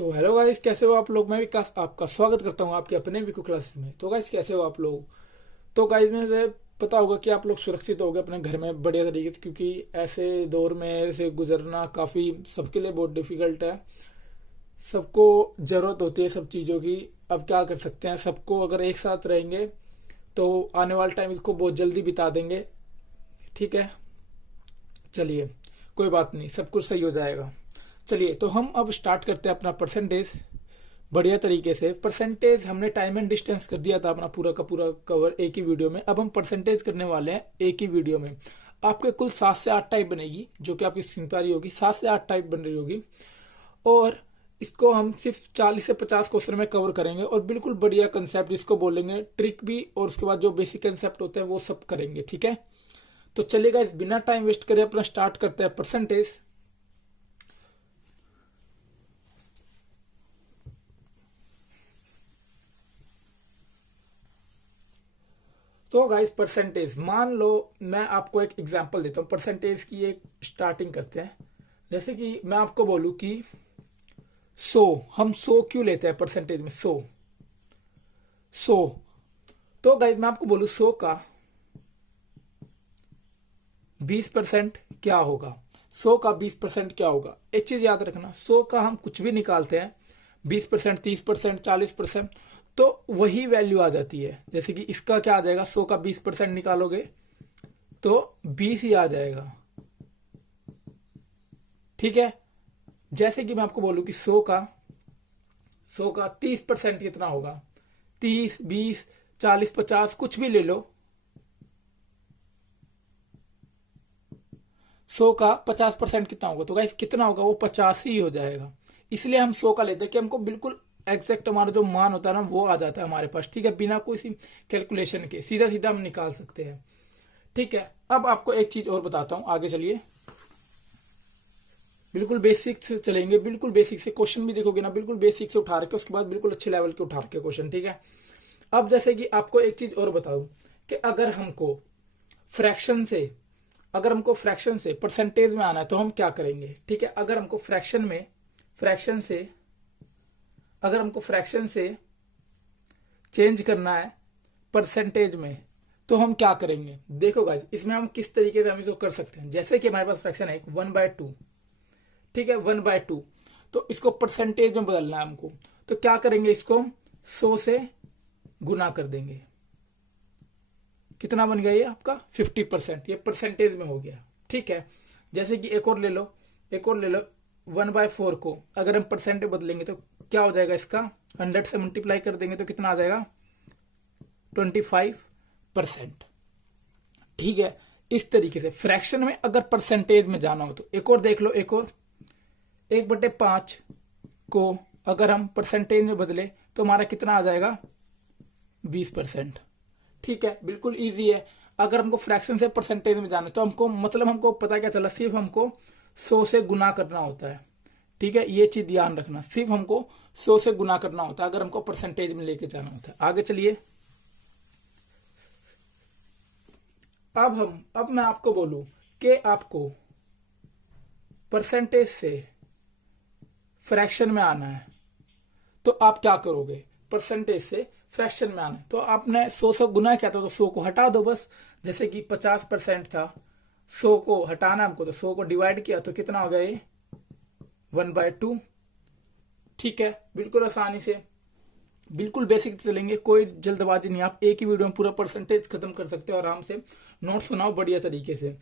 तो hello guys, कैसे हो आप लोग। मैं भी आपका स्वागत करता हूँ आपके अपने विको क्लासेस में। तो गाइस, कैसे हो आप लोग। तो गाइस, मुझे पता होगा कि आप लोग सुरक्षित होगे अपने घर में बढ़िया तरीके से, क्योंकि ऐसे दौर में से गुजरना काफ़ी सबके लिए बहुत डिफिकल्ट है। सबको ज़रूरत होती है सब चीज़ों की। अब क्या कर सकते हैं, सबको अगर एक साथ रहेंगे तो आने वाला टाइम इसको बहुत जल्दी बिता देंगे। ठीक है, चलिए, कोई बात नहीं, सब कुछ सही हो जाएगा। चलिए, तो हम अब स्टार्ट करते हैं अपना परसेंटेज बढ़िया तरीके से। परसेंटेज हमने टाइम एंड डिस्टेंस कर दिया था अपना पूरा का पूरा कवर एक ही वीडियो में। अब हम परसेंटेज करने वाले हैं एक ही वीडियो में। आपके कुल 7 से 8 टाइप बनेगी, जो कि आपकी सिंपल होगी। 7 से 8 टाइप बन रही होगी, और इसको हम सिर्फ 40 से 50 क्वेश्चन में कवर करेंगे, और बिल्कुल बढ़िया कंसेप्ट जिसको बोलेंगे ट्रिक भी, और उसके बाद जो बेसिक कंसेप्ट होते हैं वो सब करेंगे। ठीक है, तो चलेगा, इस बिना टाइम वेस्ट करे अपना स्टार्ट करते हैं परसेंटेज। तो गाइस, परसेंटेज मान लो, मैं आपको एक एग्जांपल देता हूँ परसेंटेज की। एक स्टार्टिंग करते हैं। जैसे कि मैं आपको बोलूँ कि 100, हम 100 क्यों लेते हैं परसेंटेज में। 100 तो गाइस, मैं आपको बोलूँ 100 का 20% क्या होगा। 100 का 20% क्या होगा, एक चीज याद रखना। 100 का हम कुछ भी निकालते हैं, 20%, 30%, 40%, तो वही वैल्यू आ जाती है। जैसे कि इसका क्या आ जाएगा, 100 का 20% निकालोगे तो 20 ही आ जाएगा। ठीक है, जैसे कि मैं आपको बोलूं कि 100 का 30% कितना होगा। 30, 20, 40, 50 कुछ भी ले लो। 100 का 50% कितना होगा, तो गाइस कितना होगा, वो 50 ही हो जाएगा। इसलिए हम 100 का लेते हैं कि हमको बिल्कुल एग्जैक्ट हमारा जो मान होता है ना वो आ जाता है हमारे पास। ठीक है, बिना कोई कैलकुलेशन के सीधा सीधा हम निकाल सकते हैं। ठीक है, अब आपको एक चीज और बताता हूं, आगे चलिए। बिल्कुल बेसिक से चलेंगे, बिल्कुल बेसिक से क्वेश्चन भी देखोगे ना, बिल्कुल बेसिक से उठा रखे, उसके बाद बिल्कुल अच्छे लेवल के उठा रखे क्वेश्चन। ठीक है, अब जैसे कि आपको एक चीज और बताऊं कि फ्रैक्शन से अगर हमको फ्रैक्शन से परसेंटेज में आना है तो हम क्या करेंगे। ठीक है, अगर हमको फ्रैक्शन से अगर हमको फ्रैक्शन से चेंज करना है परसेंटेज में, तो हम क्या करेंगे। देखो गाइस, इसमें हम किस तरीके से हम इसको कर सकते हैं। जैसे कि हमारे पास फ्रैक्शन है 1/2। ठीक है, 1/2, तो इसको परसेंटेज में बदलना है हमको। तो क्या करेंगे, इसको 100 से गुना कर देंगे। कितना बन गया ये आपका 50%, ये परसेंटेज में हो गया। ठीक है, जैसे कि एक और ले लो 1/4 को अगर हम परसेंट में बदलेंगे तो क्या हो जाएगा, इसका 100 से मल्टीप्लाई कर देंगे तो कितना आ जाएगा, 25%। ठीक है, इस तरीके से फ्रैक्शन में अगर परसेंटेज में जाना हो तो एक और देख लो, 1/5 को अगर हम परसेंटेज में बदले तो हमारा कितना आ जाएगा, 20%। ठीक है, बिल्कुल इजी है। अगर हमको फ्रैक्शन से परसेंटेज में जाना है तो हमको पता क्या चला, सिर्फ हमको 100 से गुना करना होता है। ठीक है, ये चीज ध्यान रखना, सिर्फ हमको 100 से गुना करना होता है अगर हमको परसेंटेज में लेके जाना होता है। आगे चलिए, अब मैं आपको बोलूं कि आपको परसेंटेज से फ्रैक्शन में आना है तो आप क्या करोगे। परसेंटेज से फ्रैक्शन में आना है तो आपने 100 से गुना किया था तो 100 को हटा दो बस। जैसे कि 50% था, 100 को हटाना हमको, तो 100 को डिवाइड किया तो कितना हो गया ये 1/2। ठीक है, बिल्कुल आसानी से, बिल्कुल बेसिक चलेंगे, कोई जल्दबाजी नहीं। आप एक ही वीडियो में पूरा परसेंटेज खत्म कर सकते हो आराम से। नोट्स बनाओ बढ़िया तरीके से।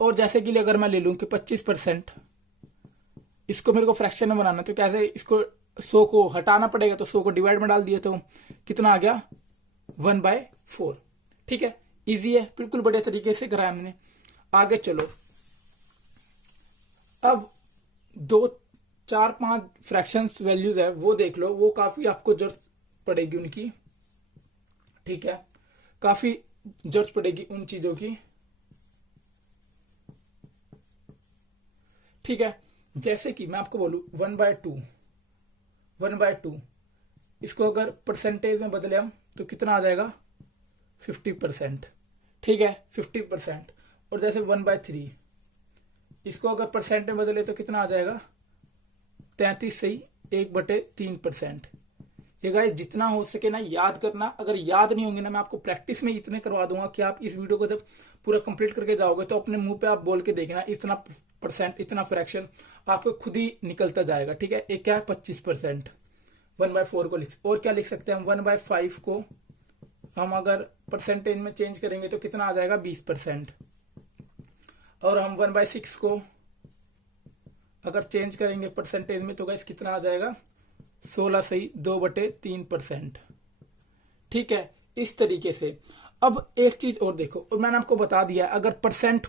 और जैसे कि अगर मैं ले लूं कि 25%, इसको मेरे को फ्रैक्शन में बनाना, तो कैसे, इसको 100 को हटाना पड़ेगा, तो 100 को डिवाइड में डाल दिए तो कितना आ गया, 1/4। ठीक है, इजी है, बिल्कुल बढ़िया तरीके से कराया हमने। आगे चलो, अब 2, 4, 5 फ्रैक्शंस वैल्यूज है वो देख लो, वो काफी आपको जरूरत पड़ेगी उनकी। ठीक है, काफी जरूरत पड़ेगी उन चीजों की। ठीक है, जैसे कि मैं आपको बोलूं 1/2 इसको अगर परसेंटेज में बदले हम तो कितना आ जाएगा, 50%। ठीक है, 50%। और जैसे 1/3 इसको अगर परसेंट में बदले तो कितना आ जाएगा, 33 से ही 1/3%। ये गाइस जितना हो सके ना याद करना। अगर याद नहीं होंगे ना, मैं आपको प्रैक्टिस में इतने करवा दूंगा कि आप इस वीडियो को जब पूरा कंप्लीट करके जाओगे तो अपने मुंह पे आप बोल के देखना, इतना परसेंट, इतना फ्रैक्शन आपको खुद ही निकलता जाएगा। ठीक है, एक क्या है 25%। 1/4 को लिख, और क्या लिख सकते हैं हम, 1/5 को हम अगर परसेंटेज में चेंज करेंगे तो कितना आ जाएगा 20%। और हम 1/6 को अगर चेंज करेंगे परसेंटेज में तो गाइस कितना आ जाएगा 16 सही 2/3%। ठीक है, इस तरीके से। अब एक चीज और देखो, और मैंने आपको बता दिया अगर परसेंट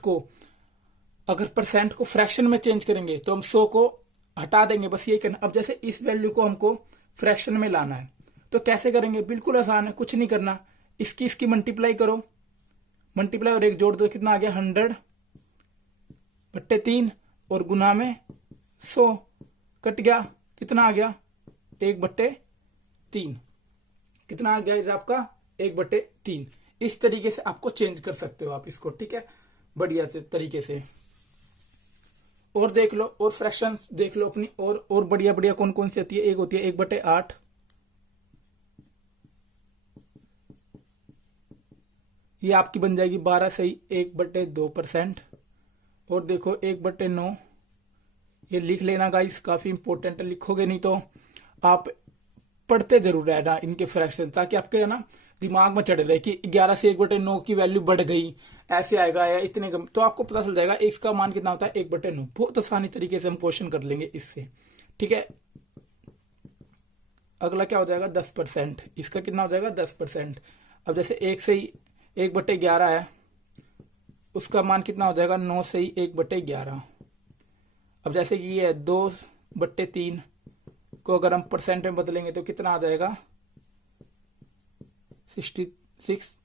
को फ्रैक्शन में चेंज करेंगे तो हम 100 को हटा देंगे, बस ये करना। अब जैसे इस वैल्यू को हमको फ्रैक्शन में लाना है तो कैसे करेंगे, बिल्कुल आसान है, कुछ नहीं करना, इसकी मल्टीप्लाई करो, मल्टीप्लाई और एक जोड़ दो, कितना आ गया 100/3 और गुना में 100 कट गया, कितना आ गया 1/3। कितना आ गया इस आपका 1/3। इस तरीके से आपको चेंज कर सकते हो आप इसको। ठीक है, बढ़िया तरीके से। और देख लो, और फ्रैक्शंस देख लो अपनी, और बढ़िया बढ़िया कौन कौन सी आती है। एक होती है 1/8, ये आपकी बन जाएगी 12 सही 1/2%। और देखो 1/9, ये लिख लेना गाइस, काफी इंपॉर्टेंट है, लिखोगे नहीं तो आप पढ़ते जरूर रहना इनके फ्रैक्शन, ताकि आपके है ना दिमाग में चढ़ रहे कि 11 से 1/9 की वैल्यू बढ़ गई, ऐसे आएगा या इतने कम, तो आपको पता चल जाएगा इसका मान कितना होता है 1/9। बहुत आसानी तरीके से हम क्वेश्चन कर लेंगे इससे। ठीक है, अगला क्या हो जाएगा 10%, इसका कितना हो जाएगा 10%। अब जैसे 1 से 1/11 है, उसका मान कितना हो जाएगा 9 से 1/11। अब जैसे कि ये है 2/3 को अगर हम परसेंट में बदलेंगे तो कितना आ जाएगा 66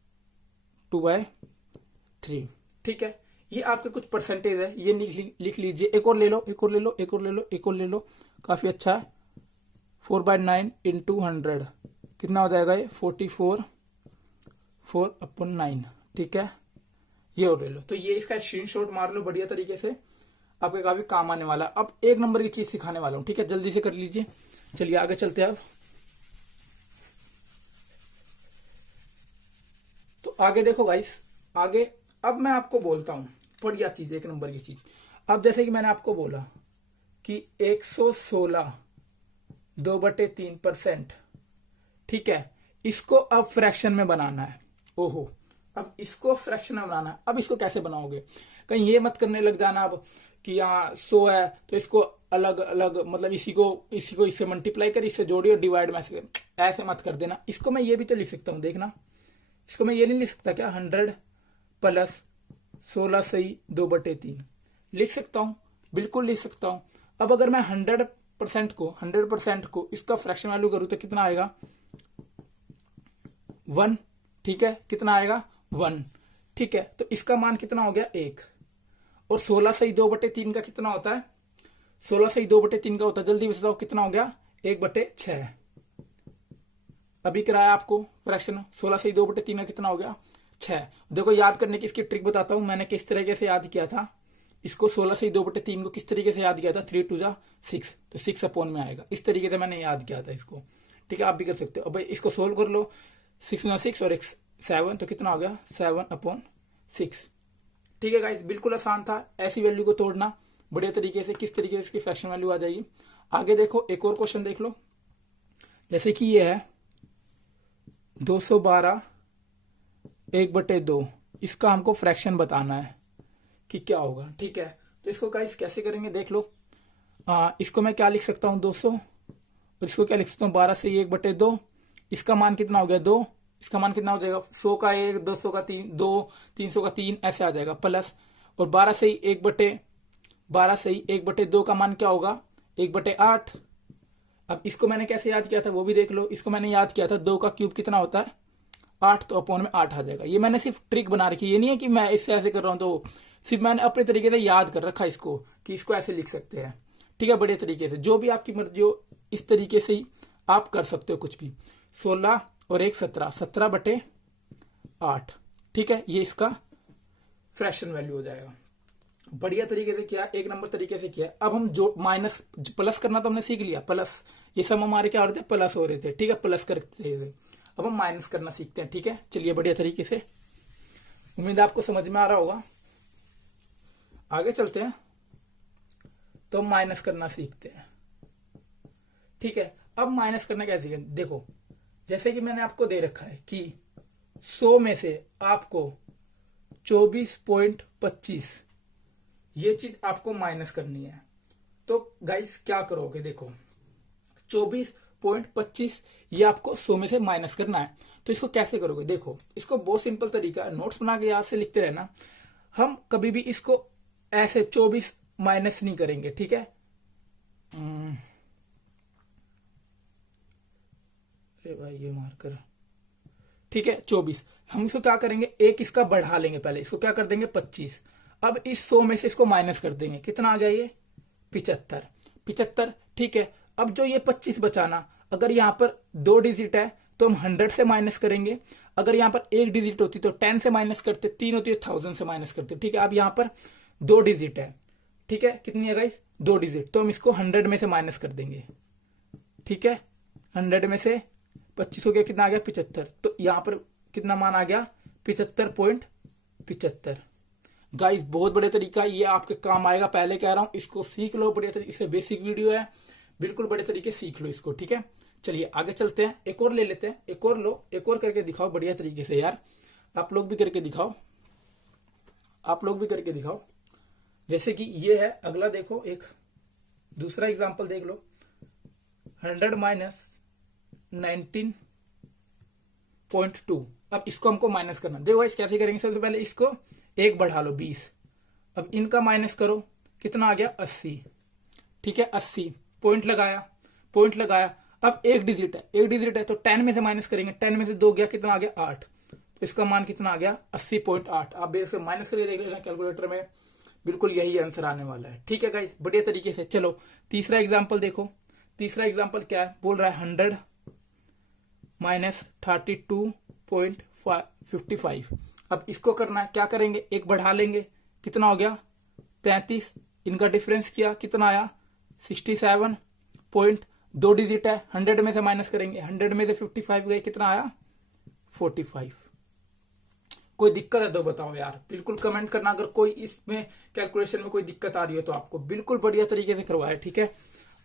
2/3। ठीक है, ये आपके कुछ परसेंटेज है, ये लिख लीजिए। एक और ले लो, एक और ले लो, एक और ले लो, एक और ले लो, काफी अच्छा है। 4/9 × 100 कितना हो जाएगा ये 44 4/9। ठीक है, ये और ले लो। तो ये इसका स्क्रीनशॉट मार लो, बढ़िया तरीके से आपके काफी काम आने वाला। अब एक नंबर की चीज सिखाने वाला हूं, ठीक है, जल्दी से कर लीजिए। चलिए आगे चलते हैं। अब तो आगे देखो गाइस, आगे अब मैं आपको बोलता हूं बढ़िया चीज, एक नंबर की चीज। अब जैसे कि मैंने आपको बोला कि 116 2/3%। ठीक है, इसको अब फ्रैक्शन में बनाना है। ओहो, अब इसको फ्रैक्शन में बनाना है। अब इसको कैसे बनाओगे, कहीं ये मत करने लग जाना अब कि यहाँ 100 है तो इसको अलग अलग, मतलब इसी को इससे मल्टीप्लाई कर, इससे जोड़ी और डिवाइड में ऐसे मत कर देना। इसको मैं ये भी तो लिख सकता हूँ, देखना, इसको मैं ये नहीं लिख सकता क्या 100 + 16 सही 2/3 लिख सकता हूँ, बिल्कुल लिख सकता हूँ। अब अगर मैं 100% को इसका फ्रैक्शन वैल्यू करूँ तो कितना आएगा 1। ठीक है, कितना आएगा 1। ठीक है, तो इसका मान कितना हो गया 1। और 16 सही 2/3 का कितना होता है, 16 सही 2/3 का होता है, जल्दी बताओ कितना हो गया 1/6। अभी कराया आपको फ्रैक्शन, 16 सही 2/3 का कितना हो गया 6। देखो याद करने की इसकी ट्रिक बताता हूं, मैंने किस तरीके से याद किया था इसको। 16 सही 2/3 को किस तरीके से याद किया था, 3 2 6, तो 6 में आएगा। इस तरीके से मैंने याद किया था इसको। ठीक है, आप भी कर सकते हो। अब इसको सोल्व कर लो, 6 × 6 और 7, तो कितना हो गया 7/6। ठीक है गाइस, बिल्कुल आसान था ऐसी वैल्यू को तोड़ना बढ़िया तरीके से, किस तरीके से इसकी फ्रैक्शन वैल्यू आ जाएगी। आगे देखो, एक और क्वेश्चन देख लो। जैसे कि ये है 212 1/2, इसका हमको फ्रैक्शन बताना है कि क्या होगा। ठीक है, तो इसको गाइस कैसे करेंगे देख लो। इसको मैं क्या लिख सकता हूँ 200, और इसको क्या लिख सकता हूँ 12 से 1/2। इसका मान कितना हो गया 2, इसका मान कितना हो जाएगा 100 का 1, 200 का 3, 2, 300 का 3, ऐसे आ जाएगा प्लस। और 12 से 1/2 का मान क्या होगा 1/8। अब इसको मैंने कैसे याद किया था वो भी देख लो। इसको मैंने याद किया था 2 का क्यूब कितना होता है 8, तो अपॉन में 8 आ जाएगा। ये मैंने सिर्फ ट्रिक बना रखी है, ये नहीं है कि मैं इससे ऐसे कर रहा हूं, तो सिर्फ मैंने अपने तरीके से याद कर रखा इसको कि इसको ऐसे लिख सकते हैं। ठीक है, बढ़िया तरीके से, जो भी आपकी मर्जी हो इस तरीके से ही आप कर सकते हो कुछ भी। 16 और 1 17, 17/8। ठीक है, ये इसका फ्रैक्शन वैल्यू हो जाएगा। बढ़िया तरीके से किया, एक नंबर तरीके से किया। अब हम जो माइनस प्लस करना तो हमने सीख लिया, प्लस ये सब हमारे क्या हो रहे थे, प्लस हो रहे थे, ठीक है, प्लस करते थे। अब हम माइनस करना सीखते हैं, ठीक है। चलिए बढ़िया तरीके से, उम्मीद है आपको समझ में आ रहा होगा। आगे चलते हैं, तो माइनस करना सीखते हैं, ठीक है। अब माइनस करना कैसे सीखें, देखो जैसे कि मैंने आपको दे रखा है कि 100 में से आपको 24.25 ये चीज आपको माइनस करनी है। तो गाइस क्या करोगे, देखो 24.25 ये आपको 100 में से माइनस करना है। तो इसको कैसे करोगे, देखो इसको बहुत सिंपल तरीका है, नोट्स बना के याद से लिखते रहना। हम कभी भी इसको ऐसे 24 माइनस नहीं करेंगे, ठीक है। अरे भाई ये मार्कर, ठीक है 24। हम इसको क्या करेंगे, एक इसका बढ़ा लेंगे, पहले इसको क्या कर देंगे 25। अब इस 100 में से इसको माइनस कर देंगे, कितना आ गया ये 75, ठीक है। अब जो ये 25 बचाना, अगर यहाँ पर 2 डिजिट है तो हम 100 से माइनस करेंगे, अगर यहाँ पर 1 डिजिट होती तो 10 से माइनस करते, 3 होती है 1000 से माइनस करते, ठीक है। अब यहाँ पर 2 डिजिट है, ठीक है, कितनी है गाइस 2 डिजिट, तो हम इसको 100 में से माइनस कर देंगे, ठीक है। 100 में से 25 हो गया, कितना आ गया 75, तो यहाँ पर कितना मान आ गया 75.75। गाइस बहुत बढ़िया तरीका, ये आपके काम आएगा, पहले कह रहा हूं इसको सीख लो बढ़िया तरीके से, बेसिक वीडियो है, बिल्कुल बढ़िया तरीके सीख लो इसको, ठीक है। चलिए आगे चलते हैं, एक और ले लेते हैं, एक और लो, एक और करके दिखाओ बढ़िया तरीके से यार, आप लोग भी करके दिखाओ, आप लोग भी करके दिखाओ। जैसे कि ये है अगला, देखो एक दूसरा एग्जाम्पल देख लो, 100 माइनस 19.2। अब इसको हमको माइनस करना, देखो इस कैसे करेंगे, सबसे पहले इसको एक बढ़ा लो 20, अब इनका माइनस करो, कितना आ गया 80, ठीक है 80, पॉइंट लगाया, पॉइंट लगाया। अब एक डिजिट है तो 10 में से माइनस करेंगे, 10 में से 2 गया, कितना आ गया 8, तो इसका मान कितना आ गया 80.8। आप बेस से माइनस करके देख लेना कैलकुलेटर में, बिल्कुल यही आंसर आने वाला है, ठीक है गाइस बढ़िया तरीके से। चलो तीसरा एग्जाम्पल देखो, तीसरा एग्जाम्पल क्या है, बोल रहा है 100 माइनस 32.55। अब इसको करना है, क्या करेंगे, एक बढ़ा लेंगे, कितना हो गया 33, इनका डिफरेंस किया, कितना आया 67 पॉइंट, 2 डिजिट है, 100 में से माइनस करेंगे, 100 में से 55 गए, कितना आया 45। कोई दिक्कत है तो बताओ यार, बिल्कुल कमेंट करना अगर कोई इसमें कैलकुलेशन में कोई दिक्कत आ रही हो तो, आपको बिल्कुल बढ़िया तरीके से करवाया, ठीक है।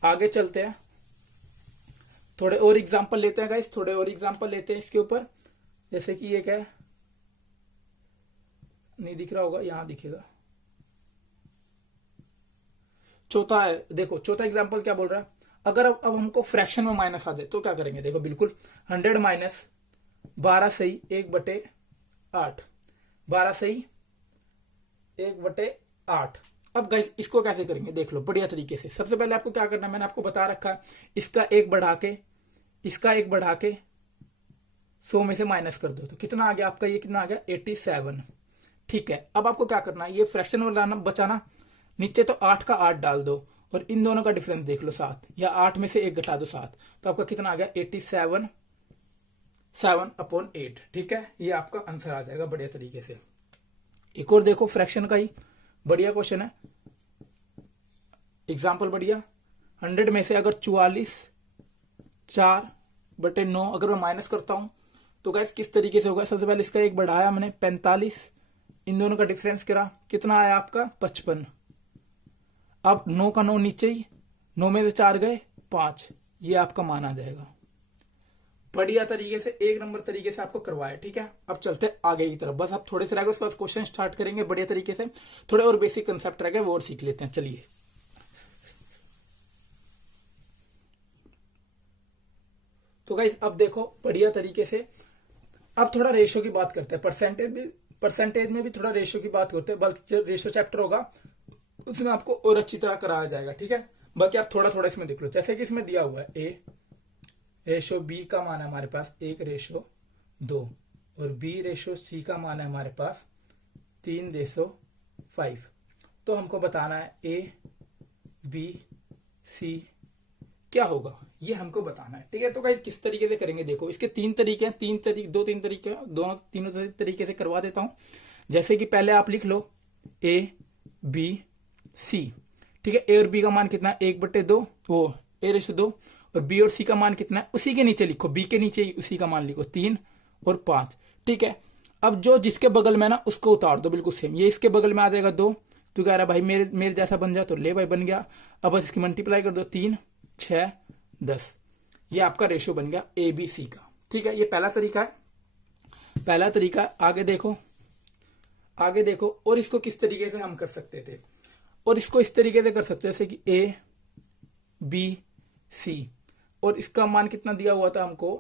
आगे चलते हैं, थोड़े और एग्जाम्पल लेते हैं गाइस, थोड़े और एग्जाम्पल लेते हैं इसके ऊपर। जैसे कि ये क्या है, नहीं दिख रहा होगा, यहां दिखेगा, चौथा है, देखो चौथा एग्जाम्पल क्या बोल रहा है, अगर अब हमको फ्रैक्शन में माइनस आ जाए तो क्या करेंगे, देखो बिल्कुल 100 माइनस 12 सही 1/8, 12 सही 1/8। अब गाइस इसको कैसे करेंगे, देख लो बढ़िया तरीके से। सबसे पहले आपको क्या करना है, मैंने आपको बता रखा है, इसका एक बढ़ा के, इसका एक बढ़ा के 100 में से माइनस कर दो, तो कितना आ गया आपका, ये कितना आ गया 87, ठीक है। अब आपको क्या करना है, ये फ्रैक्शन वाला बचाना, नीचे तो 8 का 8 डाल दो और इन दोनों का डिफरेंस देख लो 7, या 8 में से 1 घटा दो 7, तो आपका कितना आ गया 87 7/8, ठीक है। ये आपका आंसर आ जाएगा बढ़िया तरीके से। एक और देखो फ्रैक्शन का ही बढ़िया क्वेश्चन है, एग्जाम्पल बढ़िया, 100 में से अगर 44/9 अगर मैं माइनस करता हूं तो गैस किस तरीके से होगा। सबसे पहले इसका एक बढ़ाया मैंने 45, इन दोनों का डिफरेंस करा, कितना आया आपका 55। अब 9 का 9 नीचे ही, 9 में से 4 गए 5, ये आपका मान आ जाएगा। बढ़िया तरीके से एक नंबर तरीके से आपको करवाया, ठीक है। अब चलते आगे की तरफ, बस आप थोड़े से रह गए, उसके बाद क्वेश्चन स्टार्ट करेंगे बढ़िया तरीके से, थोड़े और बेसिक कंसेप्ट रह गए वो और सीख लेते हैं। चलिए तो गाइस अब देखो बढ़िया तरीके से, अब थोड़ा रेशियो की बात करते हैं, परसेंटेज में भी थोड़ा रेशियो की बात करते हैं, बल्कि जो रेशियो चैप्टर होगा उसमें आपको और अच्छी तरह कराया जाएगा, ठीक है। बाकी आप थोड़ा थोड़ा इसमें देख लो, जैसे कि इसमें दिया हुआ है ए रेशो बी का मान है हमारे पास 1:2 और बी रेशो सी का मान है हमारे पास 3:5। तो हमको बताना है ए बी सी क्या होगा, ये हमको बताना है, ठीक है। तो गाइस किस तरीके से करेंगे, देखो इसके 3 तरीके हैं, 3 तरीके तीनों तरीके से करवा देता हूं। जैसे कि पहले आप लिख लो ए बी सी। ठीक है, ए और बी का मान कितना है 1/2, वो a/2, और बी और सी का मान कितना है उसी के नीचे लिखो, बी के नीचे ही उसी का मान लिखो 3 और 5। ठीक है, अब जो जिसके बगल में ना उसको उतार दो बिल्कुल सेम, ये इसके बगल में आ जाएगा 2, तो कह रहा है भाई मेरे मेरे जैसा बन जाए, तो ले भाई बन गया। अब बस इसकी मल्टीप्लाई कर दो, 3 6 10, ये आपका रेशियो बन गया ए बी सी का। ठीक है, ये पहला तरीका है, पहला तरीका। आगे देखो, आगे देखो, और इसको किस तरीके से हम कर सकते थे, और इसको इस तरीके से कर सकते हैं जैसे कि ए बी सी, और इसका मान कितना दिया हुआ था हमको,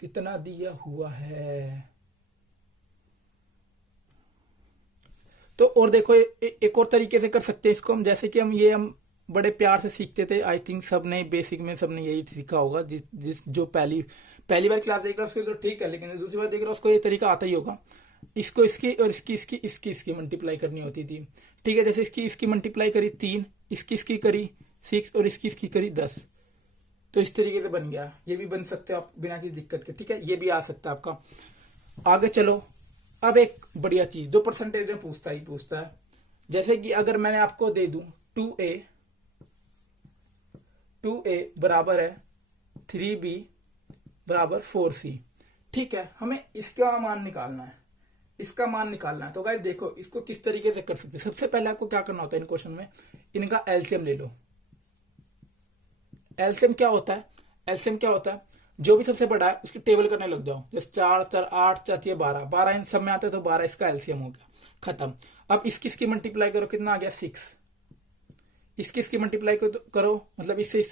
कितना दिया हुआ है, तो और देखो एक और तरीके से कर सकते हैं इसको हम, जैसे कि हम बड़े प्यार से सीखते थे, आई थिंक सबने बेसिक में सबने यही सीखा होगा, जिस जो पहली बार क्लास देख रहा है उसके तो ठीक है, लेकिन दूसरी बार देख रहा है उसको ये तरीका आता ही होगा। इसको इसकी और इसकी मल्टीप्लाई करनी होती थी। ठीक है, जैसे इसकी मल्टीप्लाई करी 3, इसकी करी 6, और इसकी करी 10, तो इस तरीके से बन गया। ये भी बन सकते हो आप बिना किसी दिक्कत के। ठीक है, ये भी आ सकता है आपका। आगे चलो, अब एक बढ़िया चीज जो परसेंटेज में पूछता है, जैसे कि अगर मैंने आपको दे दूं 2a बराबर है 3b बराबर 4c। ठीक है, हमें इसका मान निकालना है, इसका मान निकालना है। तो गाइस देखो इसको किस तरीके से कर सकते हैं। सबसे पहले आपको क्या करना होता है इन क्वेश्चन में, इनका एलसीएम ले लो। एलसीएम क्या होता है, एलसीएम क्या होता है, जो भी सबसे बड़ा है उसकी टेबल करने लग जाओ। जैसे 4 4 8 4 12 12 इन सब में आते हैं, तो 12 इसका एलसीएम हो गया, खत्म। अब इसकी मल्टीप्लाई करो, कितना आ गया 6। इसकी मल्टीप्लाई करो, मतलब इससे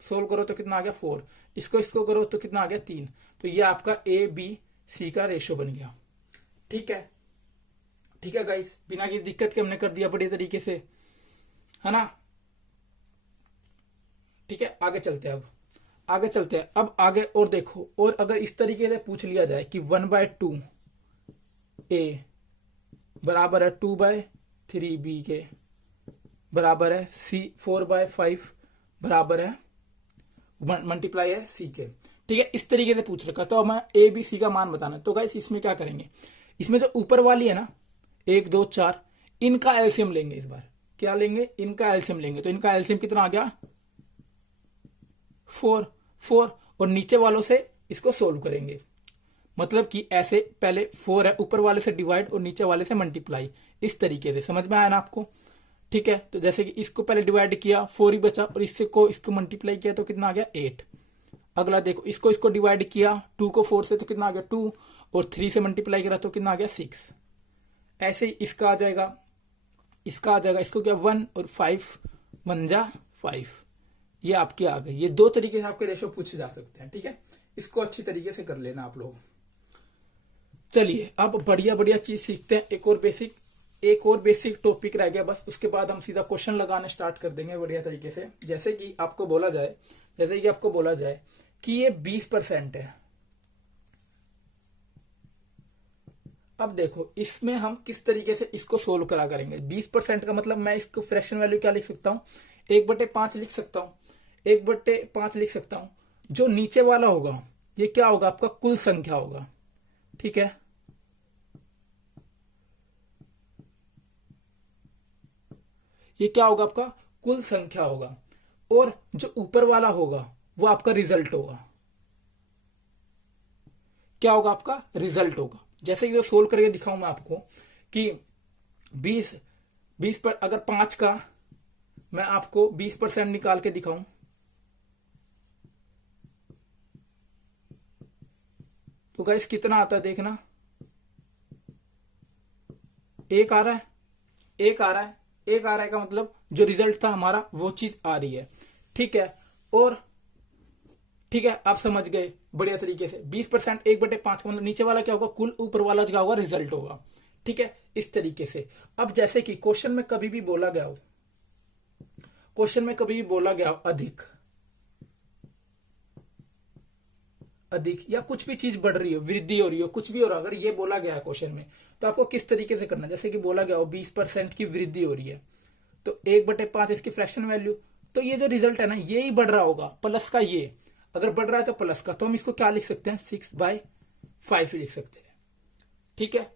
सोल्व करो तो कितना आ गया 4। इसको करो तो कितना आ गया 3। तो ये आपका ए बी सी का रेशियो बन गया। ठीक है, ठीक है गाइस, बिना किसी दिक्कत के हमने कर दिया बढ़िया तरीके से, है ना। ठीक है, आगे चलते हैं। अब आगे चलते हैं, अब आगे और देखो, और अगर इस तरीके से पूछ लिया जाए कि 1/2 ए बराबर है 2/3 बी के बराबर है सी 4/5 बराबर है मल्टीप्लाई है सी के। ठीक है, इस तरीके से पूछ रखा, तो हमें ए बी सी का मान बताना। तो गाइस इसमें क्या करेंगे, इसमें जो ऊपर वाली है ना 1 2 4, इनका एलसीएम लेंगे। इस बार क्या लेंगे, इनका एलसीएम लेंगे। तो इनका एलसीएम कितना आ गया 4 4, और नीचे वालों से इसको सोल्व करेंगे। मतलब कि ऐसे पहले 4 है, ऊपर वाले से डिवाइड और नीचे वाले से मल्टीप्लाई, इस तरीके से। समझ में आया ना आपको। ठीक है, तो जैसे कि इसको पहले डिवाइड किया 4 ही बचा, और इसको मल्टीप्लाई किया तो कितना आ गया 8। अगला देखो, इसको डिवाइड किया 2 को 4 से, तो कितना आ गया 2, और 3 से मल्टीप्लाई करा तो कितना आ गया 6। ऐसे ही इसका आ जाएगा, इसका आ जाएगा, इसको क्या 1 और 5 1 जा 5, ये आपके आ गए। ये 2 तरीके से आपके रेशो पूछे जा सकते हैं। ठीक है, इसको अच्छी तरीके से कर लेना आप लोग। चलिए अब बढ़िया बढ़िया चीज सीखते हैं। एक और बेसिक टॉपिक रह गया बस, उसके बाद हम सीधा क्वेश्चन लगाने स्टार्ट कर देंगे बढ़िया तरीके से। जैसे कि आपको बोला जाए कि ये 20% है। अब देखो इसमें हम किस तरीके से इसको सोल्व करा करेंगे। 20% का मतलब मैं इसको फ्रैक्शन वैल्यू क्या लिख सकता हूं, 1/5 लिख सकता हूं, 1/5 लिख सकता हूं। जो नीचे वाला होगा ये क्या होगा, आपका कुल संख्या होगा। ठीक है, ये क्या होगा, आपका कुल संख्या होगा, और जो ऊपर वाला होगा वो आपका रिजल्ट होगा। क्या होगा, आपका रिजल्ट होगा। जैसे कि जो सोल्व करके दिखाऊं मैं आपको कि 20 पर अगर 5 का मैं आपको 20% निकाल के दिखाऊं, तो गाइस कितना आता है देखना, 1 आ रहा है, 1 आ रहा है, 1 आ रहा है का मतलब जो रिजल्ट था हमारा वो चीज आ रही है। ठीक है, और ठीक है आप समझ गए बढ़िया तरीके से। 20% 1/5 का मतलब नीचे वाला क्या होगा कुल, ऊपर वाला क्या होगा रिजल्ट होगा। ठीक है, इस तरीके से। अब जैसे कि क्वेश्चन में कभी भी बोला गया हो अधिक या कुछ भी चीज बढ़ रही हो, वृद्धि हो रही हो, कुछ भी हो रहा, अगर ये बोला गया है क्वेश्चन में, तो आपको किस तरीके से करना है। जैसे कि बोला गया हो 20% की वृद्धि हो रही है, तो 1/5 इसकी फ्रैक्शन वैल्यू, तो ये जो रिजल्ट है ना ये ही बढ़ रहा होगा, प्लस का ये अगर बढ़ रहा है तो प्लस का, तो हम इसको क्या लिख सकते हैं 6/5 लिख सकते हैं। ठीक है,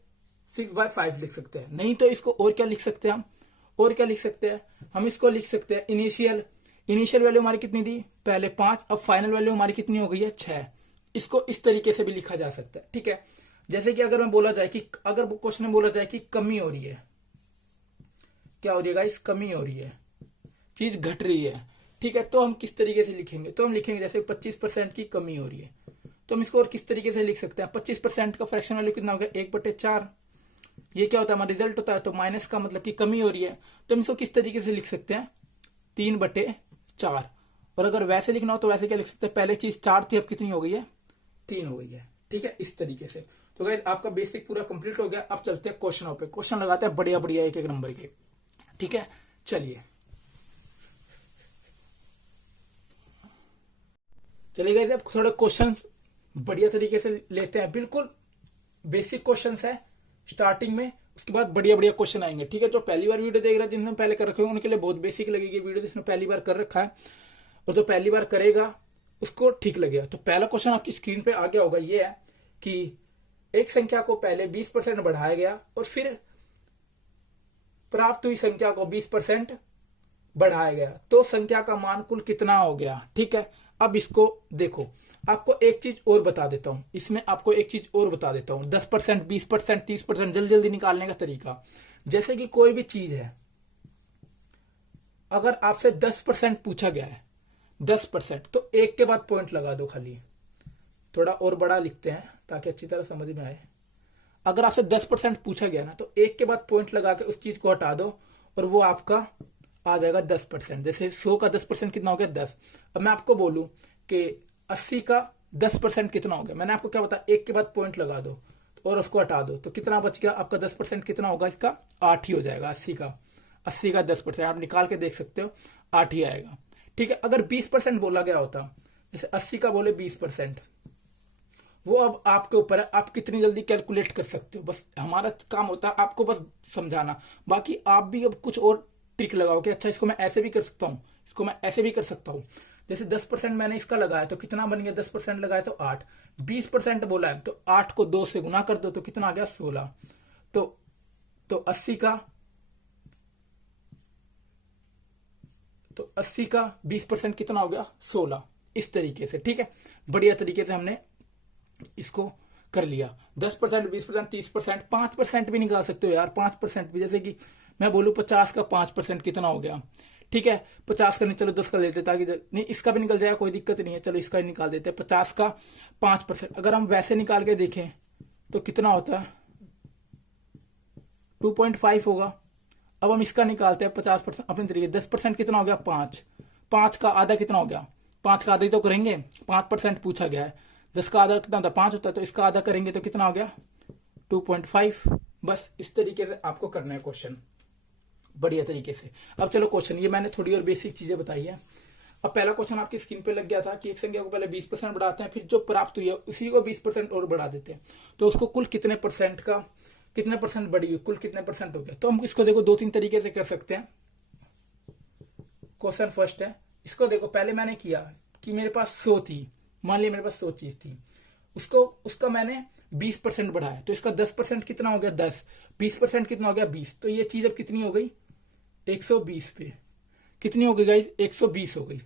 6/5 लिख सकते हैं। नहीं तो इसको और क्या लिख सकते हैं हम, और क्या लिख सकते हैं हम, इसको लिख सकते हैं इनिशियल वैल्यू हमारी कितनी थी पहले 5, अब फाइनल वैल्यू हमारी कितनी हो गई है 6। इसको इस तरीके से भी लिखा जा सकता है, ठीक है। जैसे कि अगर मैं बोला जाए कि अगर क्वेश्चन में बोला जाए कि कमी हो रही है, क्या हो रही है गाइस, कमी हो रही है, चीज घट रही है, ठीक है, तो हम किस तरीके से लिखेंगे, तो हम लिखेंगे जैसे 25% की कमी हो रही है, तो हम इसको और किस तरीके से लिख सकते हैं, 25% का फ्रैक्शन वैल्यू कितना हो गया 1/4, ये क्या होता है हमारा रिजल्ट होता है, तो माइनस का मतलब कि कमी हो रही है, तो हम इसको किस तरीके से लिख सकते हैं 3/4। और अगर वैसे लिखना हो तो वैसे क्या लिख सकते हैं, पहले चीज 4 थी अब कितनी हो गई है 3 हो गई है, ठीक है, इस तरीके से। तो गाइस आपका बेसिक पूरा कंप्लीट हो गया। अब चलते हैं क्वेश्चनों पे, क्वेश्चन लगाते हैं बढ़िया बढ़िया एक एक नंबर के, ठीक है। चलिए गाइस अब थोड़े क्वेश्चंस बढ़िया तरीके से लेते हैं, बिल्कुल बेसिक क्वेश्चंस है स्टार्टिंग में, उसके बाद बढ़िया बढ़िया क्वेश्चन आएंगे, ठीक है। जो पहली बार वीडियो देख रहा है, जिन्होंने पहले कर रखे हैं उनके लिए बहुत बेसिक लगेगी वीडियो, जिसने पहली बार कर रखा है, और जो पहली बार करेगा उसको ठीक लगेगा। तो पहला क्वेश्चन आपकी स्क्रीन पे आ गया होगा, ये है कि एक संख्या को पहले 20% बढ़ाया गया और फिर प्राप्त हुई संख्या को 20% बढ़ाया गया, तो संख्या का मान कुल कितना हो गया, ठीक है। अब इसको देखो, आपको एक चीज और बता देता हूं, इसमें आपको एक चीज और बता देता हूं, 10%, 20%, 30% जल्दी जल्दी निकालने का तरीका। जैसे कि कोई भी चीज है, अगर आपसे 10% पूछा गया है, 10%, तो एक के बाद पॉइंट लगा दो खाली, थोड़ा और बड़ा लिखते हैं ताकि अच्छी तरह समझ में आए। अगर आपसे 10% पूछा गया ना, तो एक के बाद पॉइंट लगा के उस चीज को हटा दो और वो आपका आ जाएगा 10%। जैसे 100 का 10% कितना हो गया 10। अब मैं आपको बोलूं कि 80 का 10% कितना हो गया, मैंने आपको क्या बताया, एक के बाद पॉइंट लगा दो और उसको हटा दो, तो कितना बच गया आपका 10% कितना होगा, इसका 8 ही हो जाएगा। 80 का 10% आप निकाल के देख सकते हो, 8 ही आएगा, ठीक है। अगर 20% बोला गया होता, जैसे 80 का बोले 20%, वो अब आपके ऊपर है, आप कितनी जल्दी कैलकुलेट कर सकते हो, बस हमारा काम होता है आपको बस समझाना। बाकी आप भी अब कुछ और ट्रिक लगाओ कि अच्छा इसको मैं ऐसे भी कर सकता हूँ, इसको मैं ऐसे भी कर सकता हूँ। जैसे 10% मैंने इसका लगाया तो कितना बन गया, 10% लगाया तो 8, 20% बोला है तो 8 को 2 से गुना कर दो तो कितना आ गया 16। तो 80 का 20% कितना हो गया 16, इस तरीके से, ठीक है। बढ़िया तरीके से हमने इसको कर लिया। 10%, 20%, 30%, 5% भी निकाल सकते हो यार, 5% भी। जैसे कि मैं बोलूं 50 का 5% कितना हो गया, ठीक है। 50 का नहीं, चलो 10 का लेते ताकि नहीं इसका भी निकल जाएगा, कोई दिक्कत नहीं है, चलो इसका ही निकाल देते हैं। 50 का 5%, अगर हम वैसे निकाल के देखें तो कितना होता है 2.5 होगा। अब हम इसका निकालते हैं 50% अपने तरीके, 10% कितना हो गया 5, 5 का आधा कितना हो गया, 5 का आधा ही तो करेंगे, 5% पूछा गया है, 10 का आधा कितना होता है 5 होता है, तो इसका आधा करेंगे तो कितना हो गया 2.5। बस इस तरीके से आपको करना है क्वेश्चन, बढ़िया तरीके से। अब चलो क्वेश्चन, ये मैंने थोड़ी और बेसिक चीजें बताई है। अब पहला क्वेश्चन आपकी स्क्रीन पे लग गया था कि एक संख्या को पहले 20% बढ़ाते हैं, फिर जो प्राप्त हुई है उसी को 20% और बढ़ा देते हैं, तो उसको कुल कितने परसेंट बढ़ी हुई, कुल कितने परसेंट हो गया। तो हम इसको देखो 2-3 तरीके से कर सकते हैं। क्वेश्चन फर्स्ट है, इसको देखो, पहले मैंने किया कि मेरे पास 100 थी, मान लिया मेरे पास 100 चीज थी, उसका मैंने 20% बढ़ाया, तो इसका 10% कितना हो गया 10, 20% कितना हो गया 20, तो ये चीज अब कितनी हो गई 120 पे, कितनी हो गई गाइस 120 हो गई।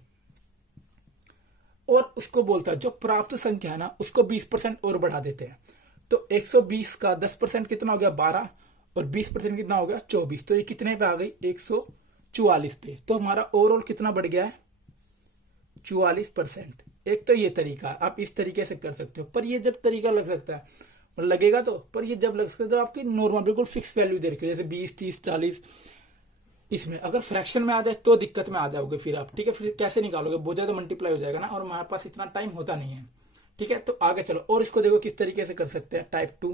और उसको बोलता है जो प्राप्त संख्या है ना उसको 20% और बढ़ा देते हैं, तो 120 का 10% कितना हो गया 12 और 20% कितना हो गया 24, तो ये कितने पे आ गई 144 पे। तो हमारा ओवरऑल कितना बढ़ गया है 44%। एक तो ये तरीका है, आप इस तरीके से कर सकते हो, पर ये जब तरीका लग सकता है और लगेगा तो, पर ये जब लग सकता है तो आपकी नॉर्मल बिल्कुल फिक्स वैल्यू दे रखी है, जैसे 20, 30, 40। इसमें अगर फ्रैक्शन में आ जाए तो दिक्कत में आ जाओगे फिर आप, ठीक है। फिर कैसे निकालोगे, बहुत ज्यादा मल्टीप्लाई हो जाएगा ना, और हमारे पास इतना टाइम होता नहीं है, ठीक है। तो आगे चलो, और इसको देखो किस तरीके से कर सकते हैं। टाइप 2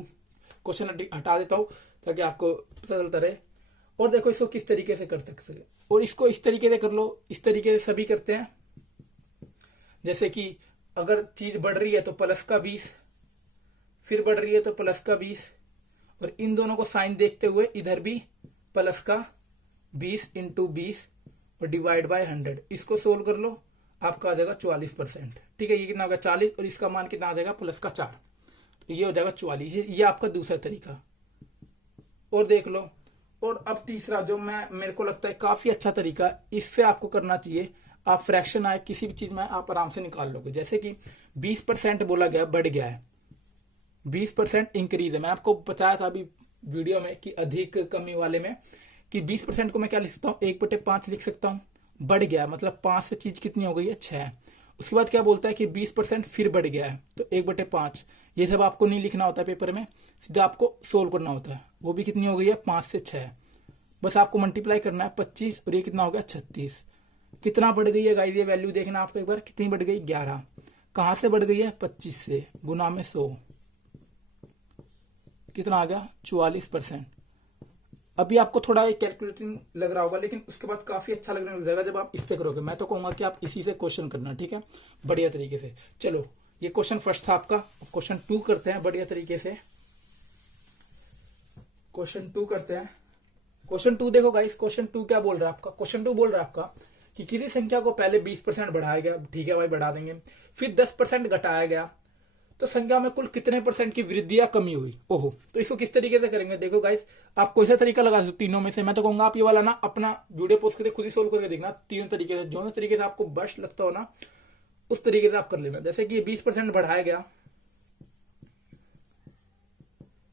क्वेश्चन हटा देता हूँ ताकि आपको पता चलता रहे। और देखो इसको किस तरीके से कर सकते हैं, और इसको इस तरीके से कर लो, इस तरीके से सभी करते हैं। जैसे कि अगर चीज बढ़ रही है तो प्लस का 20, फिर बढ़ रही है तो प्लस का 20, और इन दोनों को साइन देखते हुए इधर भी प्लस का 20 इंटू 20 और डिवाइड बाय 100, इसको सोल्व कर लो, आपका आ जाएगा 44%, ठीक है। ये कितना होगा 40 और इसका मान कितना आ जाएगा प्लस का 4, तो ये हो जाएगा 44। ये आपका दूसरा तरीका, और देख लो। और अब तीसरा जो मेरे को लगता है काफी अच्छा तरीका, इससे आपको करना चाहिए, आप फ्रैक्शन आए किसी भी चीज में आप आराम से निकाल लोगे। जैसे कि 20% बोला गया, बढ़ गया है, 20% इंक्रीज है। मैं आपको बताया था अभी वीडियो में कि अधिक कमी वाले में कि 20% को मैं क्या लिख सकता हूँ, 1/5 लिख सकता हूँ। बढ़ गया मतलब 5 से चीज कितनी हो गई है, 6। उसके बाद क्या बोलता है कि 20% फिर बढ़ गया है, तो 1/5। ये सब आपको नहीं लिखना होता है पेपर में, सीधा आपको सोल्व करना होता है। वो भी कितनी हो गई है, 5 से 6। बस आपको मल्टीप्लाई करना है 25, और ये कितना हो गया, 36। कितना बढ़ गई है गाइस, ये वैल्यू देखना आपको एक बार, कितनी बढ़ गई, 11। कहां से बढ़ गई है, 25 से, गुना में 100, कितना आ गया, 44%। अभी आपको थोड़ा ये कैलकुलेटिंग लग रहा होगा, लेकिन उसके बाद काफी अच्छा लगने लग जाएगा जब आप इस पे करोगे। मैं तो कहूंगा कि आप इसी से क्वेश्चन करना, ठीक है, बढ़िया तरीके से। चलो, ये क्वेश्चन फर्स्ट था आपका। क्वेश्चन 2 करते हैं बढ़िया तरीके से। क्वेश्चन 2 करते हैं। क्वेश्चन 2 देखो गाइस, क्वेश्चन 2 क्या बोल रहा है आपका, क्वेश्चन 2 बोल रहा है आपका कि किसी संख्या को पहले 20% बढ़ाया गया, ठीक है भाई बढ़ा देंगे, फिर 10% घटाया गया, तो संख्या में कुल कितने % की वृद्धि या कमी हुई। ओहो, तो इसको किस तरीके से करेंगे, देखो गाइस, आप कोई सा तरीका लगा सकते हो तीनों में से। मैं तो कहूंगा आप ये वाला ना अपना वीडियो पोस्ट करके खुद ही सोल्व करके देखना, तीनों तरीके से, जो तरीके से आपको बेस्ट लगता हो ना उस तरीके से आप कर लेना। जैसे कि 20% बढ़ाया गया,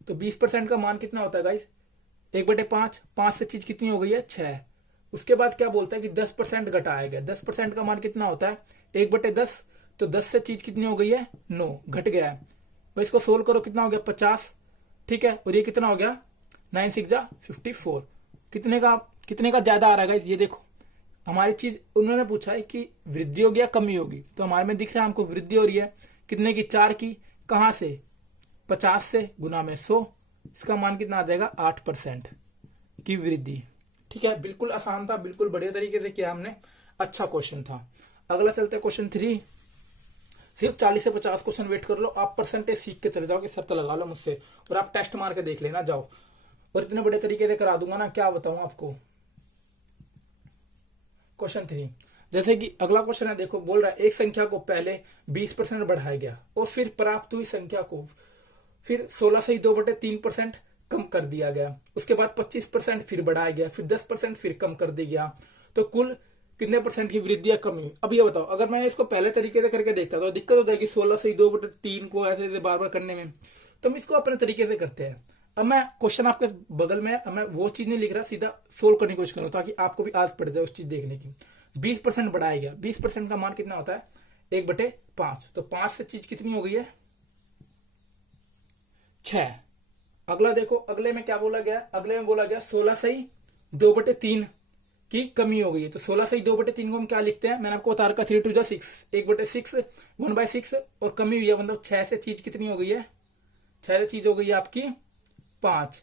तो 20% का मान कितना होता है गाइस, 1/5। 5 से चीज कितनी हो गई है, 6। उसके बाद क्या बोलता है कि 10% घटाया गया, 10% का मान कितना होता है, 1/10। तो 10 से चीज कितनी हो गई है, 9, घट गया है। तो इसको सोल्व करो, कितना हो गया, 50, ठीक है। और ये कितना हो गया, 9 6 जा 54। कितने का ज्यादा आ रहा है, ये देखो हमारी चीज उन्होंने पूछा है कि वृद्धि होगी या कमी होगी, तो हमारे में दिख रहा है हमको वृद्धि हो रही है। कितने की, 4 की। कहां से, 50 से, गुना में 100। इसका मान कितना आ जाएगा, 8% की वृद्धि। ठीक है, बिल्कुल आसान था, बिल्कुल बढ़िया तरीके से किया हमने, अच्छा क्वेश्चन था। अगला चलते हैं क्वेश्चन 3। सिर्फ 40 से 50 क्वेश्चन वेट कर लो, आप परसेंटेज सीख के चले जाओ कि शर्त लगा लो मुझसे, और आप टेस्ट मार के देख लेना, जाओ। और इतने बड़े तरीके से करा दूंगा ना, क्या बताऊं आपको। क्वेश्चन 3, जैसे कि अगला क्वेश्चन है, देखो बोल रहा है एक संख्या को पहले 20% बढ़ाया गया और फिर प्राप्त हुई संख्या को फिर 16 से 2/3% कम कर दिया गया। उसके बाद 25% फिर बढ़ाया गया, फिर 10% फिर कम कर दिया गया, तो कुल कितने % की वृद्धि या कमी हुई। अब ये बताओ, अगर मैं इसको पहले तरीके से करके देखता तो दिक्कत हो जाएगी 16 से 2/3 को ऐसे बार बार करने में, तो हम इसको अपने तरीके से करते हैं। अब मैं क्वेश्चन आपके बगल में, अब मैं वो चीज नहीं लिख रहा, सीधा सोल्व करने की कोशिश करूँ ताकि आपको भी आदत पड़ जाए उस चीज देखने की। 20% बढ़ाया गया, 20% का मान कितना होता है, 1/5। तो 5 से चीज कितनी हो गई है, 6। अगला देखो, अगले में क्या बोला गया, अगले में बोला गया 16 से 2/3 की कमी हो गई है। तो 16 से 2/3 को हम क्या लिखते हैं, मैंने आपको बता रखा 3 2 जा 6, 1/6, 1/6, और कमी हुई है मतलब 6 से चीज कितनी हो गई है, 6 से चीज हो गई है आपकी 5।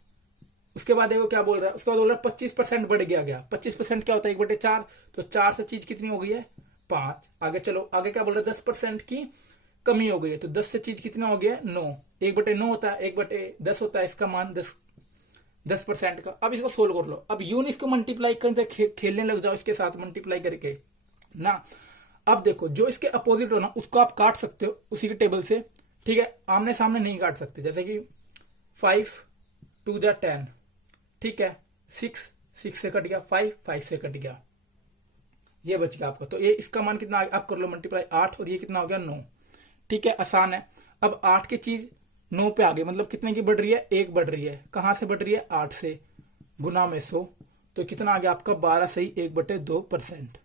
उसके बाद देखो क्या बोल रहा है, उसके बाद बोल रहा है 25% बढ़ गया। 25% क्या होता है, 1/4। तो 4 से चीज कितनी हो गई है, 5। आगे चलो, आगे क्या बोल रहा है, 10% की कमी हो गई है। तो 10 से चीज कितना हो गया, 9। 1/9 होता है, 1/10 होता है इसका मान, 10% का। अब इसको सोल्व कर लो। अब यूं इसको मल्टीप्लाई करके खेलने लग जाओ इसके साथ, मल्टीप्लाई करके ना। अब देखो, जो इसके अपोजिट हो ना उसको आप काट सकते हो उसी के टेबल से, ठीक है, आमने सामने नहीं काट सकते। जैसे कि 5 2 जा 10, ठीक है, 6 से कट गया, 5 से कट गया, ये बच गया आपका। तो ये इसका मान कितना, आप कर लो मल्टीप्लाई, 8, और ये कितना हो गया, 9। ठीक है, आसान है। अब 8 की चीज 9 पे आ गई, मतलब कितने की बढ़ रही है, 1 बढ़ रही है। कहां से बढ़ रही है, 8 से, गुना में 100। तो कितना आ गया आपका, 12 से 1/2%।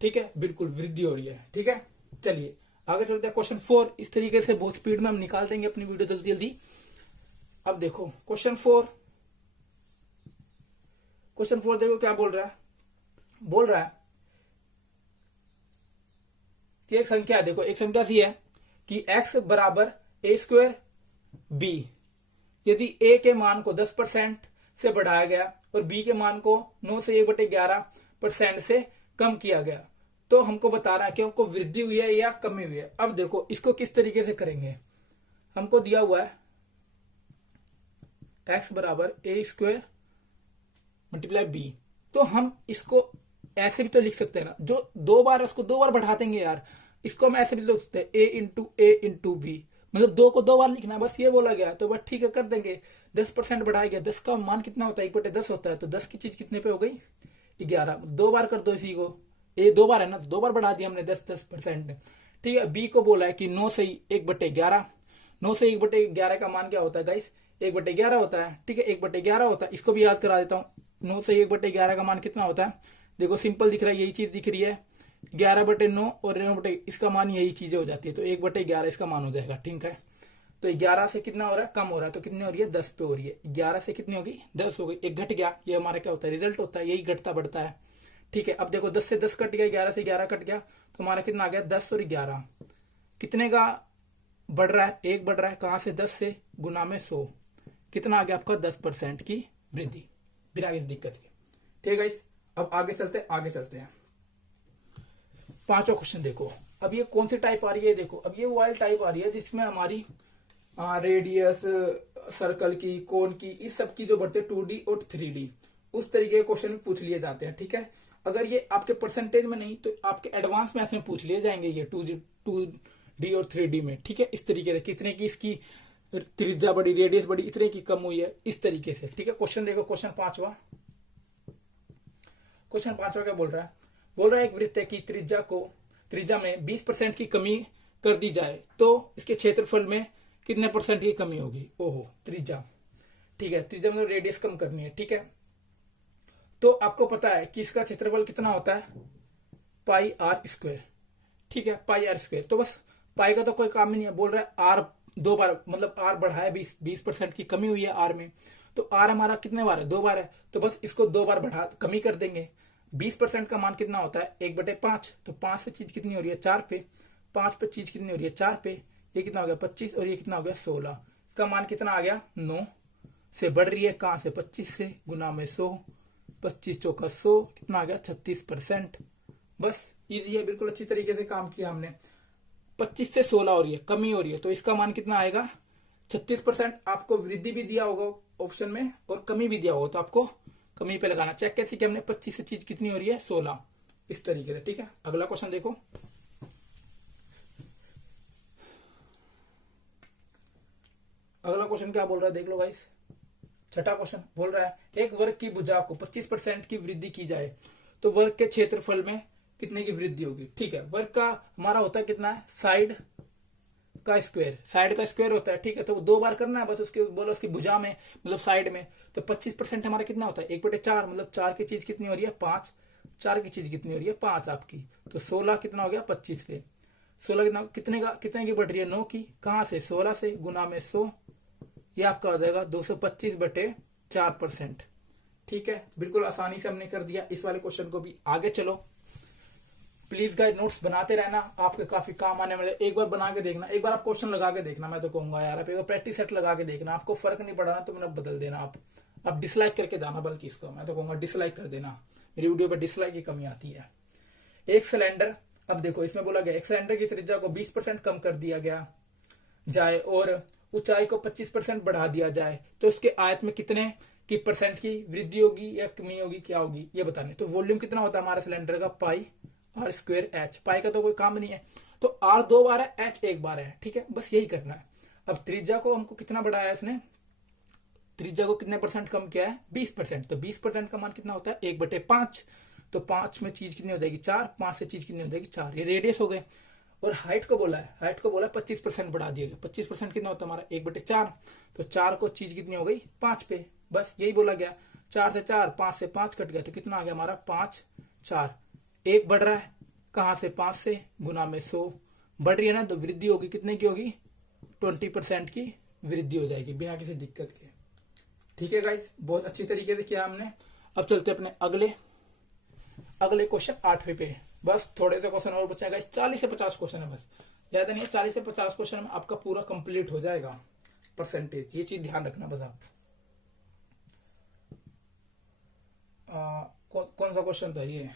ठीक है, बिल्कुल वृद्धि हो रही है। ठीक है, चलिए आगे चलते हैं क्वेश्चन 4। इस तरीके से बहुत स्पीड में हम निकाल देंगे अपनी वीडियो जल्दी जल्दी। अब देखो क्वेश्चन 4, देखो क्या बोल रहा है, कि एक संख्या है, देखो एक संख्या सी है कि x बराबर a² b, यदि a के मान को 10% से बढ़ाया गया और b के मान को 9 से 1/11% से कम किया गया, तो हमको बता रहा है कि हमको वृद्धि हुई है या कमी हुई है। अब देखो इसको किस तरीके से करेंगे, हमको दिया हुआ है x बराबर a² मल्टीप्लाई b, तो हम इसको ऐसे भी तो लिख सकते हैं ना, जो 2 बार उसको 2 बार बढ़ा देंगे यार, इसको हम ऐसे भी लिख सकते हैं a इंटू b, मतलब 2 को 2 बार लिखना है, बस ये बोला गया, तो बस ठीक है कर देंगे। 10% बढ़ाया गया, 10 का मान कितना होता है, 1/10 होता है, तो 10 की चीज कितने पे हो गई, 11। दो बार कर दो इसी को, ये दो बार है ना, तो दो बार बढ़ा दिया हमने 10%। ठीक है, बी को बोला है कि 9 से 1/11, 9 से 1/11 का मान क्या होता है गाइस, 1/11 होता है। ठीक है, 1/11 होता है, इसको भी याद करा देता हूँ। 9 से 1/11 का मान कितना होता है, देखो सिंपल दिख रहा है, यही चीज दिख रही है, 11/9 और 9 इसका मान यही चीजें हो जाती है, तो 1/11 इसका मान हो जाएगा। ठीक है, तो 11 से कितना हो रहा है, कम हो रहा है, तो कितनी हो रही है, 10 पे हो रही है। 11 से कितनी होगी, 10 हो गई, एक घट गया, ये हमारा क्या होता है, रिजल्ट होता है, यही घटता बढ़ता है। ठीक है, अब देखो 10 से 10 कट गया, 11 से 11 कट गया, तो हमारा कितना आ गया, 10 और 11 कितने का बढ़ रहा है, एक बढ़ रहा है, कहां से, 10 से, गुना में 100, कितना आ गया आपका, 10% की वृद्धि, बिना किसी दिक्कत के। ठीक है, अब आगे चलते हैं। पांचवा क्वेश्चन देखो, अब ये कौन सी टाइप आ रही है, देखो अब ये वाइल्ड टाइप आ रही है जिसमें हमारी रेडियस, सर्कल की, कोन की, इस सब की जो बढ़ते 2D और 3D, उस तरीके के क्वेश्चन पूछ लिए जाते हैं। ठीक है, अगर ये आपके परसेंटेज में नहीं तो आपके एडवांस मैथ्स में पूछ लिए जाएंगे ये 2D और 3D में। ठीक है, इस तरीके से, कितने की इसकी त्रिज्या बढ़ी, रेडियस बढ़ी, इतने की कम हुई है, इस तरीके से। ठीक है, क्वेश्चन देखो, क्वेश्चन पांचवा क्या बोल रहा है, एक वृत्त की त्रिज्या में 20% की कमी कर दी जाए तो इसके क्षेत्रफल में कितने % की कमी होगी। ओहो, त्रिज्या, ठीक है, त्रिज्या में रेडियस कम करनी है। ठीक है, तो आपको पता है कि इसका क्षेत्रफल कितना होता है, πr²। ठीक है, πr², तो बस पाई का तो कोई काम ही नहीं है, बोल रहा है आर दो बार, मतलब आर बढ़ाया, 20% की कमी हुई है आर में, तो आर हमारा कितने बार है, 2 बार है, तो बस इसको 2 बार बढ़ा कमी कर देंगे। 20% का मान कितना होता है, 1/5, तो 5 से चीज कितनी हो रही है, 4 पे, 5 पे चीज कितनी हो रही है, 4 पे, ये कितना हो गया, 25, और ये कितना हो गया, 16, का मान कितना आ गया, 9 से बढ़ रही है, कहां से, 25 से, गुना में 100, 25 चौका 100, कितना आ गया, 36%। बस इजी है, बिल्कुल अच्छी तरीके से काम किया हमने। 25 से 16 हो रही है, कमी हो रही है, तो इसका मान कितना आएगा, 36%। आपको वृद्धि भी दिया होगा ऑप्शन में और कमी भी दिया होगा, तो आपको कमी पे लगाना। चेक कैसे कि हमने 25 से चीज कितनी हो रही है, 16, इस तरीके से। ठीक है, अगला क्वेश्चन देखो, अगला क्वेश्चन क्या बोल रहा है, देख लो गाइस। छठा क्वेश्चन बोल रहा है, एक वर्ग की भुजा को 25% की वृद्धि की जाए तो वर्ग के क्षेत्रफल में कितने की वृद्धि होगी। ठीक है, वर्ग का हमारा होता है कितना है, साइड का स्क्वायर होता है। ठीक है, तो 2 बार करना है बस, उसके बोलो उसकी भुजा में, मतलब साइड में, तो 25% हमारा कितना होता है, 1/4, मतलब 4 की चीज कितनी हो रही है, 5, 4 की चीज कितनी हो रही है, 5 आपकी, तो 16 कितना हो गया, 25 पे, 16 कितने की बढ़ रही है, 9 की, कहां से, 16 से, गुना में 100, ये आपका हो जाएगा 225/4%। ठीक है, बिल्कुल आसानी से हमने कर दिया इस वाले क्वेश्चन को भी। आगे चलो, प्लीज गाइस नोट्स बनाते रहना, आपके काफी काम आने वाले। एक बार बना के देखना, एक बार आप क्वेश्चन लगा के देखना, मैं तो कहूंगा यार आप एक बार प्रैक्टिस सेट लगा के देखना, आपको फर्क नहीं पड़ा ना तो मैंने बदल देना। आप डिसलाइक करके जाना, बल्कि इसको मैं तो कहूंगा डिसलाइक कर देना, मेरी वीडियो पर डिसलाइक की कमी आती है। एक सिलेंडर, अब देखो इसमें बोला गया एक सिलेंडर की त्रिज्या को 20% कम कर दिया गया जाए और ऊंचाई को 25% बढ़ा दिया जाए तो उसके आयत में कितने की % की वृद्धि होगी या कमी होगी, क्या होगी ये बताने। तो वॉल्यूम कितना होता है हमारा सिलेंडर का, πr²h, पाई का तो कोई काम नहीं है, तो r 2 बार है, h 1 बार है। ठीक है, बस यही करना है। अब त्रिज्या को हमको कितना बढ़ाया है उसने, त्रिज्या को कितने % कम किया है, 20%, तो 20% का मान कितना होता है, 1/5, तो 5 में चीज कितनी हो जाएगी, 4, 5 से चीज कितनी हो जाएगी, 4, ये रेडियस हो गए। और हाइट को बोला है 25% बढ़ा दिया गया, 25% कितना होता है हमारा, 1/4, तो 4 को चीज कितनी हो गई, 5 पे, बस यही बोला गया। 4 से 4, 5 से 5 कट गया, तो कितना आ गया हमारा, 5, 4, 1 बढ़ रहा है, कहां से, 5 से, गुना में 100, बढ़ रही है ना, तो वृद्धि होगी, कितने की होगी, 20% की वृद्धि हो जाएगी बिना किसी दिक्कत के। ठीक है गाइस, बहुत अच्छी तरीके से किया हमने। अब चलते अपने अगले क्वेश्चन 8वें पे। बस थोड़े से क्वेश्चन और बचे गाइस, 40 से 50 क्वेश्चन है, बस ज्यादा नहीं है, 40 से 50 क्वेश्चन में आपका पूरा कंप्लीट हो जाएगा परसेंटेज, ये चीज ध्यान रखना बस आप। कौन सा क्वेश्चन था ये,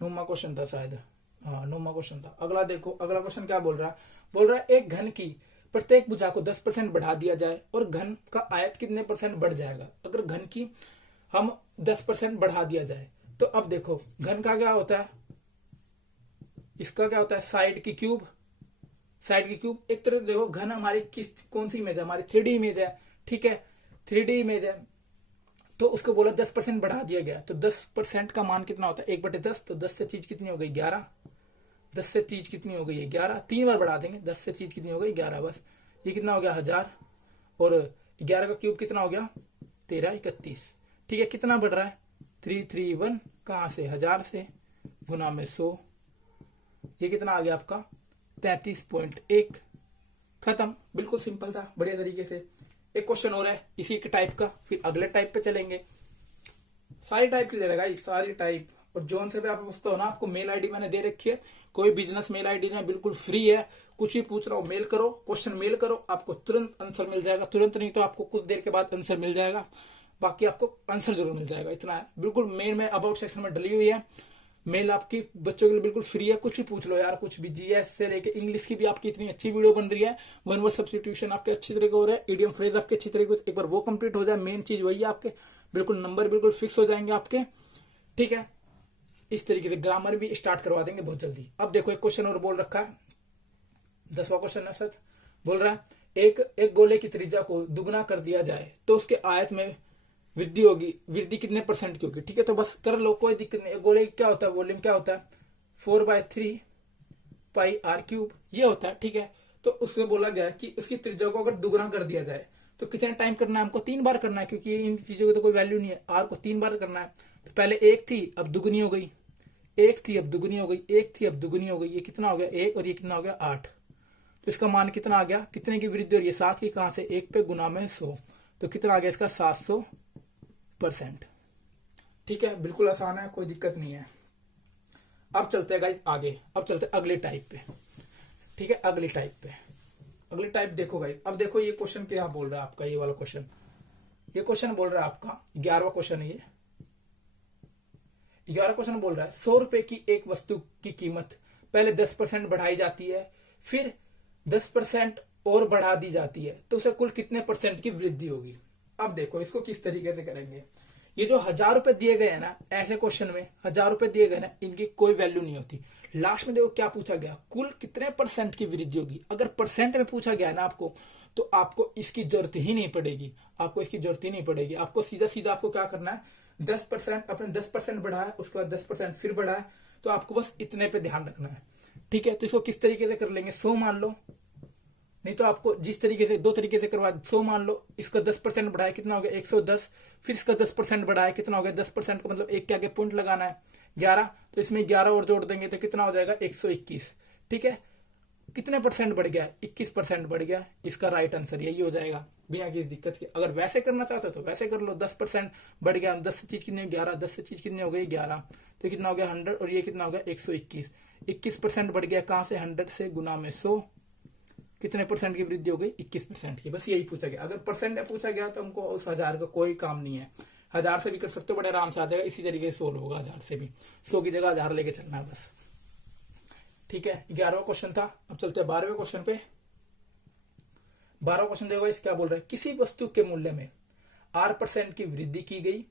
नौवां क्वेश्चन था शायद, हाँ नौवां क्वेश्चन था। अगला देखो, अगला क्वेश्चन क्या बोल रहा है एक घन की प्रत्येक भुजा को 10% बढ़ा दिया जाए और घन का आयत कितने % बढ़ जाएगा। अगर घन की हम 10% बढ़ा दिया जाए तो अब देखो घन का क्या होता है, इसका क्या होता है, साइड की क्यूब। एक तरह देखो घन हमारी कौन सी इमेज है, हमारी 3D इमेज है, ठीक है, 3D इमेज है, तो उसको बोला 10% बढ़ा दिया गया, तो 10% का मान कितना होता है 1/10, तो 10 से चीज कितनी हो गई 11, 10 से चीज कितनी हो गई 11, 3 बार बढ़ा देंगे, 10 से चीज कितनी हो गई 11, बस ये कितना हो गया 1000, और 11 का क्यूब कितना हो गया 1331, ठीक है, कितना बढ़ रहा है 331, कहां से 1000 से, गुना में 100, ये कितना आ गया आपका 33.1, खत्म, बिल्कुल सिंपल था, बढ़िया तरीके से। एक क्वेश्चन और है इसी के टाइप का, फिर अगले टाइप पे चलेंगे, सारी टाइप की दे रखा है, सारी टाइप, और जोन से भी आप पूछते हो ना, आपको मेल आईडी मैंने दे रखी है, कोई बिजनेस मेल आईडी नहीं, बिल्कुल फ्री है, कुछ भी पूछ रहा हो मेल करो, क्वेश्चन मेल करो, आपको तुरंत आंसर मिल जाएगा, तुरंत नहीं तो आपको कुछ देर के बाद आंसर मिल जाएगा, बाकी आपको आंसर जरूर मिल जाएगा, इतना है, बिल्कुल मेल में अबाउट सेक्शन में डली हुई है, मेल आपकी बच्चों के लिए बिल्कुल फ्री है, कुछ भी पूछ लो यार, कुछ भी, जीएस से लेके इंग्लिश की भी आपकी इतनी अच्छी वीडियो बन रही है, वन वर्ड सब्स्टिट्यूशन आपके अच्छी तरीके हो रहा है, इडियम फ्रेज आपके अच्छी तरीके, एक बार वो कंप्लीट हो जाए, मेन चीज वही है आपके, बिल्कुल नंबर बिल्कुल फिक्स हो जाएंगे आपके, ठीक है, इस तरीके से ग्रामर भी स्टार्ट करवा देंगे बहुत जल्दी। अब देखो एक क्वेश्चन और बोल रखा है, 10वां क्वेश्चन है सर, बोल रहा है एक गोले की त्रिज्या को दुगना कर दिया जाए तो उसके आयत में वृद्धि होगी, वृद्धि कितने % की होगी, ठीक है, तो बस कर लो, कोई दिक्कत नहीं, गोले क्या होता है, वॉल्यूम क्या होता है 4/3 पाई r क्यूब, ये होता है, ठीक है, तो उसमें बोला गया कि उसकी त्रिज्या को अगर दुगना कर दिया जाए तो कितने टाइम करना है, हमको 3 बार करना है, क्योंकि इन चीजों की तो कोई वैल्यू नहीं है, r को 3 बार करना है, तो पहले 1 थी अब दुगनी हो गई, 1 थी अब दुगनी हो गई, 1 थी अब दुगनी हो गई, ये कितना हो गया 1, और ये कितना हो गया 8, तो इसका मान कितना आ गया, कितने की वृद्धि हो रही है 7 की, कहां से 1 पे गुना में 100, तो कितना आ गया इसका 700%, ठीक है, बिल्कुल आसान है, कोई दिक्कत नहीं है। अब चलते हैं गाइस आगे, अब चलते हैं अगले टाइप पे, ठीक है, अगली टाइप पे, अगली टाइप देखो गाइस, अब देखो ये क्वेश्चन क्या बोल रहा है आपका, ये वाला क्वेश्चन, ये क्वेश्चन बोल रहा है आपका 11वां क्वेश्चन है, ये 11वां क्वेश्चन बोल रहा है 100 रुपए की एक वस्तु की कीमत पहले 10% बढ़ाई जाती है, फिर 10% और बढ़ा दी जाती है, तो उसे कुल कितने % की वृद्धि होगी। अब देखो इसको किस तरीके से करेंगे, ये जो 1000 रुपए दिए गए हैं ना, ऐसे क्वेश्चन में 1000 रुपए दिए गए ना, इनकी कोई वैल्यू नहीं होती, लास्ट में देखो क्या पूछा गया, कुल कितने % की वृद्धि होगी, अगर परसेंट में पूछा गया ना आपको, तो आपको इसकी जरूरत ही नहीं पड़ेगी, आपको इसकी जरूरत ही नहीं पड़ेगी, आपको सीधा सीधा आपको क्या करना है 10%, अपने 10% बढ़ाया, उसके बाद 10% फिर बढ़ाया, तो आपको बस इतने पे ध्यान रखना है, ठीक है, तो इसको किस तरीके से कर लेंगे, 100 मान लो, नहीं तो आपको जिस तरीके से, दो तरीके से करवा, 100 मान लो, इसका 10% बढ़ाया कितना हो गया 110, फिर इसका 10% बढ़ाया कितना हो गया 10% का मतलब एक के आगे पॉइंट लगाना है 11, तो इसमें 11 और जोड़ देंगे तो कितना हो जाएगा 121, ठीक है, कितने % बढ़ गया 21% बढ़ गया, इसका राइट आंसर यही हो जाएगा बिना किसी दिक्कत के। अगर वैसे करना चाहते हो तो वैसे कर लो, 10% बढ़ गया, 10 चीज कितनी 11, 10 से चीज कितनी हो गई 11, तो कितना हो गया 100, और ये कितना हो गया 121, 21% बढ़ गया, कहां से 100 से गुना में 100, कितने % की वृद्धि हो गई 21% की, बस यही पूछा गया, अगर परसेंट में पूछा गया तो हमको उस 1000 का कोई काम नहीं है, 1000 से भी कर सकते हो, बड़े आराम से आ जाएगा, इसी तरीके से सोल्व होगा, 1000 से भी, 100 की जगह 1000 लेके चलना है बस, ठीक है, 11वां क्वेश्चन था। अब चलते हैं 12वें क्वेश्चन पे। 12वां क्वेश्चन देखो इस क्या बोल रहा है, किसी वस्तु के मूल्य में R% की वृद्धि की गई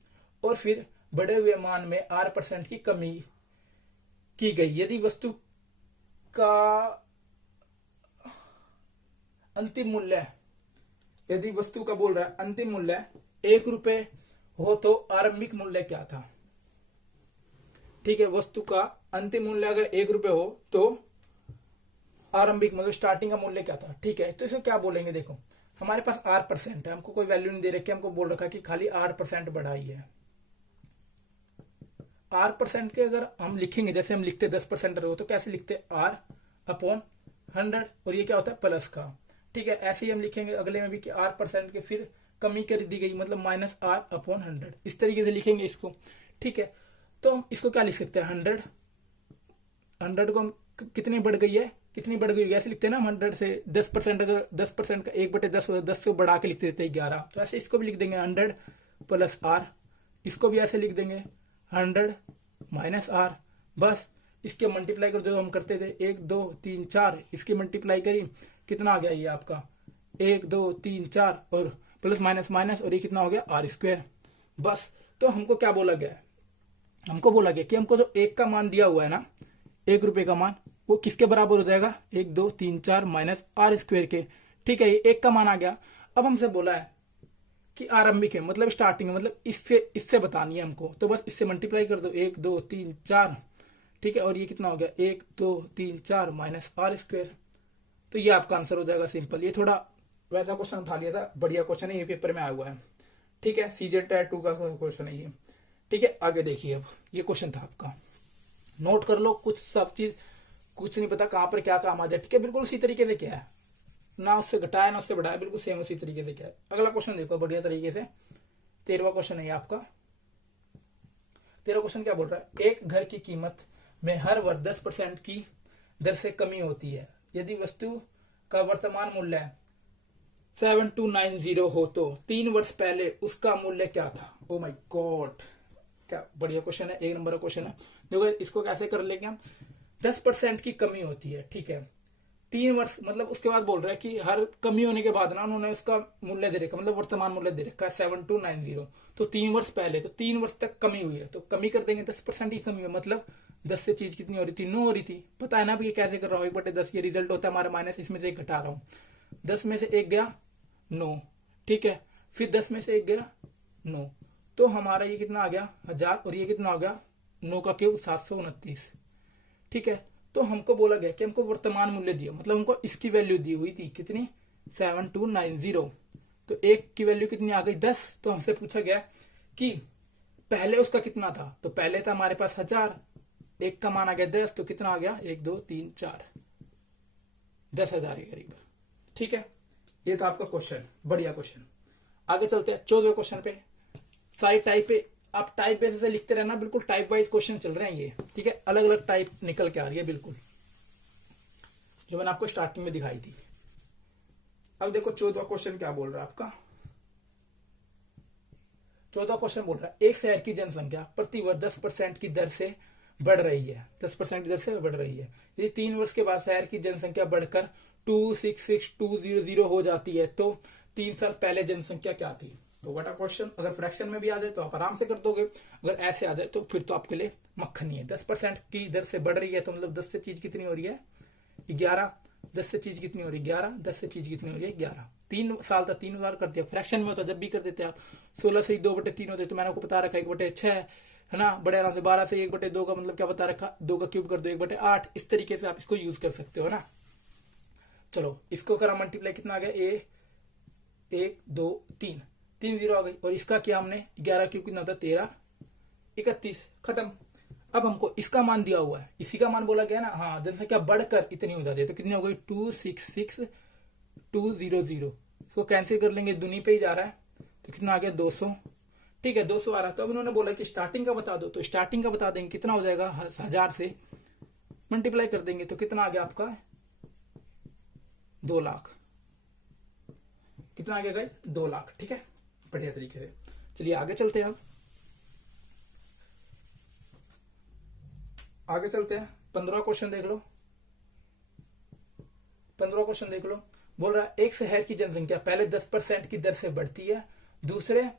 और फिर बढ़े हुए मान में R% की कमी की गई, यदि वस्तु का अंतिम मूल्य, यदि वस्तु का बोल रहा है अंतिम मूल्य 1 रुपए हो तो आरंभिक मूल्य क्या था, ठीक है, वस्तु का अंतिम मूल्य अगर 1 रुपए हो तो आरंभिक मतलब स्टार्टिंग का मूल्य क्या था, ठीक है, तो इसको क्या बोलेंगे, देखो हमारे पास R% है, हमको कोई वैल्यू नहीं दे रखी, हमको बोल रखा कि खाली R% बढ़ाई है, R% के अगर हम लिखेंगे जैसे हम लिखते 10% रहो तो कैसे लिखते R/100, और ये क्या होता है प्लस का, ठीक है, ऐसे ही हम लिखेंगे अगले में भी कि R% के फिर कमी कर दी गई मतलब -R/100, इस तरीके से लिखेंगे इसको, ठीक है, तो हम इसको क्या लिख सकते हैं 100 को हम कितनी बढ़ गई है, कितनी बढ़ गई है, ऐसे लिखते हैं ना, 100 से 10%, अगर 10% का 1/10 होता है, 10 को बढ़ा के लिख देते हैं 11, तो ऐसे इसको भी लिख देंगे 100 + R, इसको भी ऐसे लिख देंगे 100 - R, बस इसके मल्टीप्लाई कर जो हम करते थे 1 2 3 4, इसकी मल्टीप्लाई करी कितना आ गया ये आपका 1 2 3 4 और प्लस माइनस माइनस, और ये कितना हो गया R², बस। तो हमको क्या बोला गया है, हमको बोला गया कि हमको जो 1 का मान दिया हुआ है ना, 1 रुपए का मान, वो किसके बराबर हो जाएगा 1 2 3 4 - R² के, ठीक है, ये 1 का मान आ गया। अब हमसे बोला है कि आरंभिक है मतलब स्टार्टिंग है, मतलब इससे इससे बतानी है हमको, तो बस इससे मल्टीप्लाई कर दो 1 2 3 4, ठीक है। और ये कितना हो गया 1 2 3 4 माइनस आर स्क्वायर, तो ये आपका आंसर हो जाएगा सिंपल। ये थोड़ा वैसा क्वेश्चन उठा लिया था, बढ़िया क्वेश्चन है, ये पेपर में आया हुआ है, ठीक है। सीजेट टायर 2 का क्वेश्चन है ये, ठीक है। आगे देखिए, अब ये क्वेश्चन था आपका, नोट कर लो, कुछ सब चीज कुछ नहीं पता कहां पर क्या काम आ जाए, ठीक है। बिल्कुल उसी तरीके से क्या है, ना उससे घटाया ना उससे बढ़ाया, बिल्कुल सेम उसी तरीके से क्या है। अगला क्वेश्चन देखो बढ़िया तरीके से, 13वां क्वेश्चन है आपका। 13वां क्वेश्चन क्या बोल रहा है, एक घर की कीमत में हर वर्ष 10% की दर से कमी होती है, यदि वस्तु का वर्तमान मूल्य 7290 हो तो 3 वर्ष पहले उसका मूल्य क्या था। ओ माय गॉड, क्या बढ़िया क्वेश्चन है, 1 नंबर का क्वेश्चन है। देखो इसको कैसे कर लेंगे हम, 10% की कमी होती है, ठीक है। 3 वर्ष मतलब उसके बाद बोल रहा है कि हर कमी होने के बाद ना उन्होंने उसका मूल्य दे रखा, मतलब वर्तमान मूल्य दे रखा है 7290, तो 3 वर्ष पहले, तो 3 वर्ष तक कमी हुई है, तो कमी कर देंगे, 10% की कमी हुई, मतलब 10 से चीज कितनी हो रही थी, 9 हो रही थी। पता है ना ये कैसे कर रहा हूँ, 1/10 ये रिजल्ट होता है हमारा माइनस, इसमें से 1 घटा रहा हूँ, 10 में से 1 गया 9, ठीक है। फिर 10 में से 1 गया 9, तो हमारा ये कितना आ गया 1000, और ये कितना हो गया 9 का क्यूब 729, ठीक है। तो हमको बोला गया कि हमको वर्तमान मूल्य दिया, मतलब हमको इसकी वैल्यू दी हुई थी कितनी 7290, तो एक की वैल्यू कितनी आ गई 10, तो हमसे पूछा गया कि पहले उसका कितना था, तो पहले था हमारे पास 1000, एक का मान आ गया 10, तो कितना आ गया 1 2 3 4, 10,000 के करीब, ठीक है। ये था आपका क्वेश्चन, बढ़िया क्वेश्चन। आगे चलते हैं 14वें क्वेश्चन पे। सारी टाइप पे आप टाइप बेसिस से लिखते रहना, बिल्कुल टाइप वाइज क्वेश्चन चल रहे हैं ये, ठीक है। अलग अलग टाइप निकल के आ रही है बिल्कुल, जो मैंने आपको स्टार्टिंग में दिखाई थी। अब देखो 14वां क्वेश्चन क्या बोल रहा है आपका। 14वां क्वेश्चन बोल रहा है एक शहर की जनसंख्या प्रति वर्ष 10% की दर से बढ़ रही है, 10% की दर से बढ़ रही है। यदि 3 वर्ष के बाद शहर की जनसंख्या बढ़कर 266200 हो जाती है तो 3 साल पहले जनसंख्या क्या थी। तो बड़ा क्वेश्चन, अगर फ्रैक्शन में भी आ जाए तो आप आराम से कर दोगे, अगर ऐसे आ जाए तो फिर तो आपके लिए मक्खन ही है। 10% की दर से बढ़ रही है तो मतलब 10 से चीज कितनी हो रही है 11, 10 से चीज कितनी हो रही है 11, 10 से चीज कितनी हो रही है 11। 3 साल तक 3 बार कर दिया, फ्रैक्शन में होता जब भी कर देते आप, 16 से 2/3 होते, तो मैंने आपको बता रखा 1/6 है ना, बड़े आराम से। 12 से 1/2 का मतलब क्या बता रखा, 2 का क्यूब कर दो 1/8, इस तरीके से आप इसको यूज कर सकते हो ना। चलो इसको करा मल्टीप्लाई, कितना आ गया 1 2 3, 3 0 आ गई, और इसका क्या हमने 11 क्यूब कितना होता 13 31, खत्म। अब हमको इसका मान दिया हुआ है, इसी का मान बोला गया ना, हाँ जनसंख्या बढ़कर इतनी हो जाती है, तो कितनी हो गई 266200, इसको कैंसिल कर लेंगे, दुनी पे ही जा रहा है, तो कितना आ गया 200, ठीक है 200 आ रहा है। तो अब उन्होंने बोला कि स्टार्टिंग का बता दो, तो स्टार्टिंग का बता देंगे, कितना हो जाएगा 1000 से मल्टीप्लाई कर देंगे, तो कितना आ गया आपका 2 लाख, कितना आ गया 2 लाख, ठीक है, बढ़िया तरीके से। चलिए आगे चलते हैं, अब आगे चलते हैं। 15वां क्वेश्चन देख लो, 15वां क्वेश्चन देख लो। बोल रहा है एक शहर की जनसंख्या पहले 10% की दर से बढ़ती है, दूसरे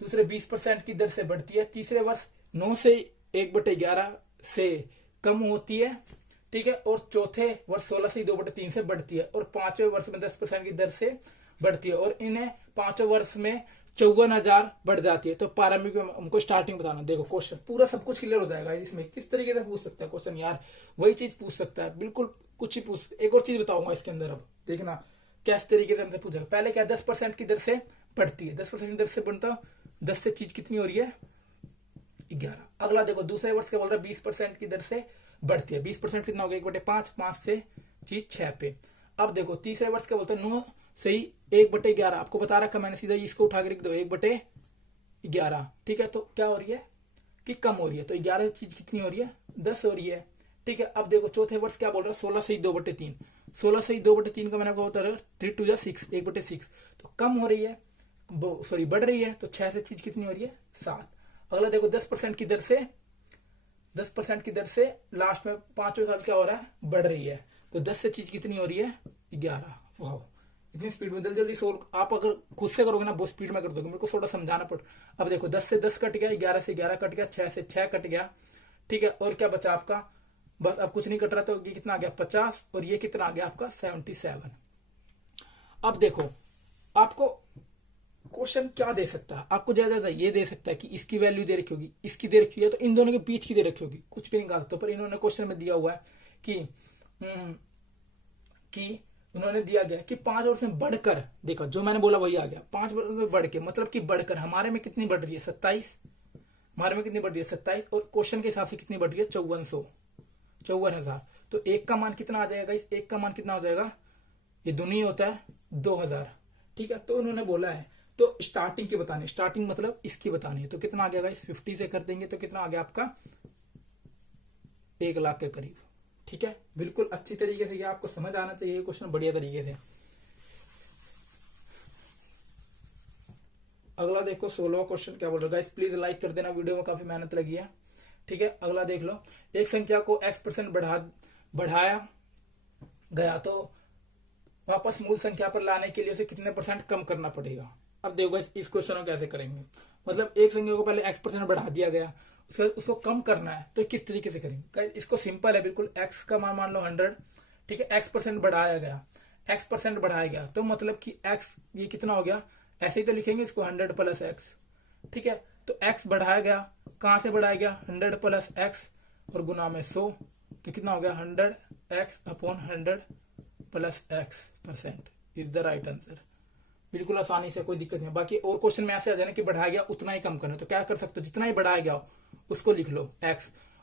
20% की दर से बढ़ती है, तीसरे वर्ष 9 से 1/11 से कम होती है, ठीक है, और चौथे वर्ष 16 से 2/3 से बढ़ती है, और 5वें वर्ष में 10% की दर से बढ़ती है, और इन्हें 5वें वर्ष में 54,000 बढ़ जाती है। तो प्रारंभिक में हमको स्टार्टिंग बताना। देखो क्वेश्चन पूरा सब कुछ क्लियर हो जाएगा इसमें, किस तरीके से पूछ सकता है क्वेश्चन यार, वही चीज पूछ सकता है, बिल्कुल कुछ ही पूछ। एक और चीज बताऊंगा इसके अंदर, अब देखना किस तरीके से हमसे पूछेगा। पहले क्या 10% की दर से बढ़ती है, 10% की दर से बढ़ता, 10 से चीज कितनी हो रही है 11। अगला देखो दूसरे वर्ष क्या बोल रहा है 20% की दर से बढ़ती है, 20% कितना हो गया 1/5, 5 से चीज 6 पे। अब देखो तीसरे वर्ष क्या बोलते हैं 9 से ही 1/11, आपको बता रखा मैंने, सीधा इसको उठा के रख दो 1/11, ठीक है। तो क्या हो रही है कि कम हो रही है, तो 11 चीज कितनी हो रही है 10 हो रही है, ठीक है। अब देखो चौथे वर्ष क्या बोल रहा है 16 से ही 2/3, 16 से ही 2/3 का मैंने आपको बता रहा 3 2 6, 1/6, तो कम हो रही है, सॉरी बढ़ रही है, तो 6 से चीज कितनी हो रही है 7। अगला देखो 10% की दर से, 10% की दर से लास्ट में 5वें साल क्या हो रहा है बढ़ रही है, तो 10 से चीज कितनी हो रही है 11। वाह, इतनी स्पीड में जल्दी जल्दी सोल्व आप अगर खुद से करोगे ना बहुत स्पीड में कर दोगे, मेरे को थोड़ा समझाना पड़। अब देखो 10 से 10 कट गया, 11 से 11 कट गया, 6 से 6 कट गया, ठीक है, और क्या बचा आपका, बस अब कुछ नहीं कट रहा, तो ये कितना आ गया 50, और ये कितना आ गया आपका 77। अब देखो आपको क्वेश्चन क्या दे सकता है आपको, ज्यादा ज्यादा ये दे सकता है कि इसकी वैल्यू दे रखी होगी, इसकी दे रखी है, तो इन दोनों के बीच की दे रखी होगी, कुछ भी निकाल सकते हो। पर इन्होंने क्वेश्चन में दिया हुआ है कि उन्होंने दिया गया कि 5 वर्ष में बढ़कर, देखो जो मैंने बोला वही आ गया, 5 वर्ष में बढ़ के, मतलब कि बढ़कर हमारे में कितनी बढ़ रही है 27, हमारे में कितनी बढ़ रही है 27, और क्वेश्चन के हिसाब से कितनी बढ़ रही है 54,000। तो एक का मान कितना आ जाएगा, इस एक का मान कितना हो जाएगा, ये दोनों ही होता है 2,000। ठीक है, तो उन्होंने बोला है तो स्टार्टिंग की बतानी, स्टार्टिंग मतलब इसकी बतानी है, तो कितना आ गया इस 50 से कर देंगे तो कितना आ गया आपका 1 लाख के करीब। ठीक है, बिल्कुल अच्छी तरीके से, ये आपको समझ आना चाहिए क्वेश्चन बढ़िया तरीके से। अगला देखो 16वां क्वेश्चन क्या बोल रहा है गाइस, प्लीज लाइक कर देना, वीडियो में काफी मेहनत लगी है। ठीक है, अगला देख लो, एक संख्या को x% बढ़ाया गया तो वापस मूल संख्या पर लाने के लिए उसे कितने % कम करना पड़ेगा। अब देखो इस क्वेश्चन को कैसे करेंगे, मतलब एक संख्या को पहले x% बढ़ा दिया गया, उसके बाद उसको कम करना है, तो किस तरीके से करेंगे गाइस। इसको सिंपल है बिल्कुल, x का मान मान लो 100, ठीक है, x% बढ़ाया गया, x% बढ़ाया गया, तो मतलब कि x ये कितना हो गया, ऐसे ही तो लिखेंगे इसको 100 + x। ठीक है, तो x बढ़ाया गया, कहां से बढ़ाया गया 100 + x और गुना में 100, तो कितना हो गया 100x/100 + x% is the right answer. बिल्कुल आसानी से, कोई दिक्कत नहीं। बाकी और क्वेश्चन में ऐसे आ जाना कि बढ़ाया गया उतना ही कम करना, तो क्या कर सकते हो, जितना ही बढ़ाया गया उसको लिख लो x,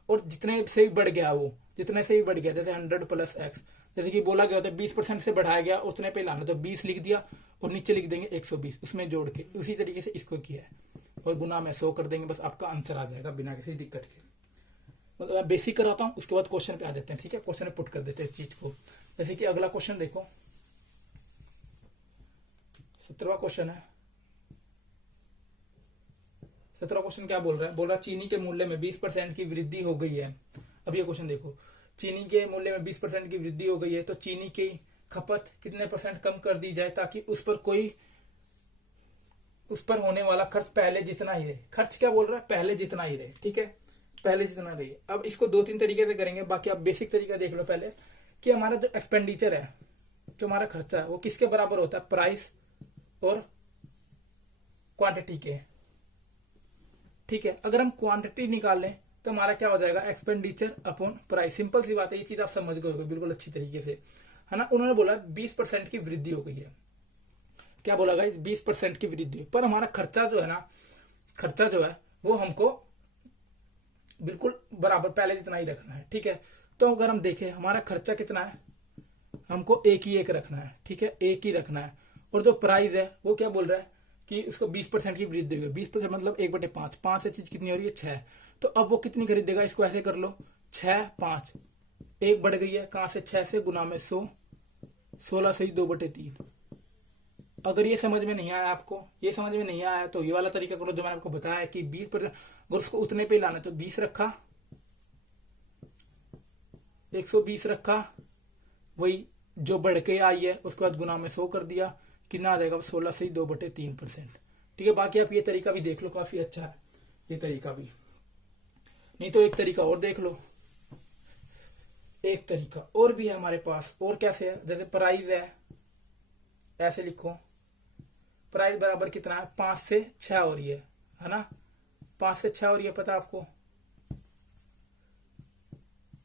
और जितने से ही बढ़ गया वो, जितने से ही बढ़ गया, जैसे 100 + x, जैसे कि बोला गया होता है 20% से बढ़ाया गया उतने पे लाना, तो 20 लिख दिया और नीचे लिख देंगे 120 उसमें जोड़ के, उसी तरीके से इसको किया है, और गुना में 100 कर देंगे, बस आपका आंसर आ जाएगा बिना किसी दिक्कत के। मतलब मैं बेसिक कराता हूँ, उसके बाद क्वेश्चन पे आ जाते हैं। ठीक है, क्वेश्चन में पुट कर देते हैं इस चीज को। जैसे कि अगला क्वेश्चन देखो, 17वां क्वेश्चन है। 17वां क्वेश्चन क्या बोल रहा है, बोल रहा है चीनी के मूल्य में 20% की वृद्धि हो गई है। अब ये क्वेश्चन देखो, चीनी के मूल्य में 20% की वृद्धि हो गई है, तो चीनी की खपत कितने % कम कर दी जाए ताकि उस पर होने वाला खर्च पहले जितना ही रहे। खर्च क्या बोल रहा है, पहले जितना ही रहे। ठीक है, पहले जितना रहे। अब इसको 2-3 तरीके से करेंगे, बाकी आप बेसिक तरीका देख लो पहले, कि हमारा जो एक्सपेंडिचर है, जो हमारा खर्चा है, वो किसके बराबर होता है, प्राइस और क्वांटिटी के। ठीक है, अगर हम क्वांटिटी निकाल लें तो हमारा क्या हो जाएगा, एक्सपेंडिचर अपॉन प्राइस। सिंपल सी बात है, ये चीज आप समझ गए होगे बिल्कुल अच्छी तरीके से, है ना। उन्होंने बोला 20% की वृद्धि हो गई है, क्या बोला गाइस 20% की वृद्धि, पर हमारा खर्चा जो है ना, खर्चा जो है वो हमको बिल्कुल बराबर पहले जितना ही रखना है। ठीक है, तो अगर हम देखें हमारा खर्चा कितना है, हमको एक ही रखना है। ठीक है, एक ही रखना है, और जो प्राइस है वो क्या बोल रहा है कि उसको 20% की वृद्धि हुई। 20% मतलब 1/5, 5 से चीज कितनी हो रही है 6, तो अब वो कितनी खरीदेगा, इसको ऐसे कर लो 6, 5, 1 बढ़ गई है, कहां से 6 से, गुना में 100, 16 से ही 2/3। अगर ये समझ में नहीं आया आपको, ये समझ में नहीं आया, तो ये वाला तरीका करो जो मैंने आपको बताया कि 20%, अगर उसको उतने पे लाना तो 20 रखा, 120 रखा, वही जो बढ़ के आई है उसके बाद गुना में 100 कर दिया, कितना आ जाएगा 16 से ही 2/3%। ठीक है, बाकी आप ये तरीका भी देख लो, काफी अच्छा है ये तरीका भी। नहीं तो एक तरीका और देख लो, एक तरीका और भी है हमारे पास। और कैसे है, जैसे प्राइस है, ऐसे लिखो, प्राइस बराबर कितना है, 5 से 6 हो रही है ना, 5 से 6 हो रही है, पता आपको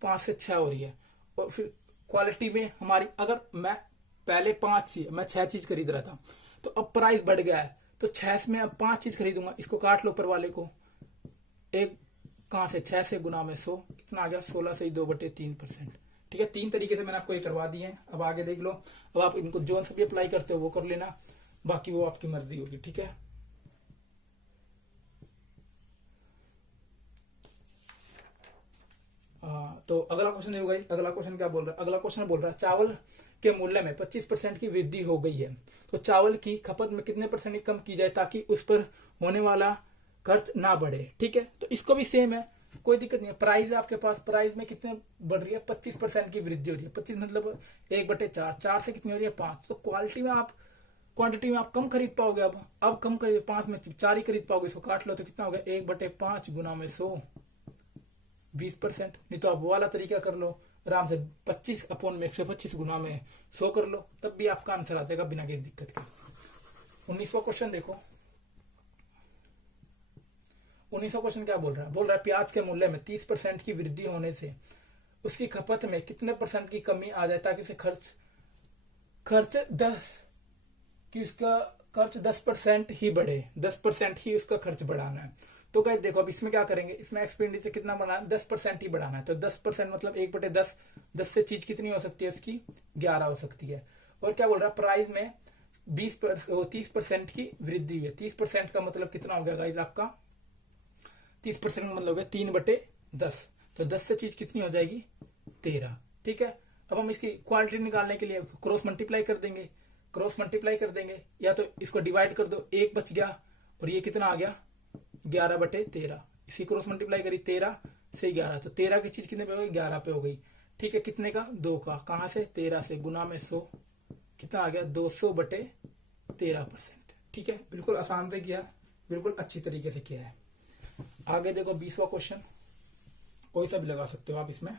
5 से 6 हो रही है। और फिर क्वालिटी में हमारी, अगर मैं पहले 5 चीज, मैं 6 चीज खरीद रहा था, तो अब प्राइस बढ़ गया है, तो 6 में अब 5 चीज खरीदूंगा, इसको काट लो ऊपर वाले को, एक कहां से 6 से, गुना में 100, कितना आ गया 16 से ही 2/3%। ठीक है, 3 तरीके से मैंने आपको ये करवा दिए हैं। अब आगे देख लो, अब आप इनको जो सा भी अप्लाई करते हो वो कर लेना, बाकी वो आपकी मर्जी होगी। ठीक है, तो अगला क्वेश्चन होगा, अगला क्वेश्चन क्या बोल रहा है, अगला क्वेश्चन बोल रहा है चावल के मूल्य में 25% की वृद्धि हो गई है, तो चावल की खपत में कितने % कम की जाए ताकि उस पर होने वाला खर्च ना बढ़े। ठीक है, तो इसको भी सेम है, कोई दिक्कत नहीं है। प्राइस है आपके पास, प्राइस में कितने बढ़ रही है, 25% की वृद्धि हो रही है। 25 मतलब 1/4, 4 से कितनी हो रही है 5, तो क्वालिटी में आप, क्वांटिटी में आप कम खरीद पाओगे। अब कम खरीद, 5 में 4 ही खरीद पाओगे, इसको काट लो तो कितना हो गया 1/5 गुना में 100, 20%। नहीं तो आप वो वाला तरीका कर लो आराम से, 25 अपॉन में 125 गुना में 100 कर लो, तब भी आपका आंसर आ जाएगा बिना किसी दिक्कत के। 19वां क्वेश्चन देखो, 1900 क्वेश्चन क्या बोल रहा है? बोल रहा है प्याज के मूल्य में 30% की वृद्धि होने से उसकी खपत में कितने % की कमी आ जाए ताकि उसे खर्च 10% ही बढ़े, 10% ही उसका खर्च बढ़ाना है। तो गाइस देखो अब इसमें क्या करेंगे, इसमें एक्सपेंडिचर कितना बढ़ाना है? 10% ही बढ़ाना है। तो 10% मतलब 1/10, 10 से चीज कितनी हो सकती है उसकी? 11 हो सकती है। और क्या बोल रहा है? प्राइस में 30% की वृद्धि हुई है। 30% का मतलब कितना हो गया गाइस आपका? 30% का मतलब हो गया 3/10। तो 10 से चीज कितनी हो जाएगी? 13। ठीक है, अब हम इसकी क्वालिटी निकालने के लिए क्रॉस मल्टीप्लाई कर देंगे, या तो इसको डिवाइड कर दो, 1 बच गया और ये कितना आ गया? 11/13। इसी क्रॉस मल्टीप्लाई करी 13 से 11, तो 13 की चीज कितने पे हो गई? 11 पे हो गई। ठीक है, कितने का? 2 का। कहां से? 13 से। गुना में 100, कितना आ गया? 200/13%। ठीक है, बिल्कुल आसान से किया, बिल्कुल अच्छी तरीके से किया है। आगे देखो 20वां क्वेश्चन, कोई सा भी लगा सकते हो आप इसमें।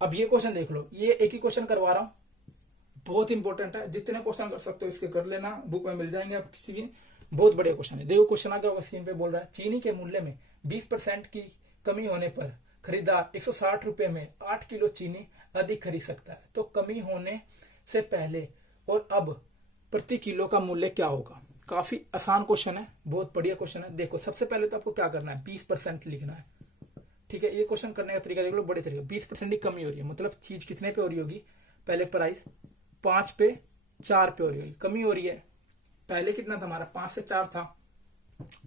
अब ये क्वेश्चन देख लो, ये एक ही क्वेश्चन करवा रहा हूं, बहुत इंपॉर्टेंट है। जितने क्वेश्चन कर सकते हो इसके कर लेना, बुक में मिल जाएंगे आप किसी की। बहुत बड़े क्वेश्चन है। देखो क्वेश्चन आ गया होगा स्क्रीन पे। बोल रहा है चीनी के मूल्य में 20% की कमी होने पर खरीदार 160 रुपए में 8 किलो चीनी अधिक खरीद सकता है। तो कमी होने से पहले और अब प्रति किलो का मूल्य क्या होगा? काफी आसान क्वेश्चन है, बहुत बढ़िया क्वेश्चन है। देखो सबसे पहले तो आपको क्या करना है? 20% लिखना है। ठीक है, ये क्वेश्चन करने का तरीका देख लो, बड़े तरीके। 20% की कमी हो रही है, मतलब चीज कितने पे हो रही होगी? पहले प्राइस 5 पे 4 पे हो रही होगी, कमी हो रही है। पहले कितना था हमारा? 5 से 4 था।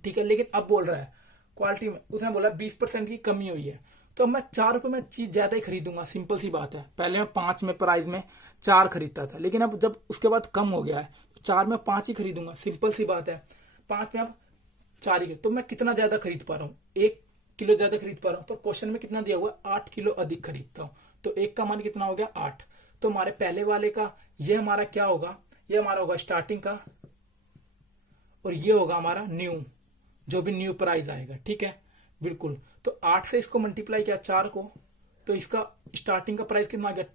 ठीक है, लेकिन अब बोल रहा है क्वालिटी में, उसने बोला 20% की कमी हुई है, तो अब मैं 4 रुपए में चीज ज्यादा ही खरीदूंगा। सिंपल सी बात है। पहले मैं 5 में प्राइस में 4 खरीदता था, लेकिन अब जब उसके बाद कम हो गया है तो 4 में 5 ही खरीदूंगा। सिंपल सी बात है। 5 में अब 4 ही, तो मैं कितना ज्यादा खरीद पा रहा हूँ? 1 किलो ज्यादा खरीद पा रहा हूँ, पर क्वेश्चन में कितना दिया हुआ? 8 किलो अधिक खरीदता हूँ। तो 1 का मान कितना हो गया? 8। तो हमारे पहले वाले का ये हमारा क्या होगा? ये हमारा होगा स्टार्टिंग का, और ये होगा हमारा न्यू, जो भी न्यू प्राइस आएगा। ठीक है, बिल्कुल। तो 8 से इसको मल्टीप्लाई किया 4 को, तो इसका स्टार्टिंग का प्राइस कितना आ गया?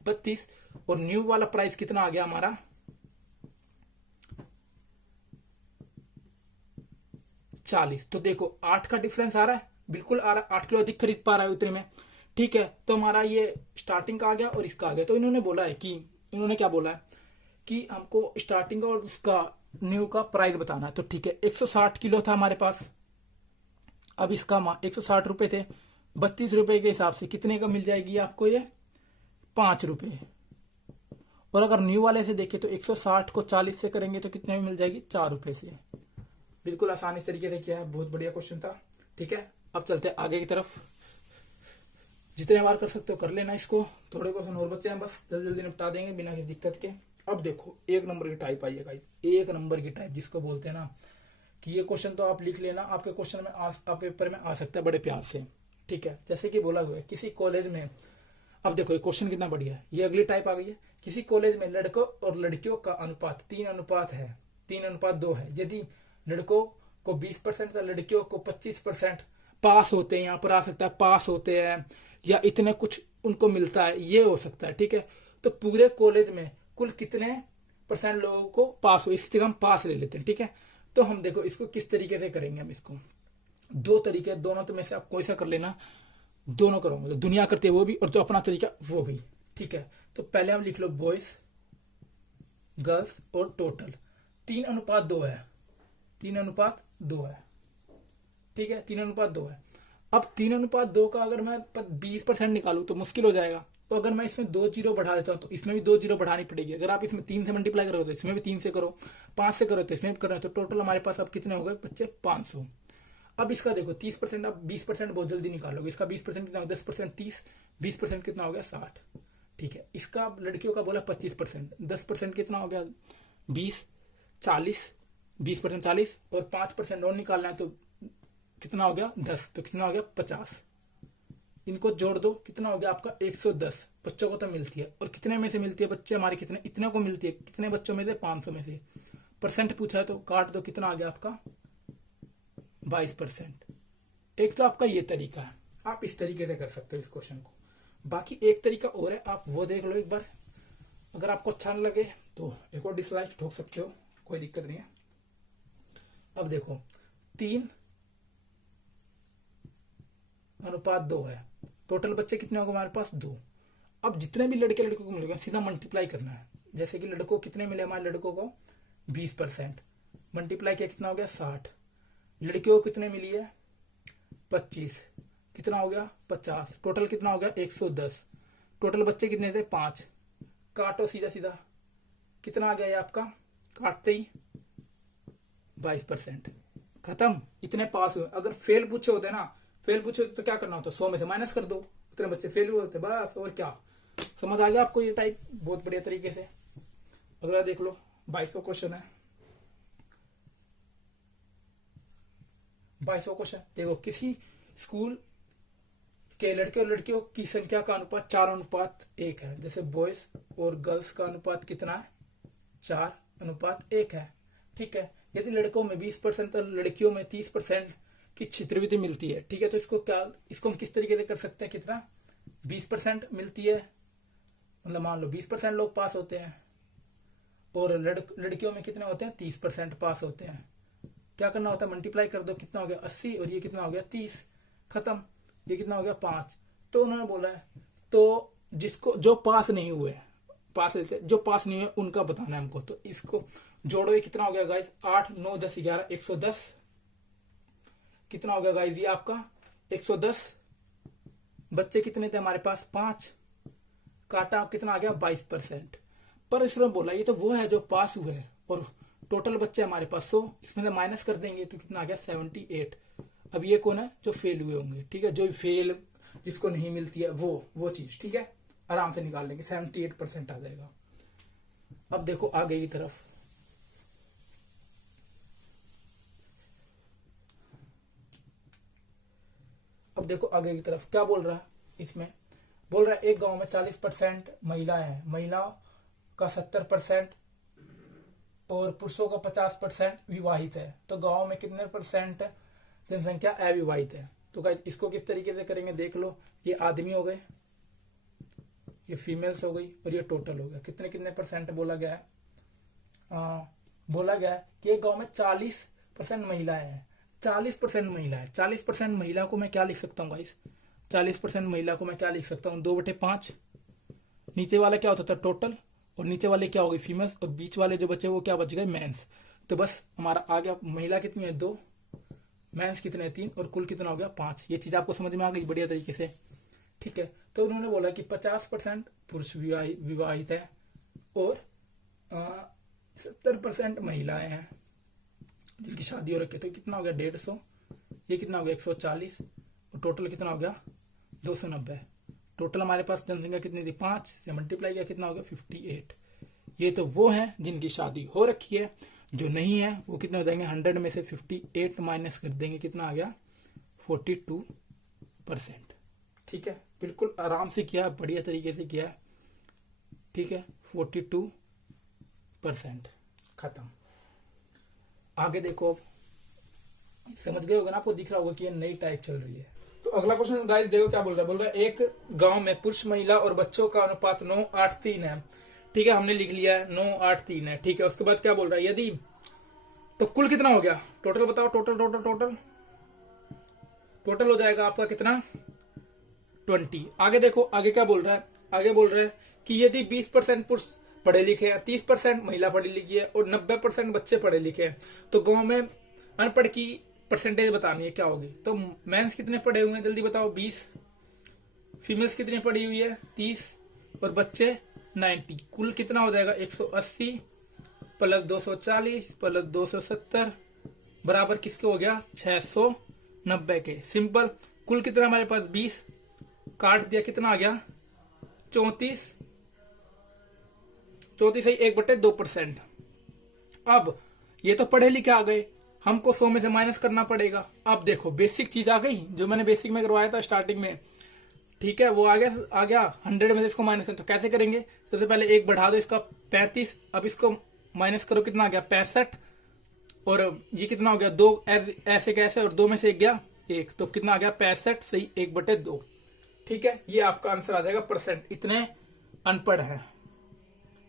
32। और न्यू वाला प्राइस कितना आ गया हमारा? 40। तो देखो 8 का डिफरेंस आ रहा है, बिल्कुल आ रहा है। 8 किलो अधिक खरीद पा रहा है उतने में। ठीक है, तो हमारा ये स्टार्टिंग का आ गया और इसका आ गया। तो इन्होंने बोला है कि, इन्होंने क्या बोला है कि हमको स्टार्टिंग का और उसका न्यू का प्राइस बताना है। तो ठीक है, 160 किलो था हमारे पास। अब इसका 160 रुपए थे, 32 रुपए के हिसाब से कितने का मिल जाएगी आपको? ये 5 रुपए। और अगर न्यू वाले से देखें तो 160 को 40 से करेंगे तो कितने में मिल जाएगी? 4 रुपए से। बिल्कुल आसान इस तरीके से किया है, बहुत बढ़िया क्वेश्चन था। ठीक है, अब चलते हैं आगे की तरफ। जितने बार कर सकते हो कर लेना इसको। थोड़े क्वेश्चन और बच्चे हैं, बस जल्दी जल्दी निपटा देंगे बिना किसी दिक्कत के। अब देखो 1 नंबर की टाइप आई है गाइस, 1 नंबर की टाइप जिसको बोलते हैं ना, कि ये क्वेश्चन तो आप लिख लेना, आपके क्वेश्चन में आपके पेपर में आ सकता है बड़े प्यार से। ठीक है, जैसे कि बोला हुआ है किसी कॉलेज में, अब देखो ये क्वेश्चन कितना बढ़िया है। ये अगली टाइप आ गई है। किसी कॉलेज में लड़कों और लड़कियों का अनुपात 3 है, 3:2 है। यदि लड़कों को 20% और लड़कियों को 25% पास होते हैं, यहाँ पर आ सकता है पास होते हैं, या इतने कुछ उनको मिलता है, ये हो सकता है। ठीक है, तो पूरे कॉलेज में कुल कितने % लोगों को पास हो, इसकी जगह हम पास ले लेते हैं। ठीक है, तो हम देखो इसको किस तरीके से करेंगे। हम इसको 2 तरीके, दोनों तो में से आप कोई सा कर लेना, दोनों करोगे। तो दुनिया करती है वो भी, और जो अपना तरीका वो भी। ठीक है, तो पहले हम लिख लो बॉयज, गर्ल्स और टोटल 3:2 है, 3:2 है। ठीक है, 3:2 है। अब 3:2 का अगर मैं 20% निकालू तो मुश्किल हो जाएगा। तो अगर मैं इसमें 2 जीरो बढ़ा देता हूँ तो इसमें भी 2 जीरो बढ़ानी पड़ेगी। अगर आप इसमें 3 से मल्टीप्लाई करोगे तो इसमें भी 3 से करो, 5 से करो तो इसमें भी करो। तो टोटल हमारे पास अब कितने हो गए बच्चे? 500। अब इसका देखो 30%, आप 20% बहुत जल्दी निकालोगे। इसका 20% कितना होगा? 10% 30, 20% कितना हो गया? 60। ठीक है, इसका लड़कियों का बोला 25%, 10% कितना हो गया? 20, 40, 20% 40, और 5% और निकालना है तो कितना हो गया? 10। तो कितना हो गया? 50। इनको जोड़ दो, कितना हो गया आपका? 110 बच्चों को तो मिलती है। और कितने में से मिलती है बच्चे हमारे? कितने? इतने को मिलती है। कितने बच्चों में से? 500 में से। परसेंट पूछा है तो काट दो, कितना आ गया आपका? 22%। एक तो आपका ये तरीका है, आप इस तरीके से कर सकते हो इस क्वेश्चन को। बाकी एक तरीका और है, आप वो देख लो एक बार। अगर आपको अच्छा न लगे तो एक और डिसलाइक ठोक सकते हो, कोई दिक्कत नहीं है। अब देखो 3 अनुपात 2 है। टोटल बच्चे कितने होंगे हमारे पास 2। अब जितने भी लड़के लड़कों को मिलेगा सीधा मल्टीप्लाई करना है। जैसे कि लड़कों कितने मिले हमारे लड़कों को 20%, मल्टीप्लाई किया कितना हो गया 60। लड़कियों को कितने मिली है 25, कितना हो गया 50। टोटल कितना हो गया 110। टोटल बच्चे कितने थे 5। काटो सीधा सीधा, कितना आ गया ये आपका, काटते ही 22%। खत्म, इतने पास हुए। अगर फेल पूछे होते ना, फेल पूछे होते तो क्या करना होता, 100 में से माइनस कर दो, इतने बच्चे फेल हुए होते बस। और क्या, समझ आ गया आपको ये टाइप बहुत बढ़िया तरीके से। अगला देख लो 22वां क्वेश्चन है। 22वां क्वेश्चन देखो, किसी स्कूल के लड़के और लड़कियों की संख्या का अनुपात 4:1 है। जैसे बॉयज और गर्ल्स का अनुपात कितना है 4:1 है। ठीक है, यदि लड़कों में 20% और लड़कियों में 30% की छात्रवृत्ति मिलती है, ठीक है, तो इसको हम किस तरीके से कर सकते हैं, कितना 20% मिलती है, मतलब मान लो 20% लोग पास होते हैं और लड़कियों में कितने होते हैं 30% पास होते हैं। क्या करना होता है, मल्टीप्लाई कर दो, कितना हो गया 80 और ये कितना हो गया 30। खत्म, ये कितना हो गया 5। तो उन्होंने बोला है तो जो पास नहीं हुए, जो पास नहीं हुए उनका बताना है हमको। तो इसको जोड़ो, ये कितना हो गया गाइस 8 9 10 11 110। कितना हो गया गाइस ये आपका 110। बच्चे कितने थे हमारे पास 5, काटा कितना आ गया 22%। पर इसमें बोला ये तो वो है जो पास हुए हैं और टोटल बच्चे हमारे पास 100, इसमें से माइनस कर देंगे तो कितना आ गया 78। अब ये कौन है, जो फेल हुए होंगे। ठीक है, जो फेल जिसको नहीं मिलती है वो चीज, ठीक है, आराम से निकाल लेंगे, 78% आ जाएगा। अब देखो आगे की तरफ, अब देखो आगे की तरफ क्या बोल रहा है। इसमें बोल रहा है एक गांव में 40% महिलाएं हैं, महिलाओं का 70% और पुरुषों का 50% विवाहित है। तो गांव में कितने परसेंट जनसंख्या अविवाहित है। तो गाइस इसको किस तरीके से करेंगे देख लो, ये आदमी हो गए, ये फीमेल्स हो गई और ये टोटल हो गया। कितने कितने परसेंट बोला गया है, बोला गया है कि एक गांव में 40% महिलाएं हैं। 40% महिला है, 40% महिला को मैं क्या लिख सकता हूँ गाइस, 40% महिला को मैं क्या लिख सकता हूँ 2/5। नीचे वाला क्या होता था टोटल, और नीचे वाले क्या हो गई फीमेल्स, और बीच वाले जो बचे वो क्या बच गए मेंस। तो बस हमारा आ गया, महिला कितनी है 2, मेंस कितने 3 और कुल कितना हो गया 5। ये चीज आपको समझ में आ गई बढ़िया तरीके से। ठीक है, तो उन्होंने बोला कि 50% पुरुष विवाहित है और 70% महिलाएं हैं जिनकी शादी हो रखी है। तो कितना हो गया 150, ये कितना हो गया 140 और टोटल कितना हो गया 290। टोटल हमारे पास जनसंख्या कितनी थी 5 से मल्टीप्लाई किया कितना हो गया 58। ये तो वो है जिनकी शादी हो रखी है, जो नहीं है वो कितने हो जाएंगे 100 में से 58 माइनस कर देंगे, कितना आ गया 42%। ठीक है, बिल्कुल आराम से किया, बढ़िया तरीके से किया। ठीक है, 42%। खत्म। आगे देखो, अब समझ गए होगा ना, आपको दिख रहा होगा कि ये नई टाइप चल रही है। तो अगला क्वेश्चन गाइस देखो क्या बोल रहा है, बोल रहा है एक गांव में पुरुष महिला और बच्चों का अनुपात 9:8:3 है। ठीक है, हमने लिख लिया है 9:8:3 है। ठीक है, उसके बाद क्या बोल रहा है, यदि तो कुल कितना हो गया, टोटल बताओ, टोटल टोटल टोटल टोटल हो जाएगा आपका कितना 20। आगे देखो आगे क्या बोल रहा है, आगे बोल रहा है कि यदि 20% पुरुष पढ़े लिखे हैं, 30% महिला पढ़ी लिखी है और 90% बच्चे पढ़े लिखे हैं, तो गांव में अनपढ़ की परसेंटेज बतानी है, क्या होगी। तो मेंस कितने पढ़े हुए हैं जल्दी बताओ 20, फीमेल्स कितनी पढ़ी हुई है 30 और बच्चे 90। कुल कितना हो जाएगा 180 प्लस 240 प्लस 270 बराबर किसके हो गया 690 के। सिंपल, कुल कितना हमारे पास 20, काट दिया कितना आ गया 34 ही 1/2%। अब ये तो पढ़े लिखे आ गए, हमको 100 में से माइनस करना पड़ेगा। अब देखो बेसिक चीज आ गई जो मैंने बेसिक में करवाया था स्टार्टिंग में। ठीक है, वो आ गया 100 में से इसको माइनस करें तो कैसे करेंगे, सबसे पहले एक बढ़ा दो इसका 35, अब इसको माइनस करो कितना आ गया 65 और ये कितना हो गया 2 ऐसे कैसे और 2 में से 1 गया 1, तो कितना आ गया 65 सही 1/2। ठीक है, ये आपका आंसर आ जाएगा परसेंट। इतने अनपढ़ है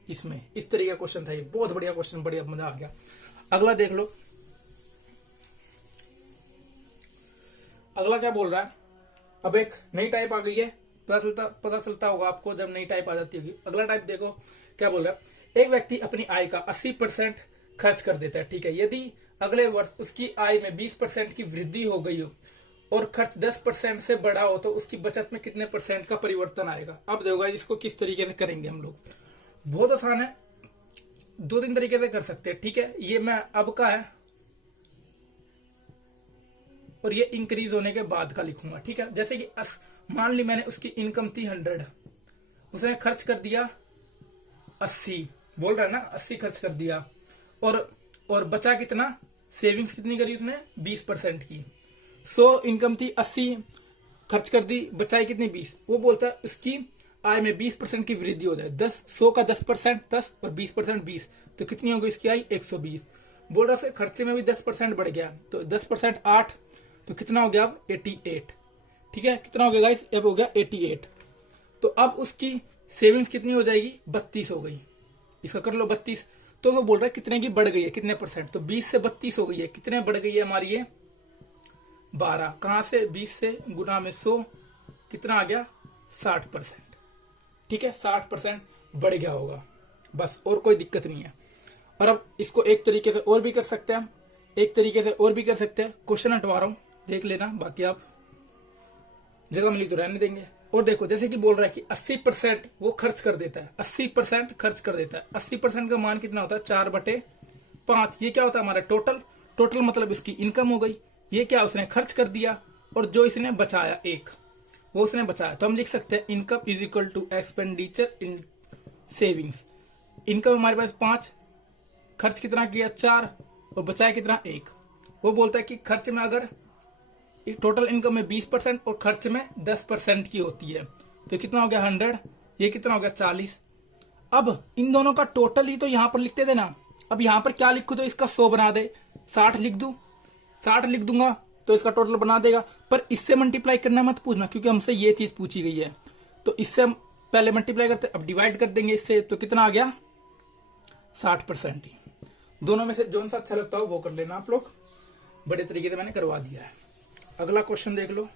इसमें, इस तरीके का क्वेश्चन था ये, बहुत बढ़िया क्वेश्चन, बढ़िया मजा आ गया। अगला देख लो, अगला क्या बोल रहा है, अब एक नई टाइप आ गई है, पता चलता होगा आपको जब नई टाइप आ जाती होगी। अगला टाइप देखो क्या बोल रहा है। एक व्यक्ति अपनी आय का 80% खर्च कर देता है, ठीक है। यदि अगले वर्ष उसकी आय में 20% की वृद्धि हो गई हो और खर्च 10% से बढ़ा हो तो उसकी बचत में कितने परसेंट का परिवर्तन आएगा। अब देखो इसको किस तरीके से करेंगे हम लोग। बहुत आसान है, 2-3 तरीके से कर सकते हैं, ठीक है। ये मैं अब का है और ये इंक्रीज होने के बाद का लिखूंगा, ठीक है। जैसे कि मान ली मैंने उसकी इनकम थी 100, उसने खर्च कर दिया 80, बोल रहा है ना 80 खर्च कर दिया, और बचा कितना, सेविंग्स कितनी करी उसने 20% की। 100 इनकम थी, 80 खर्च कर दी, बचाई कितनी 20। वो बोलता है उसकी आय में 20% की वृद्धि हो जाए। 100 का 10% 10 और 20% 20, तो कितनी होगी इसकी आय 120। बोल रहा है खर्चे में भी 10% बढ़ गया, तो 10% 8, तो कितना हो गया अब 88, ठीक है। कितना हो गया गाइस, अब हो गया 88। तो अब उसकी सेविंग्स कितनी हो जाएगी, 32 हो गई। इसका कर लो 32। तो वो बोल रहा है कितने की बढ़ गई है, कितने परसेंट, तो 20 से 32 हो गई है। कितने बढ़ गई है हमारी ये 12। कहां से, 20 से गुना में 100, कितना आ गया 60%, ठीक है। 60% बढ़ गया होगा, बस, और कोई दिक्कत नहीं है। और अब इसको एक तरीके से और भी कर सकते हैं, क्वेश्चन हटवा रहा हूं, देख लेना, बाकी आप जगह में लिख तो रहने देंगे। और देखो जैसे कि बोल रहा है कि 80% वो खर्च कर देता है, 80% खर्च कर देता है। 80% का मान कितना होता है, 4/5। ये क्या होता है हमारा टोटल मतलब इसकी इनकम हो गई। ये क्या उसने खर्च कर दिया, और जो इसने बचाया वो उसने बचाया। तो हम लिख सकते हैं income is equal to expenditure in savings. Income हमारे पास 5, खर्च कितना किया 4, और बचाया कितना 1। वो बोलता है कि खर्च में अगर टोटल इनकम में 20% और खर्च में 10% की होती है, तो कितना हो गया 100, ये कितना हो गया 40। अब इन दोनों का टोटल ही तो यहां पर लिखते थे ना। अब यहां पर क्या लिखूं, तो इसका 100 बना दे, 60 लिख दूं, 60 लिख दूंगा तो इसका टोटल बना देगा। पर इससे मल्टीप्लाई करना मत पूछना, क्योंकि हमसे ये चीज पूछी गई है। तो इससे हम पहले मल्टीप्लाई करते, अब डिवाइड कर देंगे इससे, तो कितना आ गया 60% ही। दोनों में से जो सा अच्छा लगता हो वो कर लेना आप लोग, बड़े तरीके से मैंने करवा दिया है। अगला क्वेश्चन देख लो।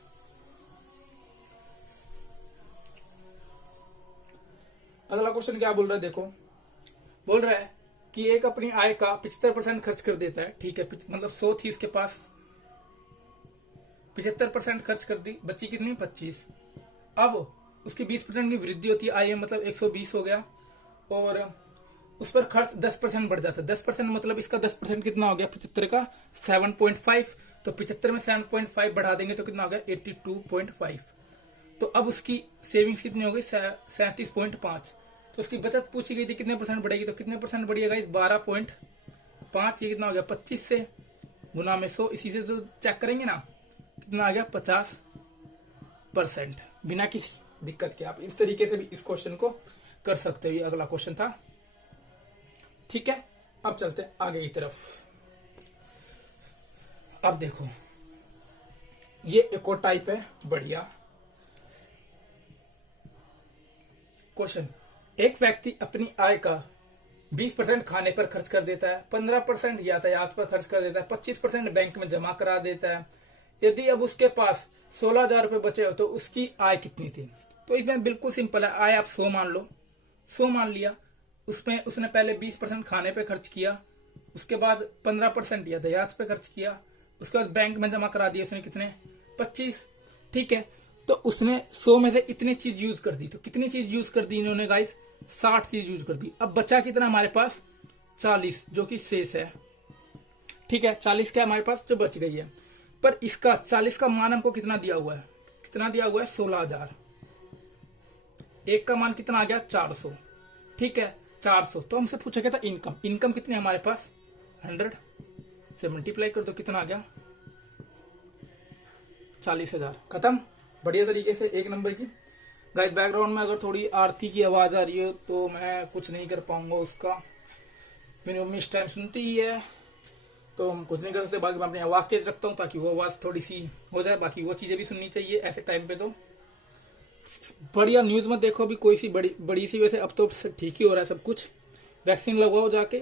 अगला क्वेश्चन क्या बोल रहा है, देखो बोल रहा है कि एक अपनी आय का 75% खर्च कर देता है, ठीक है। मतलब 100 थी उसके पास, 75% खर्च कर दी, बची कितनी 25। अब उसकी 20% की वृद्धि होती है आय में, मतलब 120 हो गया, और उस पर खर्च 10% बढ़ जाता है। 10% मतलब इसका 10% कितना हो गया 75 का 7.5। तो 75 में 7.5 बढ़ा देंगे तो कितना हो गया 82.5। तो अब उसकी सेविंग्स कितनी हो गई 37.5। तो उसकी बचत पूछी गई थी कितने परसेंट बढ़ेगी, तो कितने परसेंट बढ़िएगा 12.5। ये कितना हो गया 25 से गुना में 100, इसी से तो चेक करेंगे ना, कितना आ गया 50%, बिना किसी दिक्कत के। आप इस तरीके से भी इस क्वेश्चन को कर सकते हो। ये अगला क्वेश्चन था, ठीक है। अब चलते हैं आगे की तरफ। अब देखो ये एक और टाइप है, बढ़िया क्वेश्चन। एक व्यक्ति अपनी आय का 20% खाने पर खर्च कर देता है, 15% यातायात पर खर्च कर देता है, 25% बैंक में जमा करा देता है। यदि अब उसके पास 16,000 रुपए बचे हो तो उसकी आय कितनी थी। तो इसमें बिल्कुल सिंपल है, आय आप 100 मान लो, 100 मान लिया, उसमें उसने पहले 20% खाने पे खर्च किया, उसके बाद 15% यातायात पे खर्च किया, उसके बाद बैंक में जमा करा दिया उसने कितने 25, ठीक है। तो उसने 100 में से इतनी चीज यूज कर दी, तो कितनी चीज यूज कर दी इन्होंने गाइस 60 चीज यूज कर दी। अब बचा कितना हमारे पास 40, जो कि शेष है, ठीक है। 40 क्या हमारे पास जो बच गई है, पर इसका 40 का मान हमको कितना दिया हुआ है, 16,000। एक का मान कितना आ गया 400, ठीक है 400। तो हमसे पूछा गया था इनकम कितनी हमारे पास 100 से मल्टीप्लाई कर दो, कितना आ गया 40,000। खत्म, बढ़िया तरीके से, एक नंबर की। गाइस बैकग्राउंड में अगर थोड़ी आरती की आवाज आ रही हो तो मैं कुछ नहीं कर पाऊंगा उसका, मेरी मम्मी इस टाइम सुनती ही है तो हम कुछ नहीं कर सकते। बाकी मैं अपनी आवाज तेज रखता हूँ ताकि वो आवाज थोड़ी सी हो जाए, बाकी वो चीजें भी सुननी चाहिए ऐसे टाइम पे। तो बढ़िया न्यूज मत देखो अभी कोई सी बड़ी सी, वैसे अब तो ठीक ही हो रहा है सब कुछ। वैक्सीन लगवाओ जाके,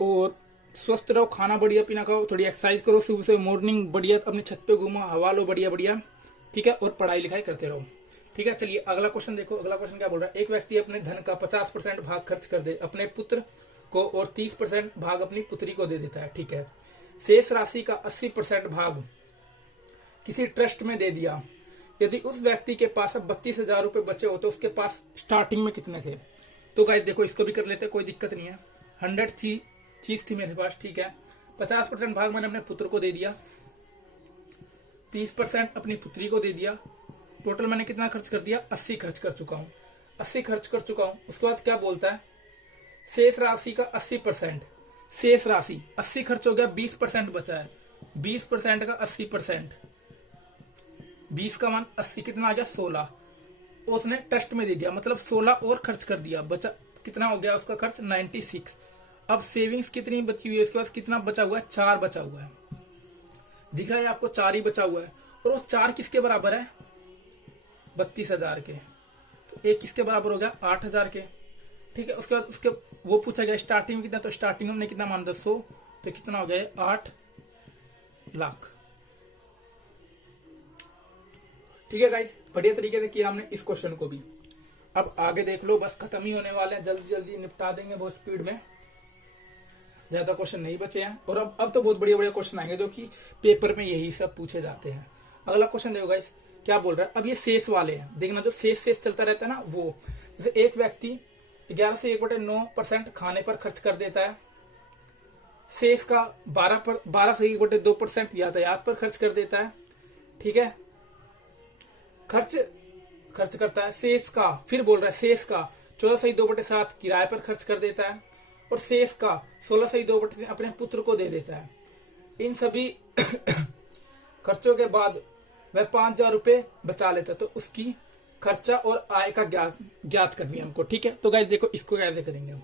और स्वस्थ रहो, खाना बढ़िया पीना खाओ, थोड़ी एक्सरसाइज करो सुबह से मॉर्निंग, बढ़िया अपनी छत पे घूमो, हवा लो बढ़िया बढ़िया, ठीक है, और पढ़ाई लिखाई करते रहो। ठीक है, चलिए अगला क्वेश्चन देखो। अगला क्वेश्चन क्या बोल रहा है, एक व्यक्ति अपने धन का 50% भाग खर्च कर दे अपने पुत्र को और 30% भाग अपनी पुत्री को दे देता है। ठीक है, शेष राशि का 80% भाग किसी ट्रस्ट में दे दिया। यदि उस व्यक्ति के पास अब 32,000 रुपए बचे हो तो उसके पास स्टार्टिंग में कितने थे? तो गाइस देखो, इसको भी कर लेते, कोई दिक्कत नहीं है। 100 थी चीज थी मेरे पास। ठीक है, 50% भाग मैंने अपने पुत्र को दे दिया, 30% अपनी पुत्री को दे दिया। टोटल मैंने कितना खर्च कर दिया? 80 खर्च कर चुका हूं। 80 खर्च कर चुका हूं। उसके बाद क्या बोलता है, शेष राशि का 80%। शेष राशि 80 खर्च हो गया, 20% बचा है। 20% का 80%, 20 का मान 80, कितना आ गया? 16। उसने ट्रस्ट में दे दिया, मतलब 16 और खर्च कर दिया। बचा कितना हो गया उसका खर्च? 96। अब सेविंग्स कितनी बची हुई है? इसके बाद कितना बचा हुआ है? 4 बचा हुआ है। दिख रहा है आपको? 4 ही बचा हुआ है। और वो 4 किसके बराबर है? 32,000 के। तो एक किसके बराबर हो गया? 8,000 के। ठीक है, उसके बाद उसके वो पूछा गया स्टार्टिंग में कितना, तो स्टार्टिंग में हमने कितना मान 100, तो कितना हो गया? 8 लाख। ठीक है गाइस, बढ़िया तरीके से किया हमने इस क्वेश्चन को भी। अब आगे देख लो, बस खत्म ही होने वाले हैं, जल्दी जल्दी निपटा देंगे बहुत स्पीड में, ज्यादा क्वेश्चन नहीं बचे हैं। और अब तो बहुत बढ़िया बढ़िया क्वेश्चन आएंगे जो कि पेपर में यही सब पूछे जाते हैं। अगला क्वेश्चन देखो गाइस, क्या बोल रहा है। अब ये शेष वाले हैं, देखना जो शेष शेष चलता रहता है ना, वो जैसे एक व्यक्ति 11 से 1/9% खाने पर खर्च कर देता है। शेष का 12 से 1/2% यातायात पर खर्च कर देता है। ठीक है, खर्च करता है। शेष का, फिर बोल रहा है शेष का 14 से 2/7 किराए पर खर्च कर देता है। और शेष का 16 से 2/3 अपने पुत्र को दे देता है। इन सभी खर्चों के बाद वह 5,000 रुपए बचा लेता है। तो उसकी खर्चा और आय का ज्ञात करनी है हमको। ठीक है, तो गाइस देखो इसको कैसे करेंगे हम।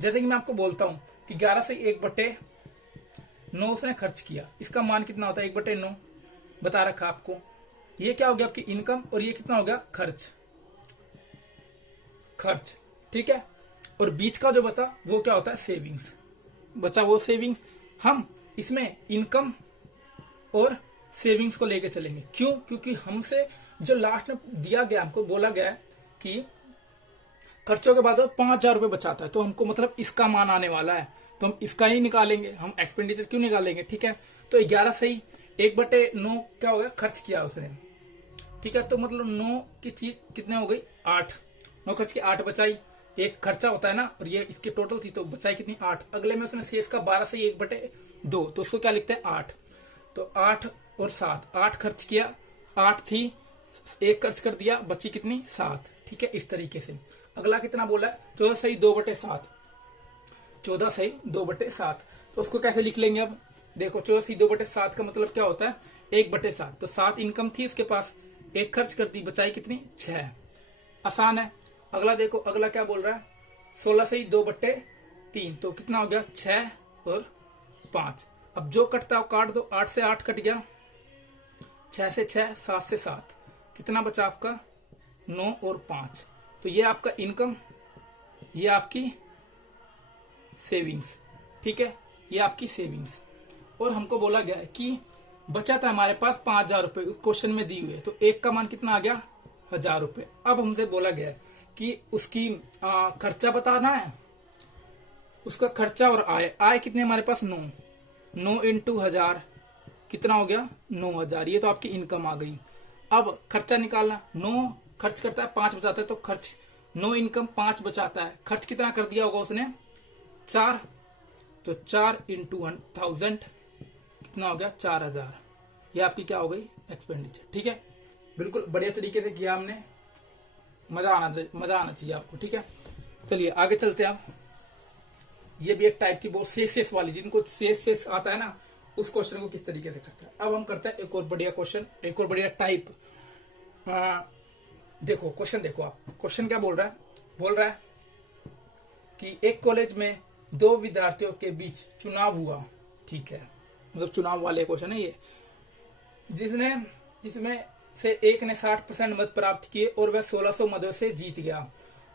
जैसे कि मैं आपको बोलता हूं कि 11 से 1/9 उसने खर्च किया। इसका मान कितना होता है? 1/9 बता रखा आपको। ये क्या हो गया? आपकी इनकम। और ये कितना हो गया? खर्च। ठीक है, और बीच का जो बता वो क्या होता है? सेविंग्स। बचा वो सेविंग्स। हम इसमें इनकम और सेविंग्स को लेके चलेंगे। क्यों? क्योंकि हमसे जो लास्ट में दिया गया, हमको बोला गया है कि खर्चों के बाद 5,000 रुपए बचाता है, तो हमको मतलब इसका मान आने वाला है, तो हम इसका ही निकालेंगे। हम एक्सपेंडिचर क्यों निकालेंगे? ठीक है, तो 11 से ही 1/9 क्या हो गया? खर्च किया उसने। ठीक है, तो मतलब 9 की चीज कितने हो गई? 8। 9 खर्च की, 8 बचाई। एक खर्चा होता है ना, और ये इसकी टोटल थी, तो बचाई कितनी? 8। अगले में उसने शेष का 12 से 1/2, तो उसको क्या लिखते हैं? 8। तो 8 और 7, 8 खर्च किया, 8 थी, 1 खर्च कर दिया, बची कितनी? 7। ठीक है, इस तरीके से। अगला कितना बोला है? 14 से 2/7। 14 से 2/7, तो उसको कैसे लिख लेंगे? अब देखो, 14 से 2/7 का मतलब क्या होता है? 1/7। तो 7 इनकम थी उसके पास, 1 खर्च कर दी, बचाई कितनी? 6। आसान है। अगला देखो, अगला क्या बोल रहा है? 16 से 2/3, तो कितना हो गया? 6 और 5। अब जो कटता है काट दो। 8 से 8 कट गया, 6 से 6, 7 से 7, कितना बचा आपका? 9 और 5। तो ये आपका इनकम, ये आपकी सेविंग्स। ठीक है, ये आपकी सेविंग्स। और हमको बोला गया है कि बचा था हमारे पास 5,000 रुपए, क्वेश्चन में दी हुई है, तो एक का मान कितना आ गया? 1,000 रुपए। अब हमसे बोला गया है कि उसकी खर्चा बताना है, उसका खर्चा और आय कितने हमारे पास? 9 इंटू 1,000 कितना हो गया? 9,000। ये तो आपकी इनकम आ गई। अब खर्चा निकालना। 9 खर्च करता है, 5 बचाता है, तो खर्च 9 इनकम 5 बचाता है। खर्च कितना कर दिया होगा उसने? 4। तो 4 इंटू 1,000 कितना हो गया? 4,000। ये आपकी क्या हो गई? एक्सपेंडिचर। ठीक है, बिल्कुल बढ़िया तरीके से किया हमने। मजा आना चाहिए आपको। ठीक है, चलिए आगे चलते हैं। आप ये भी एक टाइप की बहुत शेष वाली, जिनको शेष आता है ना, उस क्वेश्चन को किस तरीके से करते हैं। अब हम करते हैं एक और बढ़िया क्वेश्चन, एक और बढ़िया टाइप। देखो क्वेश्चन, देखो आप क्वेश्चन क्या बोल रहा है? बोल रहा है कि एक कॉलेज में 2 विद्यार्थियों के बीच चुनाव हुआ। ठीक है, मतलब चुनाव वाले क्वेश्चन है ये, जिसमें से एक ने 60% मत प्राप्त किए और वह 1600 मतों से जीत गया।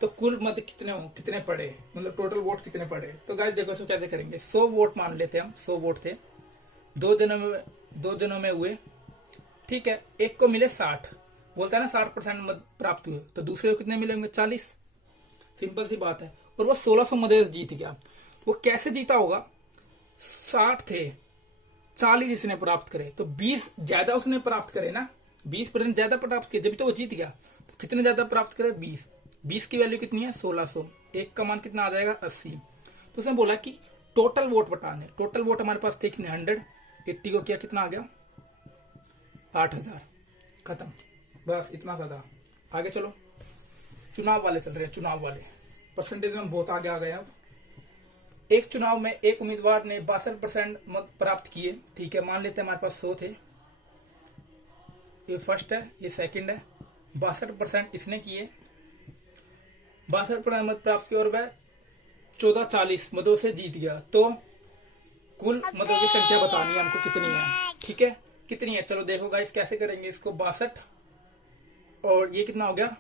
तो कुल मत कितने पड़े, मतलब टोटल वोट कितने पड़े? तो गाइस देखो इसको कैसे करेंगे। 100 वोट मान लेते हैं हम, 100 वोट थे, 2 जनों में हुए, ठीक है, एक को मिले 60, बोलता है ना 60% मत प्राप्त हुए, तो दूसरे को कितने मिलेंगे 40। सिंपल सी बात है। और वो 1600 मदद जीत गया। वो कैसे जीता होगा? 60 थे, 40 इसने प्राप्त करे, तो 20 ज्यादा उसने प्राप्त करे ना, 20% ज्यादा प्राप्त किया, जब तो वो जीत गया। तो कितने ज्यादा प्राप्त करे? 20। 20 की वैल्यू कितनी है? 1600। एक का मान कितना आ जाएगा? 80। तो उसने बोला कि टोटल वोट बताने। टोटल वोट हमारे पास थे कितने? 100। 80 को किया, कितना आ गया? 8000। खत्म, बस इतना सा था। आगे चलो, चुनाव वाले चल रहे हैं। चुनाव वाले परसेंटेज में बहुत आगे आ गए। अब एक चुनाव में एक उम्मीदवार ने 62% मत प्राप्त किए। ठीक है, मान लेते हैं हमारे पास 100 थे। ये फर्स्ट है, ये सेकंड है। 62% इसने किए, 62% मत प्राप्त किए और वह 1440 मतों से जीत गया। तो कुल मतों की संख्या बतानी है हमको कितनी है। ठीक है, कितनी है? चलो देखो गाइस कैसे करेंगे इसको। 62 और ये कितना हो गया?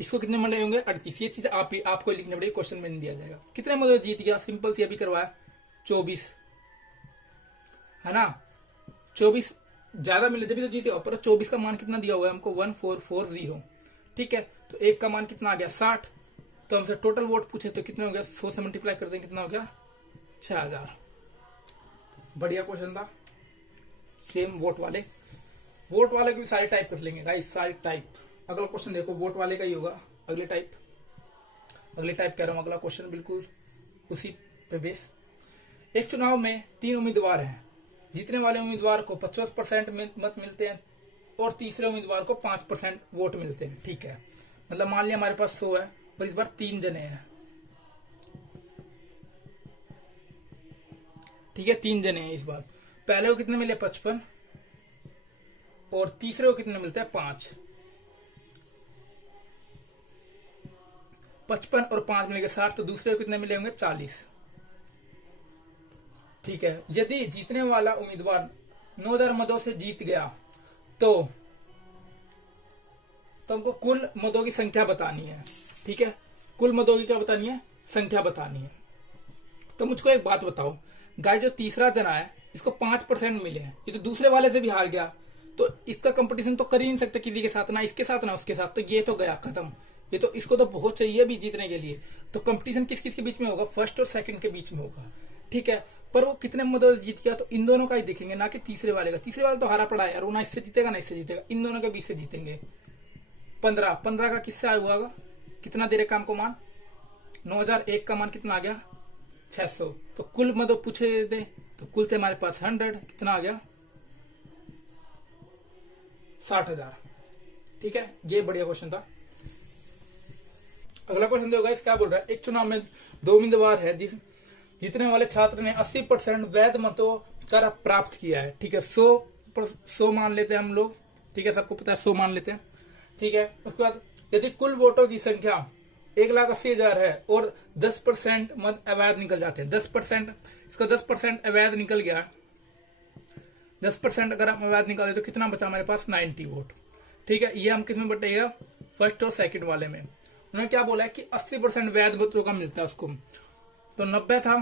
इसको कितने मिले होंगे? 38। ये चीज आपको लिखनी पड़ेगी, क्वेश्चन में नहीं दिया जाएगा। कितने मतों जीत गया? सिंपल सी अभी करवाया, 24 है ना। 24 ज्यादा मिले जब तो जीते हो, पर 24 का मान कितना दिया हुआ है हमको? 1440। ठीक है, तो एक का मान कितना आ गया? 60। तो हमसे टोटल वोट पूछे तो कितने हो गया? 100 से मल्टीप्लाई कर देंगे, कितना हो गया? 6000। बढ़िया क्वेश्चन था। सेम वोट वाले की भी सारी टाइप कर लेंगे गाइस, सारी टाइप। अगला क्वेश्चन देखो, वोट वाले का ही होगा। अगली टाइप कह रहा हूं, अगला क्वेश्चन बिल्कुल उसी पे बेस। एक चुनाव में 3 उम्मीदवार हैं। जीतने वाले उम्मीदवार को 55% मत मिलते हैं और तीसरे उम्मीदवार को 5% वोट मिलते हैं। ठीक है, मतलब मान लिया हमारे पास 100 है और इस बार 3 जने हैं। ठीक है, 3 जने हैं इस बार। पहले को कितने मिले? 55 और तीसरे को कितने मिलते हैं? 5। 55 और 5 मिलेंगे 60, तो दूसरे को कितने मिले होंगे? 40। ठीक है, यदि जीतने वाला उम्मीदवार 9000 मतों से जीत गया तो हमको कुल मतों की संख्या बतानी है। ठीक है, कुल मतों की क्या बतानी है? संख्या बतानी है। तो मुझको एक बात बताओ गाइस, जो तीसरा जना है इसको 5% मिले हैं, ये तो दूसरे वाले से भी हार गया, तो इसका कंपटीशन तो कर ही नहीं सकते किसी के साथ, ना इसके साथ ना उसके साथ, तो ये तो गया खत्म। ये तो इसको तो बहुत चाहिए भी जीतने के लिए। तो कंपटीशन किस किस के बीच में होगा? फर्स्ट और सेकंड के बीच में होगा। ठीक है, पर वो कितने मतों जीत गया तो इन दोनों का ही देखेंगे, ना कि तीसरे वाले का। तीसरे वाला तो हारा पड़ा है यार, वो ना इससे जीतेगा ना इससे जीतेगा, इन दोनों के बीच से जीतेंगे। 15 का किससे आया हुआ? कितना दे रहे काम को मान? 9001 का मान कितना आ गया? 600। तो कुल मतलब पूछे थे, तो कुल थे हमारे पास 100, कितना आ गया? 60,000। ठीक है, ये बढ़िया क्वेश्चन था। अगला क्वेश्चन देखो गाइस क्या बोल रहा है। एक चुनाव में 2 उम्मीदवार है, जीतने वाले छात्र ने 80% वैध मतों का प्राप्त किया है। ठीक है, 100 मान लेते हैं हम लोग। ठीक है, सबको पता है 100 मान लेते हैं। ठीक है, उसके बाद यदि कुल वोटों की संख्या 1,80,000 है और 10% मत अवैध निकल जाते हैं, 10%, इसका 10% अवैध निकल गया, 10% अगर हम अवैध निकाले तो कितना बचा हमारे पास? 90 वोट। ठीक है, ये हम किस में बटेगा? फर्स्ट और सेकंड वाले में। उन्होंने क्या बोला है कि 80% वैध वोटों का मिलता है उसको, तो 90 था,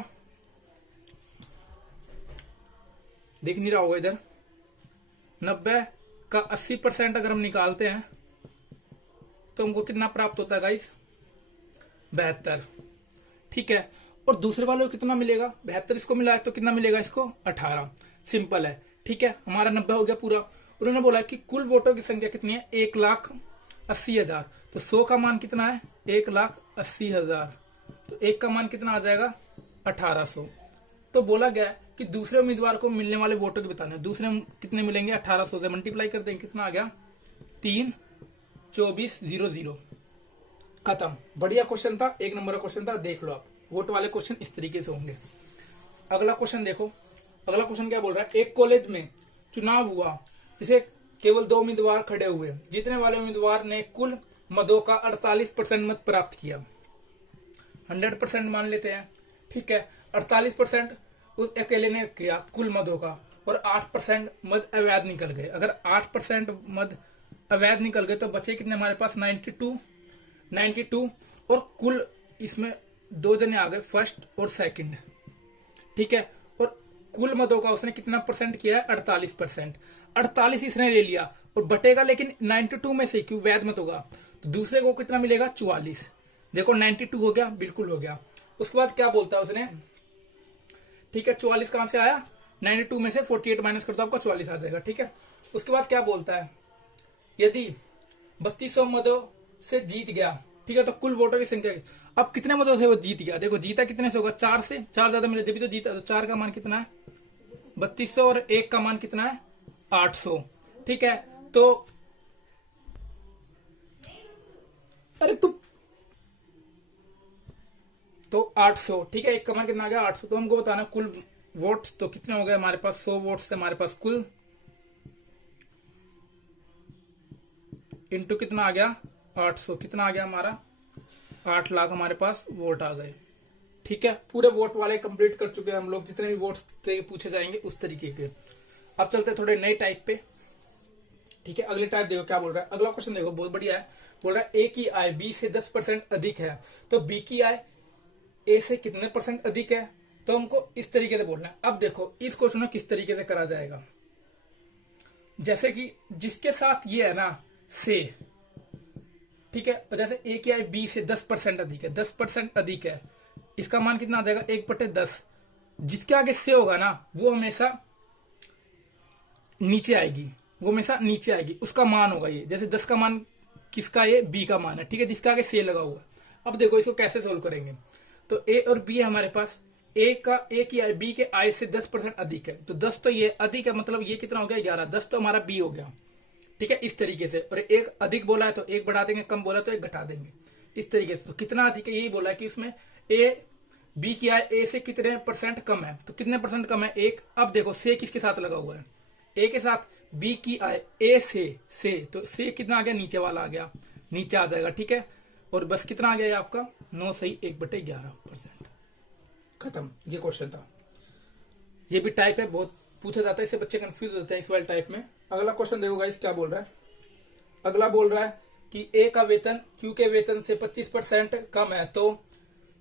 दिख नहीं रहा होगा इधर। 90 का 80% अगर हम निकालते हैं तो हमको कितना प्राप्त होता है गाइस? 72। ठीक है, और दूसरे वाले को कितना मिलेगा? 72 इसको मिला है तो कितना मिलेगा इसको? 18। सिंपल है। ठीक है, हमारा 90 हो गया पूरा। उन्होंने बोला कि कुल वोटों की संख्या कितनी है? 1,80,000। तो 100 का मान कितना है? 1,80,000। तो 1 का मान कितना आ जाएगा? 1800। तो बोला गया कि दूसरे उम्मीदवार को मिलने वाले वोटों की बताना है। दूसरे कितने मिलेंगे? 1800 से मल्टीप्लाई कर देंगे, कितना आ गया? 32400। खत्म। बढ़िया क्वेश्चन था, 1 नंबर का क्वेश्चन था। देख लो आप, वोट वाले क्वेश्चन इस तरीके से होंगे। अगला क्वेश्चन देखो, अगला क्वेश्चन क्या बोल रहा है। एक कॉलेज में चुनाव हुआ जिसे केवल 2 उम्मीदवार खड़े हुए। जीतने वाले उम्मीदवार ने कुल मतों का 48% मत प्राप्त किया। 100% मान लेते हैं। ठीक है, 48% उस अकेले ने किया कुल मतों का, और 8% मत अवैध निकल गए। अगर 8% मत अवैध निकल गए तो बचे कितने हमारे पास? 92। और कुल इसमें 2 जने आ गए, फर्स्ट और सेकंड। ठीक है, और कुल मतों का उसने कितना परसेंट किया है? 48%। 48 इसने ले लिया और बटेगा लेकिन 92 में से, क्यों? वैध मत होगा, तो दूसरे को कितना मिलेगा? 44। देखो 92 हो गया, बिल्कुल हो गया। उसके बाद क्या बोलता है उसने? ठीक है, 44 कहां से आया? 92 में से 48 माइनस कर दो, आपका 44 आ जाएगा। ठीक है, उसके बाद क्या बोलता है? यदि 3200 मतों से जीत गया, ठीक है, तो कुल वोटों की संख्या, अब कितने मतों से वो जीत गया? देखो जीता कितने से होगा? 4 से, 4 ज्यादा मिले जब भी तो जीता। तो 4 का मान कितना है? 3200 और 1 का मान कितना है? 800। ठीक है, तो अरे तो 800। ठीक है, 1 का मान कितना आ गया? 800। तो हमको बताना कुल वोट्स तो कितने हो गए हमारे पास? 100 वोट्स थे हमारे पास कुल, इंटू कितना आ गया? 800। कितना आ गया हमारा? 8 लाख हमारे पास वोट आ गए। ठीक है, पूरे वोट वाले कंप्लीट कर चुके हैं हम लोग, जितने भी वोट्स पूछे जाएंगे उस तरीके के। अब चलते हैं थोड़े नए टाइप पे। ठीक है, अगले टाइप देखो क्या बोल रहा है। अगला क्वेश्चन देखो, बहुत बढ़िया है। बोल रहा है ए की आय बी से 10% अधिक है, तो बी की आय ए से कितने परसेंट अधिक है? तो हमको इस तरीके से बोलना है। अब देखो इस क्वेश्चन में किस तरीके से करा जाएगा, जैसे कि जिसके साथ ये है ना से, ठीक है, और जैसे ए की आय बी से 10% अधिक है, 10% अधिक है, इसका मान कितना आ जाएगा? 1/10। जिसके आगे से होगा ना वो हमेशा नीचे आएगी, वो हमेशा नीचे आएगी, उसका मान होगा ये। जैसे 10 का मान किसका? ये बी का मान है। ठीक है, जिसके आगे से लगा हुआ है। अब देखो इसको कैसे सोल्व करेंगे। तो ए और बी है हमारे पास, ए की आय बी के आय से 10% अधिक है, तो 10 तो ये अधिक है, मतलब ये कितना हो गया? 11। 10 तो हमारा बी हो गया। ठीक है, इस तरीके से। और एक अधिक बोला है तो एक बढ़ा देंगे, कम बोला तो एक घटा देंगे, इस तरीके से। तो कितना अधिक है? यही बोला है कि उसमें ए बी की आय ए से कितने परसेंट कम है, तो कितने परसेंट कम है? 1। अब देखो से किसके साथ लगा हुआ है? ए के साथ। बी की आय ए से तो से कितना आ गया? नीचे वाला आ गया, नीचे आ जाएगा। ठीक है, और बस कितना आ गया आपका? 9 सही 1/11%। खत्म, ये क्वेश्चन था। ये भी टाइप है, बहुत पूछा जाता है, इससे बच्चे कंफ्यूज होते हैं इस वाले टाइप में। अगला क्वेश्चन देखो गाइस क्या बोल रहा है। अगला बोल रहा है कि ए का वेतन क्यू के वेतन से 25% कम है, तो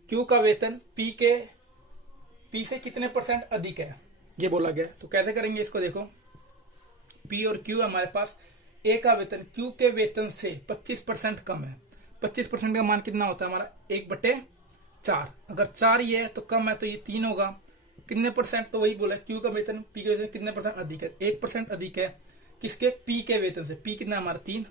क्यू का वेतन पी से कितने परसेंट अधिक है, ये बोला गया। तो कैसे करेंगे इसको? देखो पी और क्यू हमारे पास, ए का वेतन क्यू के वेतन से 25% कम है। 25% का मान कितना होता है हमारा? 1/4। अगर 4 ये है तो कम है, तो ये 3 होगा। कितने परसेंट? तो वही बोला क्यू का वेतन पी के वेतन कितने परसेंट अधिक है? 1% अधिक है। किसके? पी के वेतन से। पी कितना हमारा? 3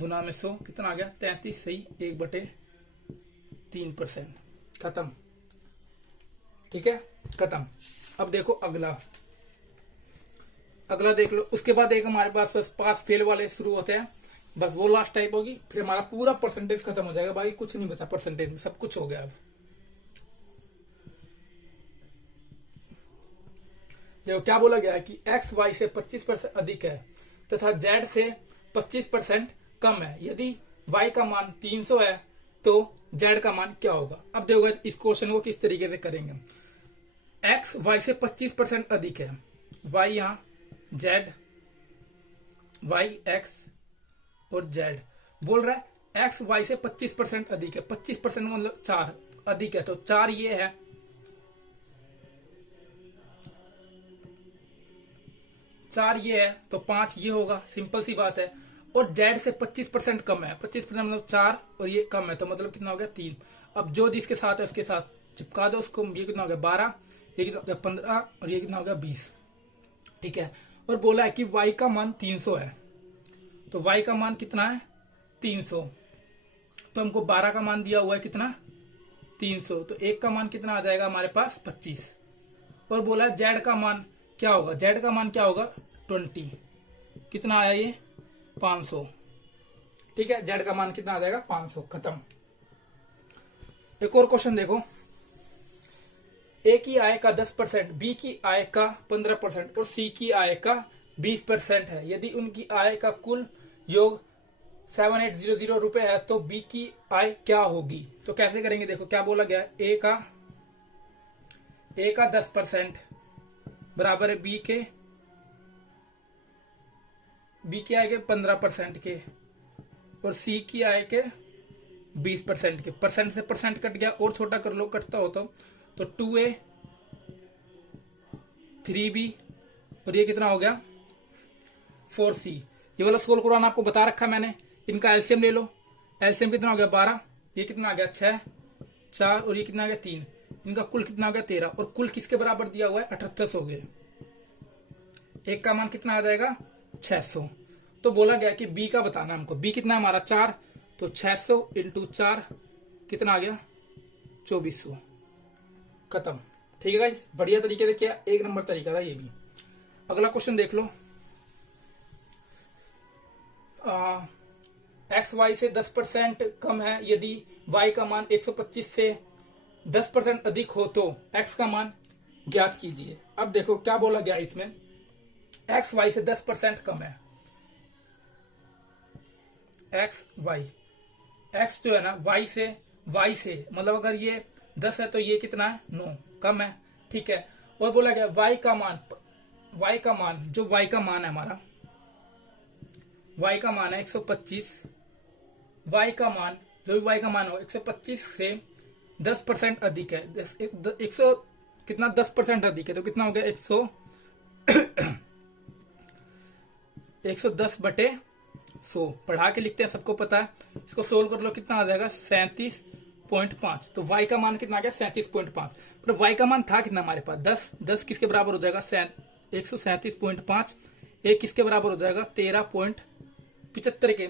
गुना में 100 कितना आ गया? 33 सही 1/3%। खत्म। ठीक है, खत्म। अब देखो अगला देख लो। उसके बाद एक हमारे पास बस पास फेल वाले शुरू होते हैं, बस वो लास्ट टाइप होगी, फिर हमारा पूरा परसेंटेज खत्म हो जाएगा। भाई कुछ नहीं बचा परसेंटेज में, सब कुछ हो गया। अब देखो क्या बोला गया है कि एक्स वाई से 25% अधिक है तथा जेड से 25% कम है। यदि वाई का मान 300 है तो जेड का मान क्या होगा? अब देखो इस क्वेश्चन को किस तरीके से करेंगे। एक्स वाई से 25% अधिक है, वाई यहां जेड, वाई एक्स और जेड। बोल रहा है एक्स वाई से 25% अधिक है। 25% मतलब 4 अधिक है, तो 4 ये है, 4 ये है, तो 5 ये होगा, सिंपल सी बात है। और जेड से 25% कम है, 25% मतलब 4 और ये कम है, तो मतलब कितना हो गया? 3। अब जो जिसके साथ है उसके साथ चिपका दो उसको। ये कितना हो गया? 12, ये कितना हो गया? 15 और ये कितना हो गया? 20। ठीक है, और बोला है कि y का मान 300 है, तो y का मान कितना है? 300। तो हमको 12 का मान दिया हुआ है कितना? 300। तो 1 का मान कितना आ जाएगा हमारे पास? 25। और बोला है z का मान क्या होगा? z का मान क्या होगा? 20। कितना आया ये? 500। ठीक है, z का मान कितना आ जाएगा? 500। खत्म। एक और क्वेश्चन देखो। ए की आय का 10%, बी की आय का 15% और सी की आय का 20% है। यदि उनकी आय का कुल योग 7800 रुपए है तो बी की आय क्या होगी? तो कैसे करेंगे? देखो क्या बोला गया। ए का 10% बराबर है बी की आय के 15% के और सी की आय के 20% के। परसेंट से परसेंट कट गया, और छोटा कर लो, कटता हो तो 2a 3b और ये कितना हो गया 4c। ये वाला सोल्व करवाना आपको बता रखा मैंने। इनका एलसीएम ले लो। एलसीएम कितना हो गया 12, ये कितना आ गया 6, 4 और ये कितना आ गया 3। इनका कुल कितना हो गया 13 और कुल किसके बराबर दिया हुआ है 78 हो गए। एक का मान कितना आ जाएगा 600। तो बोला गया कि बी का बताना हमको। बी कितना है हमारा 4, तो 600 इंटू 4 कितना आ गया 2400। खत्म। ठीक है गाइस, बढ़िया तरीके से किया, एक नंबर तरीका था ये भी। अगला क्वेश्चन देख लो। एक्स वाई से 10% कम है यदि वाई का मान 125 से 10% अधिक हो तो एक्स का मान ज्ञात कीजिए। अब देखो क्या बोला गया इसमें, एक्स वाई से 10% कम है। एक्स वाई, एक्स जो है ना वाई से मतलब अगर ये 10 है तो ये कितना है 9, कम है। ठीक है। और बोला गया वाई का मान जो वाई का मान है हमारा, वाई का मान है 125। वाई का मान जो भी वाई का मान हो 125 से 10% अधिक है। 100 कितना 10% अधिक है तो कितना हो गया 110/100 पढ़ा के लिखते हैं, सबको पता है। इसको सोल्व कर लो, कितना आ जाएगा 37.5। तो y का मान कितना आ गया 37.5। पर y का मान था कितना हमारे पास 10 किसके बराबर हो जाएगा 137.5। एक किसके बराबर हो जाएगा 13.75 के।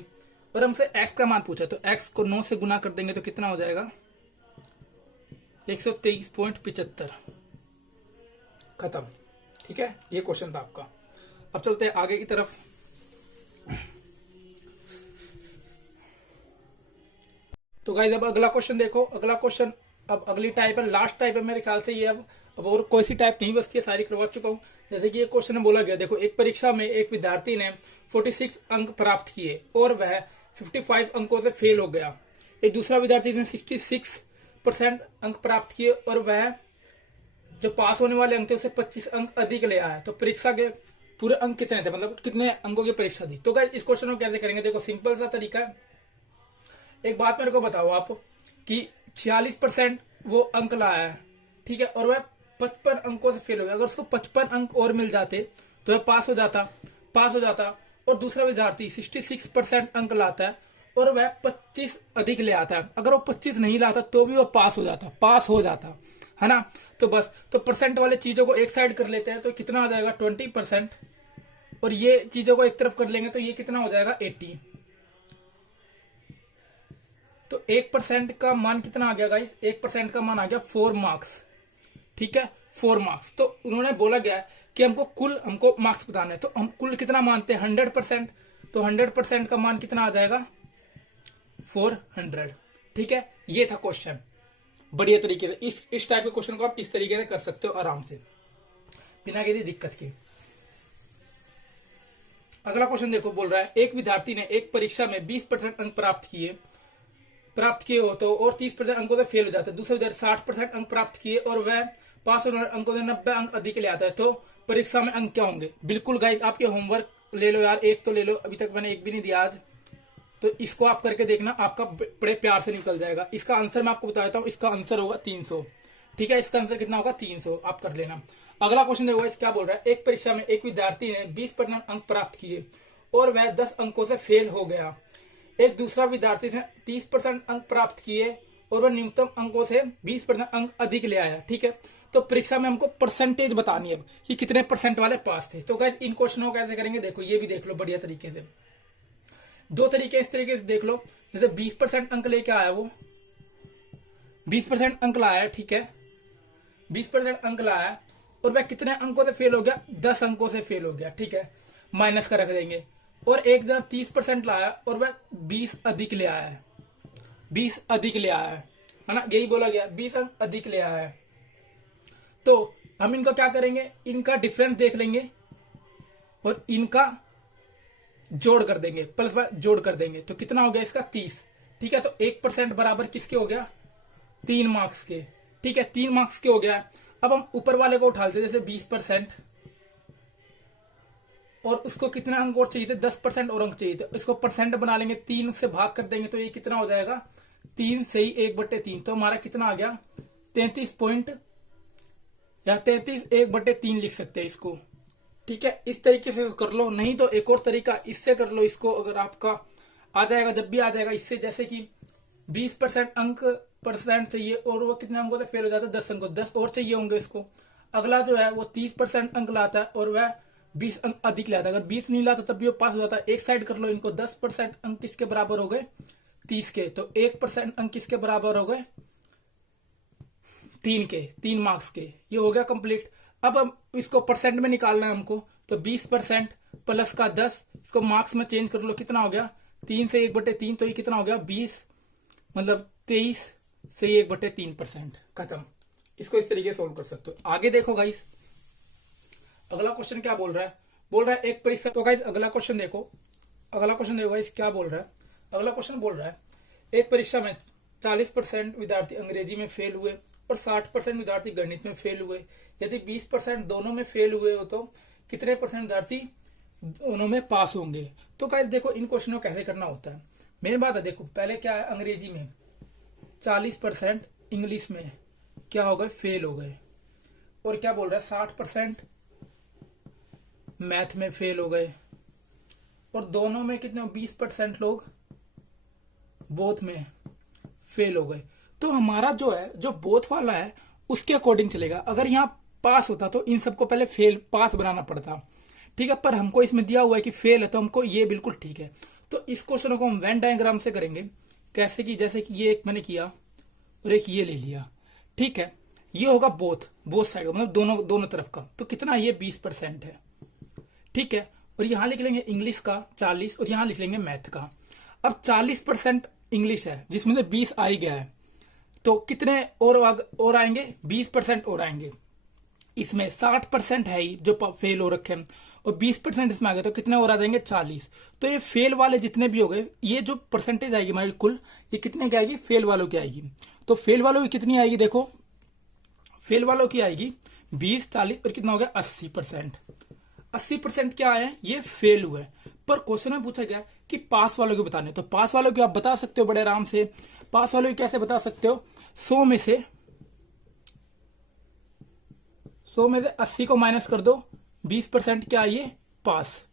और हमसे x का मान पूछा तो x को 9 से गुना कर देंगे तो कितना हो जाएगा 123.75। खत्म। ठीक है, ये क्वेश्चन था आपका। अब चलते हैं आगे की तरफ। तो गाइस अब अगला क्वेश्चन देखो। अगला क्वेश्चन अब अगली टाइप है, लास्ट टाइप है मेरे ख्याल से ये। अब और कोई सी टाइप नहीं बचती है, सारी करवा चुका हूं। जैसे कि ये क्वेश्चन में बोला गया, देखो एक परीक्षा में एक विद्यार्थी ने 46 अंक प्राप्त किए और वह 55 अंकों से फेल हो गया। एक दूसरा विद्यार्थी ने 66% अंक प्राप्त किए और वह जो पास होने वाले अंक थे उससे 25 अंक अधिक ले आया। तो परीक्षा के पूरे अंक कितने थे, मतलब कितने अंकों की परीक्षा दी। तो गाइस इस क्वेश्चन को कैसे करेंगे, देखो सिंपल सा तरीका है। एक बात मेरे को बताओ आप कि 46% वो अंक लाया है, ठीक है, और वह 55 अंकों से फेल हो गया। अगर उसको 55 अंक और मिल जाते तो वह पास हो जाता। और दूसरा विद्यार्थी 66% अंक लाता है और वह 25 अधिक ले आता है। अगर वो 25 नहीं लाता तो भी वो पास हो जाता है ना। तो बस, तो परसेंट वाले चीजों को एक साइड कर लेते हैं तो कितना आ जाएगा 20%। और ये चीजों को एक तरफ कर लेंगे तो ये कितना हो जाएगा 80। तो 1% का मान कितना आ गया गाइस, 1% का मान आ गया 4 मार्क्स। ठीक है, 4 मार्क्स। तो उन्होंने बोला गया कि हमको मार्क्स बताने हैं, तो हम कुल कितना मानते हैं 100%। तो 100% का मान कितना आ जाएगा 400। ठीक है, ये था क्वेश्चन। बढ़िया तरीके से इस टाइप के क्वेश्चन को आप इस तरीके से कर सकते हो आराम से, बिना किसी दिक्कत के। अगला क्वेश्चन देखो, बोल रहा है एक विद्यार्थी ने एक परीक्षा में 20% अंक प्राप्त किए हो तो और 30% अंकों से फेल हो जाता है। दूसरे विद्यार्थी 60% अंक प्राप्त किए और वह पास होने वाले अंकों से 90 अंक अधिक ले आता है, तो परीक्षा में अंक क्या होंगे। बिल्कुल गाइस, आपके होमवर्क ले लो यार, एक तो ले लो, अभी तक मैंने एक भी नहीं दिया आज। तो इसको आप करके देखना, आपका बड़े प्यार से निकल जाएगा। इसका आंसर मैं आपको बता देता हूँ, इसका आंसर होगा 300। ठीक है, इसका आंसर कितना होगा 300, आप कर लेना। अगला क्वेश्चन देखो इस क्या बोल रहा है, एक परीक्षा में एक विद्यार्थी ने 20% अंक प्राप्त किए और वह 10 अंकों से फेल हो गया। एक दूसरा विद्यार्थी ने 30% अंक प्राप्त किए और वह न्यूनतम अंकों से 20% अंक अधिक ले आया। ठीक है, तो परीक्षा में हमको परसेंटेज बतानी है कि कितने परसेंट वाले पास थे। तो गाइस इन क्वेश्चनों को कैसे करेंगे, देखो ये भी देख लो बढ़िया तरीके से। दो तरीके इस तरीके से देख लो, जैसे 20% अंक लेके आया, वो 20% अंक लाया है, ठीक है, 20% अंक लाया और वह कितने अंकों से फेल हो गया, 10 अंकों से फेल हो गया। ठीक है, माइनस का रख देंगे। और एक जना 30% लाया और वह 20 अधिक ले आया है, 20 अधिक ले आया है ना, यही बोला गया 20 अंक अधिक ले आया है। तो हम इनका क्या करेंगे, इनका डिफरेंस देख लेंगे और इनका जोड़ कर देंगे, प्लस जोड़ कर देंगे तो कितना हो गया इसका 30। ठीक है, तो 1% बराबर किसके हो गया 3 मार्क्स के। ठीक है, 3 मार्क्स के हो गया। अब हम ऊपर वाले को उठा लेते, जैसे 20% और उसको कितने अंक और चाहिए थे, 10% और अंक चाहिए थे। इसको परसेंट बना लेंगे, 3 से भाग कर देंगे तो ये कितना हो जाएगा 3 से ही 1/3। तो हमारा कितना आ गया या 33 1/3 लिख सकते हैं इसको। ठीक है, इस तरीके से कर लो, नहीं तो एक और तरीका इससे कर लो इसको। अगर आपका आ जाएगा, जब भी आ जाएगा इससे, जैसे कि 20% अंक परसेंट चाहिए और वो कितने अंकों से फेल हो जाता है, 10 अंकों, 10 और चाहिए होंगे इसको। अगला जो है वो 30% अंक लाता है और वह 20 अंक अधिक लाता है। अगर 20 नहीं लाता तब भी वो पास हो जाता है। एक साइड कर लो इनको, 10% अंक किसके बराबर हो गए, 30 के, तो 1% अंक किसके बराबर हो गए, 3 के, 3 मार्क्स के। ये हो गया कंप्लीट। अब हम इसको परसेंट में निकालना है हमको, तो 20% प्लस का 10, इसको मार्क्स में चेंज कर लो, कितना हो गया, 3 से 1/3, तो ये कितना हो गया 20, मतलब 23 से 1/3%। खत्म। इसको इस तरीके से सोल्व कर सकते हो। आगे देखो गाइस, अगला क्वेश्चन क्या बोल रहा है, बोल रहा है एक परीक्षा। तो गाइस अगला क्वेश्चन देखो, अगला क्वेश्चन देखो गाइस क्या बोल रहा है। अगला क्वेश्चन बोल रहा है एक परीक्षा में 40% विद्यार्थी अंग्रेजी में फेल हुए और 60% विद्यार्थी गणित में फेल हुए। यदि 20% दोनों में फेल हुए हो तो कितने परसेंट विद्यार्थी दोनों में पास होंगे। तो गाइस देखो इन क्वेश्चनों को कैसे करना होता है। मेन बात है, देखो पहले क्या है, अंग्रेजी में 40%, इंग्लिश में क्या हो गए, फेल हो गए। और क्या बोल रहा है, 60% मैथ में फेल हो गए। और दोनों में कितने, 20% लोग बोथ में फेल हो गए। तो हमारा जो है, जो बोथ वाला है उसके अकॉर्डिंग चलेगा। अगर यहाँ पास होता तो इन सबको पहले फेल पास बनाना पड़ता। ठीक है, पर हमको इसमें दिया हुआ है कि फेल है, तो हमको ये बिल्कुल ठीक है। तो इस क्वेश्चन को हम वेन डायग्राम से करेंगे। कैसे कि जैसे कि ये एक मैंने किया और एक ये ले लिया। ठीक है, ये होगा बोथ, बोथ साइड, मतलब दोनों दोनों तरफ का। तो कितना, ये 20% है। ठीक है, और यहां लिख लेंगे इंग्लिश का 40 और यहां लिख लेंगे मैथ का। अब 40% इंग्लिश है जिसमें से 20 आ ही गया है, तो कितने और आएंगे, 20% और आएंगे। इसमें 60% है ही जो फेल हो रखे हैं और 20% इसमें आ गए, तो कितने और आ जाएंगे, 40। तो ये फेल वाले जितने भी हो गए, ये जो परसेंटेज आएगी हमारी कुल, ये कितने की आएगी, फेल वालों की आएगी। तो फेल वालों की कितनी आएगी, देखो फेल वालों की आएगी 20, 40 और कितना हो गया 80%। 80% क्या है, ये फेल हुए। पर क्वेश्चन में पूछा गया कि पास वालों के बताने, तो पास वालों की आप बता सकते हो बड़े आराम से। पास वालों की कैसे बता सकते हो, 100 में से 80 को माइनस कर दो, 20% क्या है, ये पास।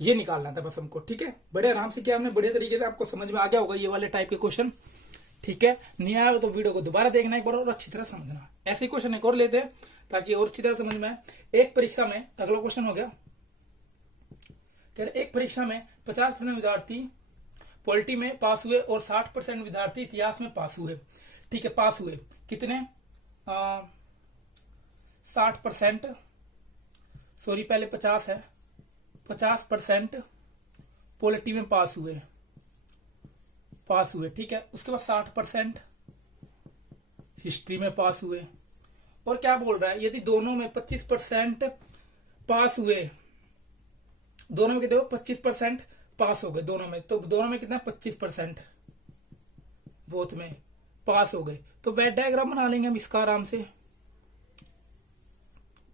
ये निकालना था बस हमको। ठीक है, बड़े आराम से किया हमने, बढ़िया तरीके से, आपको समझ में आ गया होगा ये वाले टाइप के क्वेश्चन। ठीक है, नहीं आया तो वीडियो को दोबारा देखना एक बार और अच्छी तरह समझना। ऐसे क्वेश्चन एक और लेते हैं ताकि और अच्छी तरह समझ में आए। एक परीक्षा में, अगला क्वेश्चन हो गया, एक परीक्षा में 50% विद्यार्थी पॉलिटी में पास हुए और 60% विद्यार्थी इतिहास में पास हुए। ठीक है, पास हुए कितने, 60%, सॉरी पहले 50 है, 50% पॉलिटी में पास हुए। ठीक है, उसके बाद 60% हिस्ट्री में पास हुए। और क्या बोल रहा है, यदि दोनों में 25% पास हुए, दोनों में कितने, 25% पास हो गए दोनों में, तो दोनों में कितना, 25% बोथ में पास हो गए। तो वेन डायग्राम बना लेंगे हम इसका आराम से।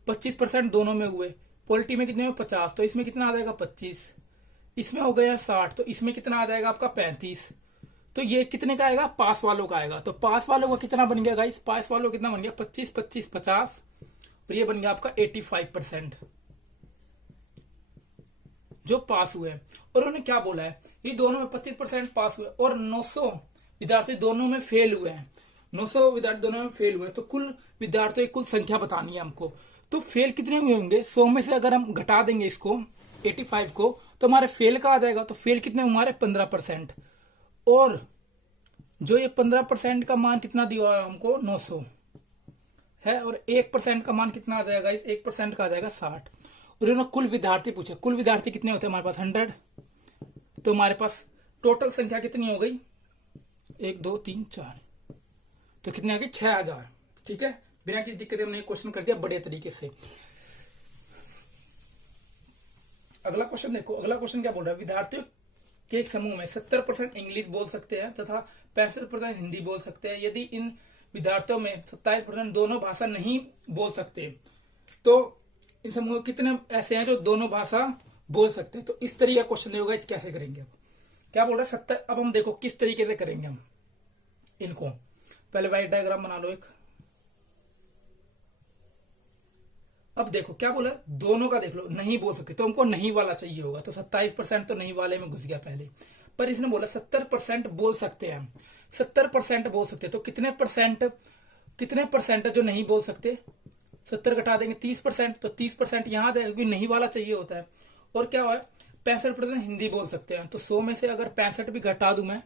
25% दोनों में हुए, पॉलिटी में कितने में 50, तो इसमें कितना आ जाएगा 25, इसमें हो गया 60, तो इसमें कितना आ जाएगा आपका 35। तो ये कितने का आएगा, पास वालों का आएगा। तो पास वालों का कितना बन गया गाइस, पास वालों कितना बन गया, 25 25 50, और ये बन गया आपका 85% जो पास हुए। और उन्होंने क्या बोला है, ये दोनों में 25% पास हुए और 900 विद्यार्थी दोनों में फेल हुए हैं। 900 विद्यार्थी दोनों में फेल हुए, तो कुल विद्यार्थियों की कुल संख्या बतानी है हमको। तो फेल कितने हुए होंगे, 100 में से अगर हम घटा देंगे इसको 85 को, तो हमारे फेल का आ जाएगा। तो फेल कितने, हमारे 15%। और जो ये 15% का मान कितना दिया हुआ है हमको, 900 है। और 1% का मान कितना आ जाएगा, 1% का आ जाएगा 60। और इन्होंने कुल विद्यार्थी पूछे, कुल विद्यार्थी कितने होते हैं हमारे पास, 100। तो हमारे पास टोटल संख्या कितनी हो गई, 1 2 3 4, तो कितनी आ गई, 6000। ठीक है, बिना किसी दिक्कत हमने क्वेश्चन कर दिया बढ़िया तरीके से। अगला क्वेश्चन देखो, अगला क्वेश्चन क्या बोल रहा है, विद्यार्थियों के एक समूह में 70% इंग्लिश बोल सकते हैं तथा 65% हिंदी बोल सकते हैं। यदि इन विद्यार्थियों में 27% दोनों भाषा नहीं बोल सकते, तो इन समूह कितने ऐसे हैं जो दोनों भाषा बोल सकते हैं। तो इस तरीके का क्वेश्चन होगा, कैसे करेंगे। अब क्या बोल रहा है 70, अब हम देखो किस तरीके से करेंगे हम इनको। पहले वाइट डायग्राम बना लो एक, अब देखो क्या बोला, दोनों का देख लो, नहीं बोल सकते तो हमको नहीं वाला चाहिए होगा, तो 27% तो नहीं वाले में घुस गया पहले। पर इसने बोला 70% बोल सकते हैं, 70% बोल सकते, तो कितने परसेंट जो नहीं बोल सकते, 70 घटा देंगे 30%, तो 30% यहाँ आ जाएगा क्योंकि नहीं वाला चाहिए होता है। और क्या हुआ है, 65% हिंदी बोल सकते हैं, तो 100 में से अगर 65 भी घटा दूं मैं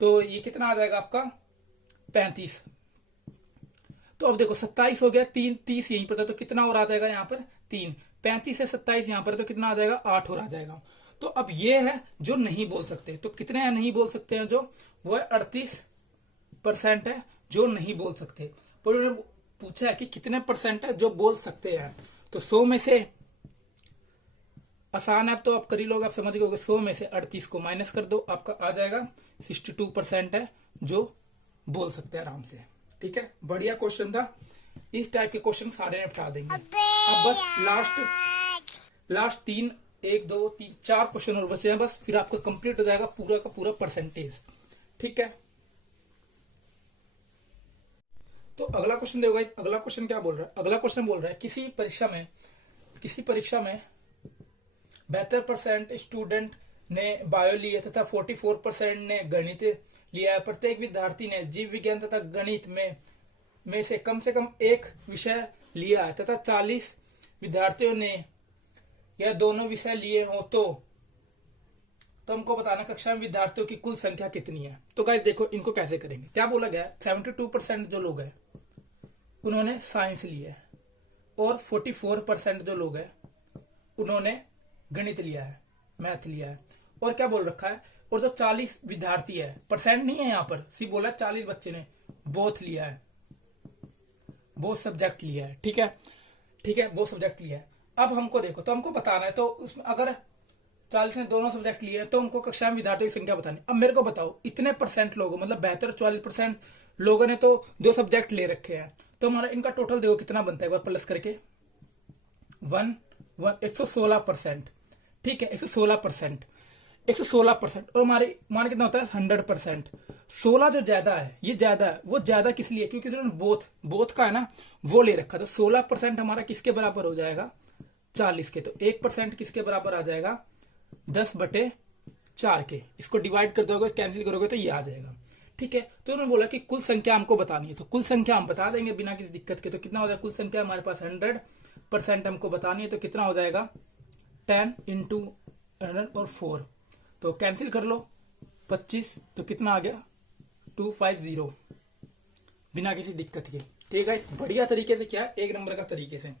तो ये कितना आ जाएगा आपका 35। तो अब देखो 27 हो गया, 30 यहीं पर था, तो कितना और आ जाएगा यहाँ पर 3, 35 से 27 यहाँ पर, तो कितना आ जाएगा 8 और आ जाएगा। तो अब ये है जो नहीं बोल सकते, तो कितने नहीं बोल सकते हैं, जो वो है 38% है जो नहीं बोल सकते। पर उन्होंने पूछा है कि कितने परसेंट है जो बोल सकते हैं, तो 100 में से, आसान है अब तो आप कर ही लोगे, आप समझ गए, 100 में से 38 को माइनस कर दो, आपका आ जाएगा 62% है जो बोल सकते हैं आराम से। ठीक है, बढ़िया क्वेश्चन था, इस टाइप के क्वेश्चन सारे निपटा देंगे। अब बस लास्ट 3 1 2 3 4 क्वेश्चन और बचे हैं बस, फिर आपका कंप्लीट हो जाएगा पूरा का पूरा परसेंटेज। ठीक है, तो अगला क्वेश्चन देखो गाइस, अगला क्वेश्चन क्या बोल रहा है, अगला क्वेश्चन बोल रहा है किसी परीक्षा में 72% स्टूडेंट ने बायो लिए तथा 44% ने गणित लिया है। प्रत्येक विद्यार्थी ने जीव विज्ञान तथा गणित में से कम एक विषय लिया है तथा 40 विद्यार्थियों ने यह दोनों विषय लिए हो, तो हमको बताना कक्षा में विद्यार्थियों की कुल संख्या कितनी है। तो गाइस देखो इनको कैसे करेंगे, क्या बोला गया, 72% जो लोग हैं उन्होंने साइंस लिया है, और 44% जो लोग हैं उन्होंने गणित लिया है, मैथ लिया है। और क्या बोल रखा है, और जो 40 विद्यार्थी है, परसेंट नहीं है यहाँ पर, सिर्फ बोला 40 बच्चे ने बोथ लिया है, बोथ सब्जेक्ट लिया है। ठीक है, बोथ सब्जेक्ट लिया है। अब हमको देखो, तो हमको बताना है, तो उसमें अगर 40 ने दोनों सब्जेक्ट लिए हैं तो हमको कक्षा में विद्यार्थियों की संख्या बतानी। अब मेरे को बताओ, इतने परसेंट लोगों, मतलब 42-44% लोगों ने तो 2 सब्जेक्ट ले रखे हैं, तो हमारा इनका टोटल देखो कितना बनता है, एक बार प्लस करके 116%। ठीक है, 116%, और हमारे मान कितना होता है 100%। 16 जो ज्यादा है, ये ज्यादा है, वो ज्यादा किस लिए, क्योंकि उन्होंने बोथ का है ना, वो ले रखा, तो 16% हमारा किसके बराबर हो जाएगा 40 के, तो 1% किसके बराबर आ जाएगा 10/4 के। इसको डिवाइड कर दोगे, कैंसिल करोगे तो ये आ जाएगा। ठीक है, तो उन्होंने बोला कि कुल संख्या हमको बतानी है, तो कुल संख्या हम बता देंगे बिना किसी दिक्कत के। तो कितना हो जाएगा, कुल संख्या हमारे पास 100% हमको बतानी है, तो कितना हो जाएगा 10 × 100 और 4, तो कैंसिल कर लो 25, तो कितना आ गया 250 बिना किसी दिक्कत के। ठीक है, बढ़िया तरीके से किया, 1 नंबर का तरीके से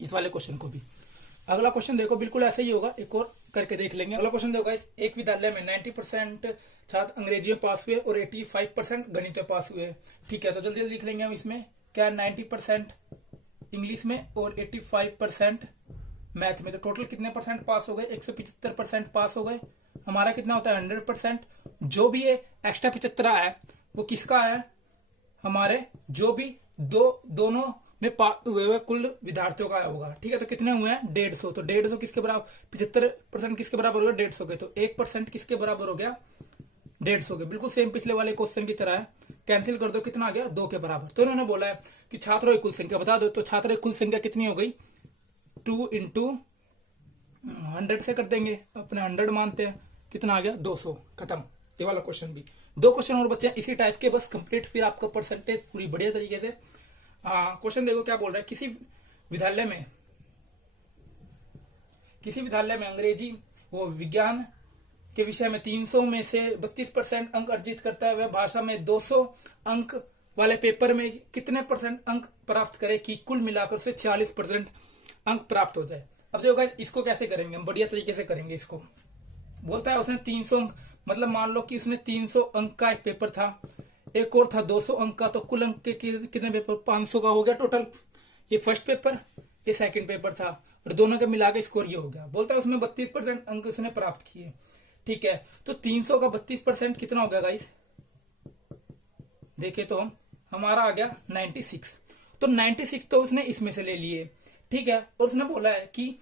इस वाले क्वेश्चन को भी। अगला क्वेश्चन देखो बिल्कुल ऐसे ही होगा, एक और करके देख लेंगे। अगला क्वेश्चन देखो, एक विद्यालय में 90% छात्र अंग्रेजी में पास हुए और 85% गणित में पास हुए। ठीक है, तो जल्दी लिख लेंगे हम इसमें, क्या 90% इंग्लिश में और 85% मैथ में, तो टोटल कितने परसेंट पास हो गए, 175% पास हो गए। हमारा कितना होता है 100%। जो भी ये एक्स्ट्रा 75 है वो किसका है, हमारे जो भी दोनों में हुए कुल विद्यार्थियों का होगा। ठीक है, तो कितने हुए हैं 150, तो 150 किसके बराबर, 75% किसके बराबर हो गया 150 के, तो 1% किसके बराबर हो गया 150 के। बिल्कुल सेम पिछले वाले क्वेश्चन की तरह है, कैंसिल कर दो, कितना आ गया 2 के बराबर। तो उन्होंने बोला है कि छात्रों की कुल संख्या बता दो, तो छात्रों की कुल संख्या कितनी हो गई 2 × 100 से कर देंगे, अपने 100 मानते हैं, कितना आ गया 200, खत्म। ये वाला क्वेश्चन भी, 2 क्वेश्चन और बच्चे इसी टाइप के बस कंप्लीट, फिर आपका परसेंटेज पूरी बढ़िया तरीके से। क्वेश्चन देखो क्या बोल रहा है, किसी विद्यालय में अंग्रेजी वो विज्ञान के विषय में 300 में से 32% अंक अर्जित करता है, वह भाषा में 200 अंक वाले पेपर में कितने परसेंट अंक प्राप्त करे कि कुल मिलाकर उसे 46% अंक प्राप्त हो जाए। अब देखो गाइस, इसको कैसे करेंगे हम, बढ़िया तरीके से करेंगे इसको। बोलता है उसने 300 अंक, मतलब मान लो कि उसने 300 अंक का एक पेपर था, एक और था 200 अंक का, तो कुल अंक के कितने पेपर 500 का हो गया टोटल। ये फर्स्ट पेपर, ये सेकंड पेपर था, और दोनों के मिला के स्कोर ये हो गया। बोलता है उसमें 32% अंक उसने प्राप्त किए। ठीक है, तो 300 का 32% कितना हो गया गाइस, देखे तो हमारा आ गया 96। तो 96 तो उसने इसमें से ले लिए। ठीक है, और उसने बोला है कि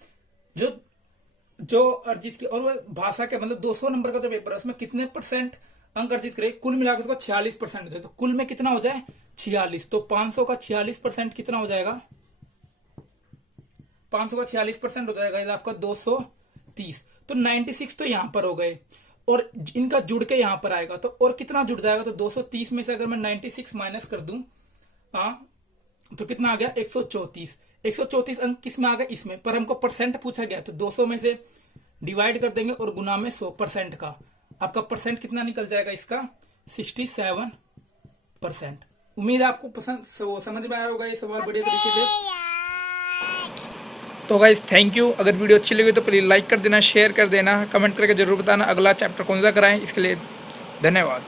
जो अर्जित की, और वो भाषा के मतलब 200 नंबर का जो पेपर है उसमें कितने परसेंट अंक अर्जित करे, कुल मिलाकर उसको 46% हो जाए, तो कुल में कितना हो जाए 46, तो 500 का 46% कितना हो जाएगा 500 का 46% हो जाएगा ये आपका 230। तो 96 तो यहाँ पर हो गए और इनका जुड़ के यहाँ पर आएगा तो और कितना जुड़ जाएगा, तो 230 में से अगर मैं 96 माइनस कर दूं तो कितना आ गया 134। 134 अंक किस में आ गया, इसमें, पर हमको परसेंट पूछा गया तो 200 में से डिवाइड कर देंगे और गुना में 100% का आपका परसेंट कितना निकल जाएगा इसका 67%। उम्मीद है आपको पसंद समझ में आया होगा ये सवाल बढ़िया तरीके से। तो गाइस थैंक यू। अगर वीडियो अच्छी लगी तो प्लीज लाइक कर देना, शेयर कर देना, कमेंट करके जरूर बताना अगला चैप्टर कौन सा कराएं, इसके लिए धन्यवाद।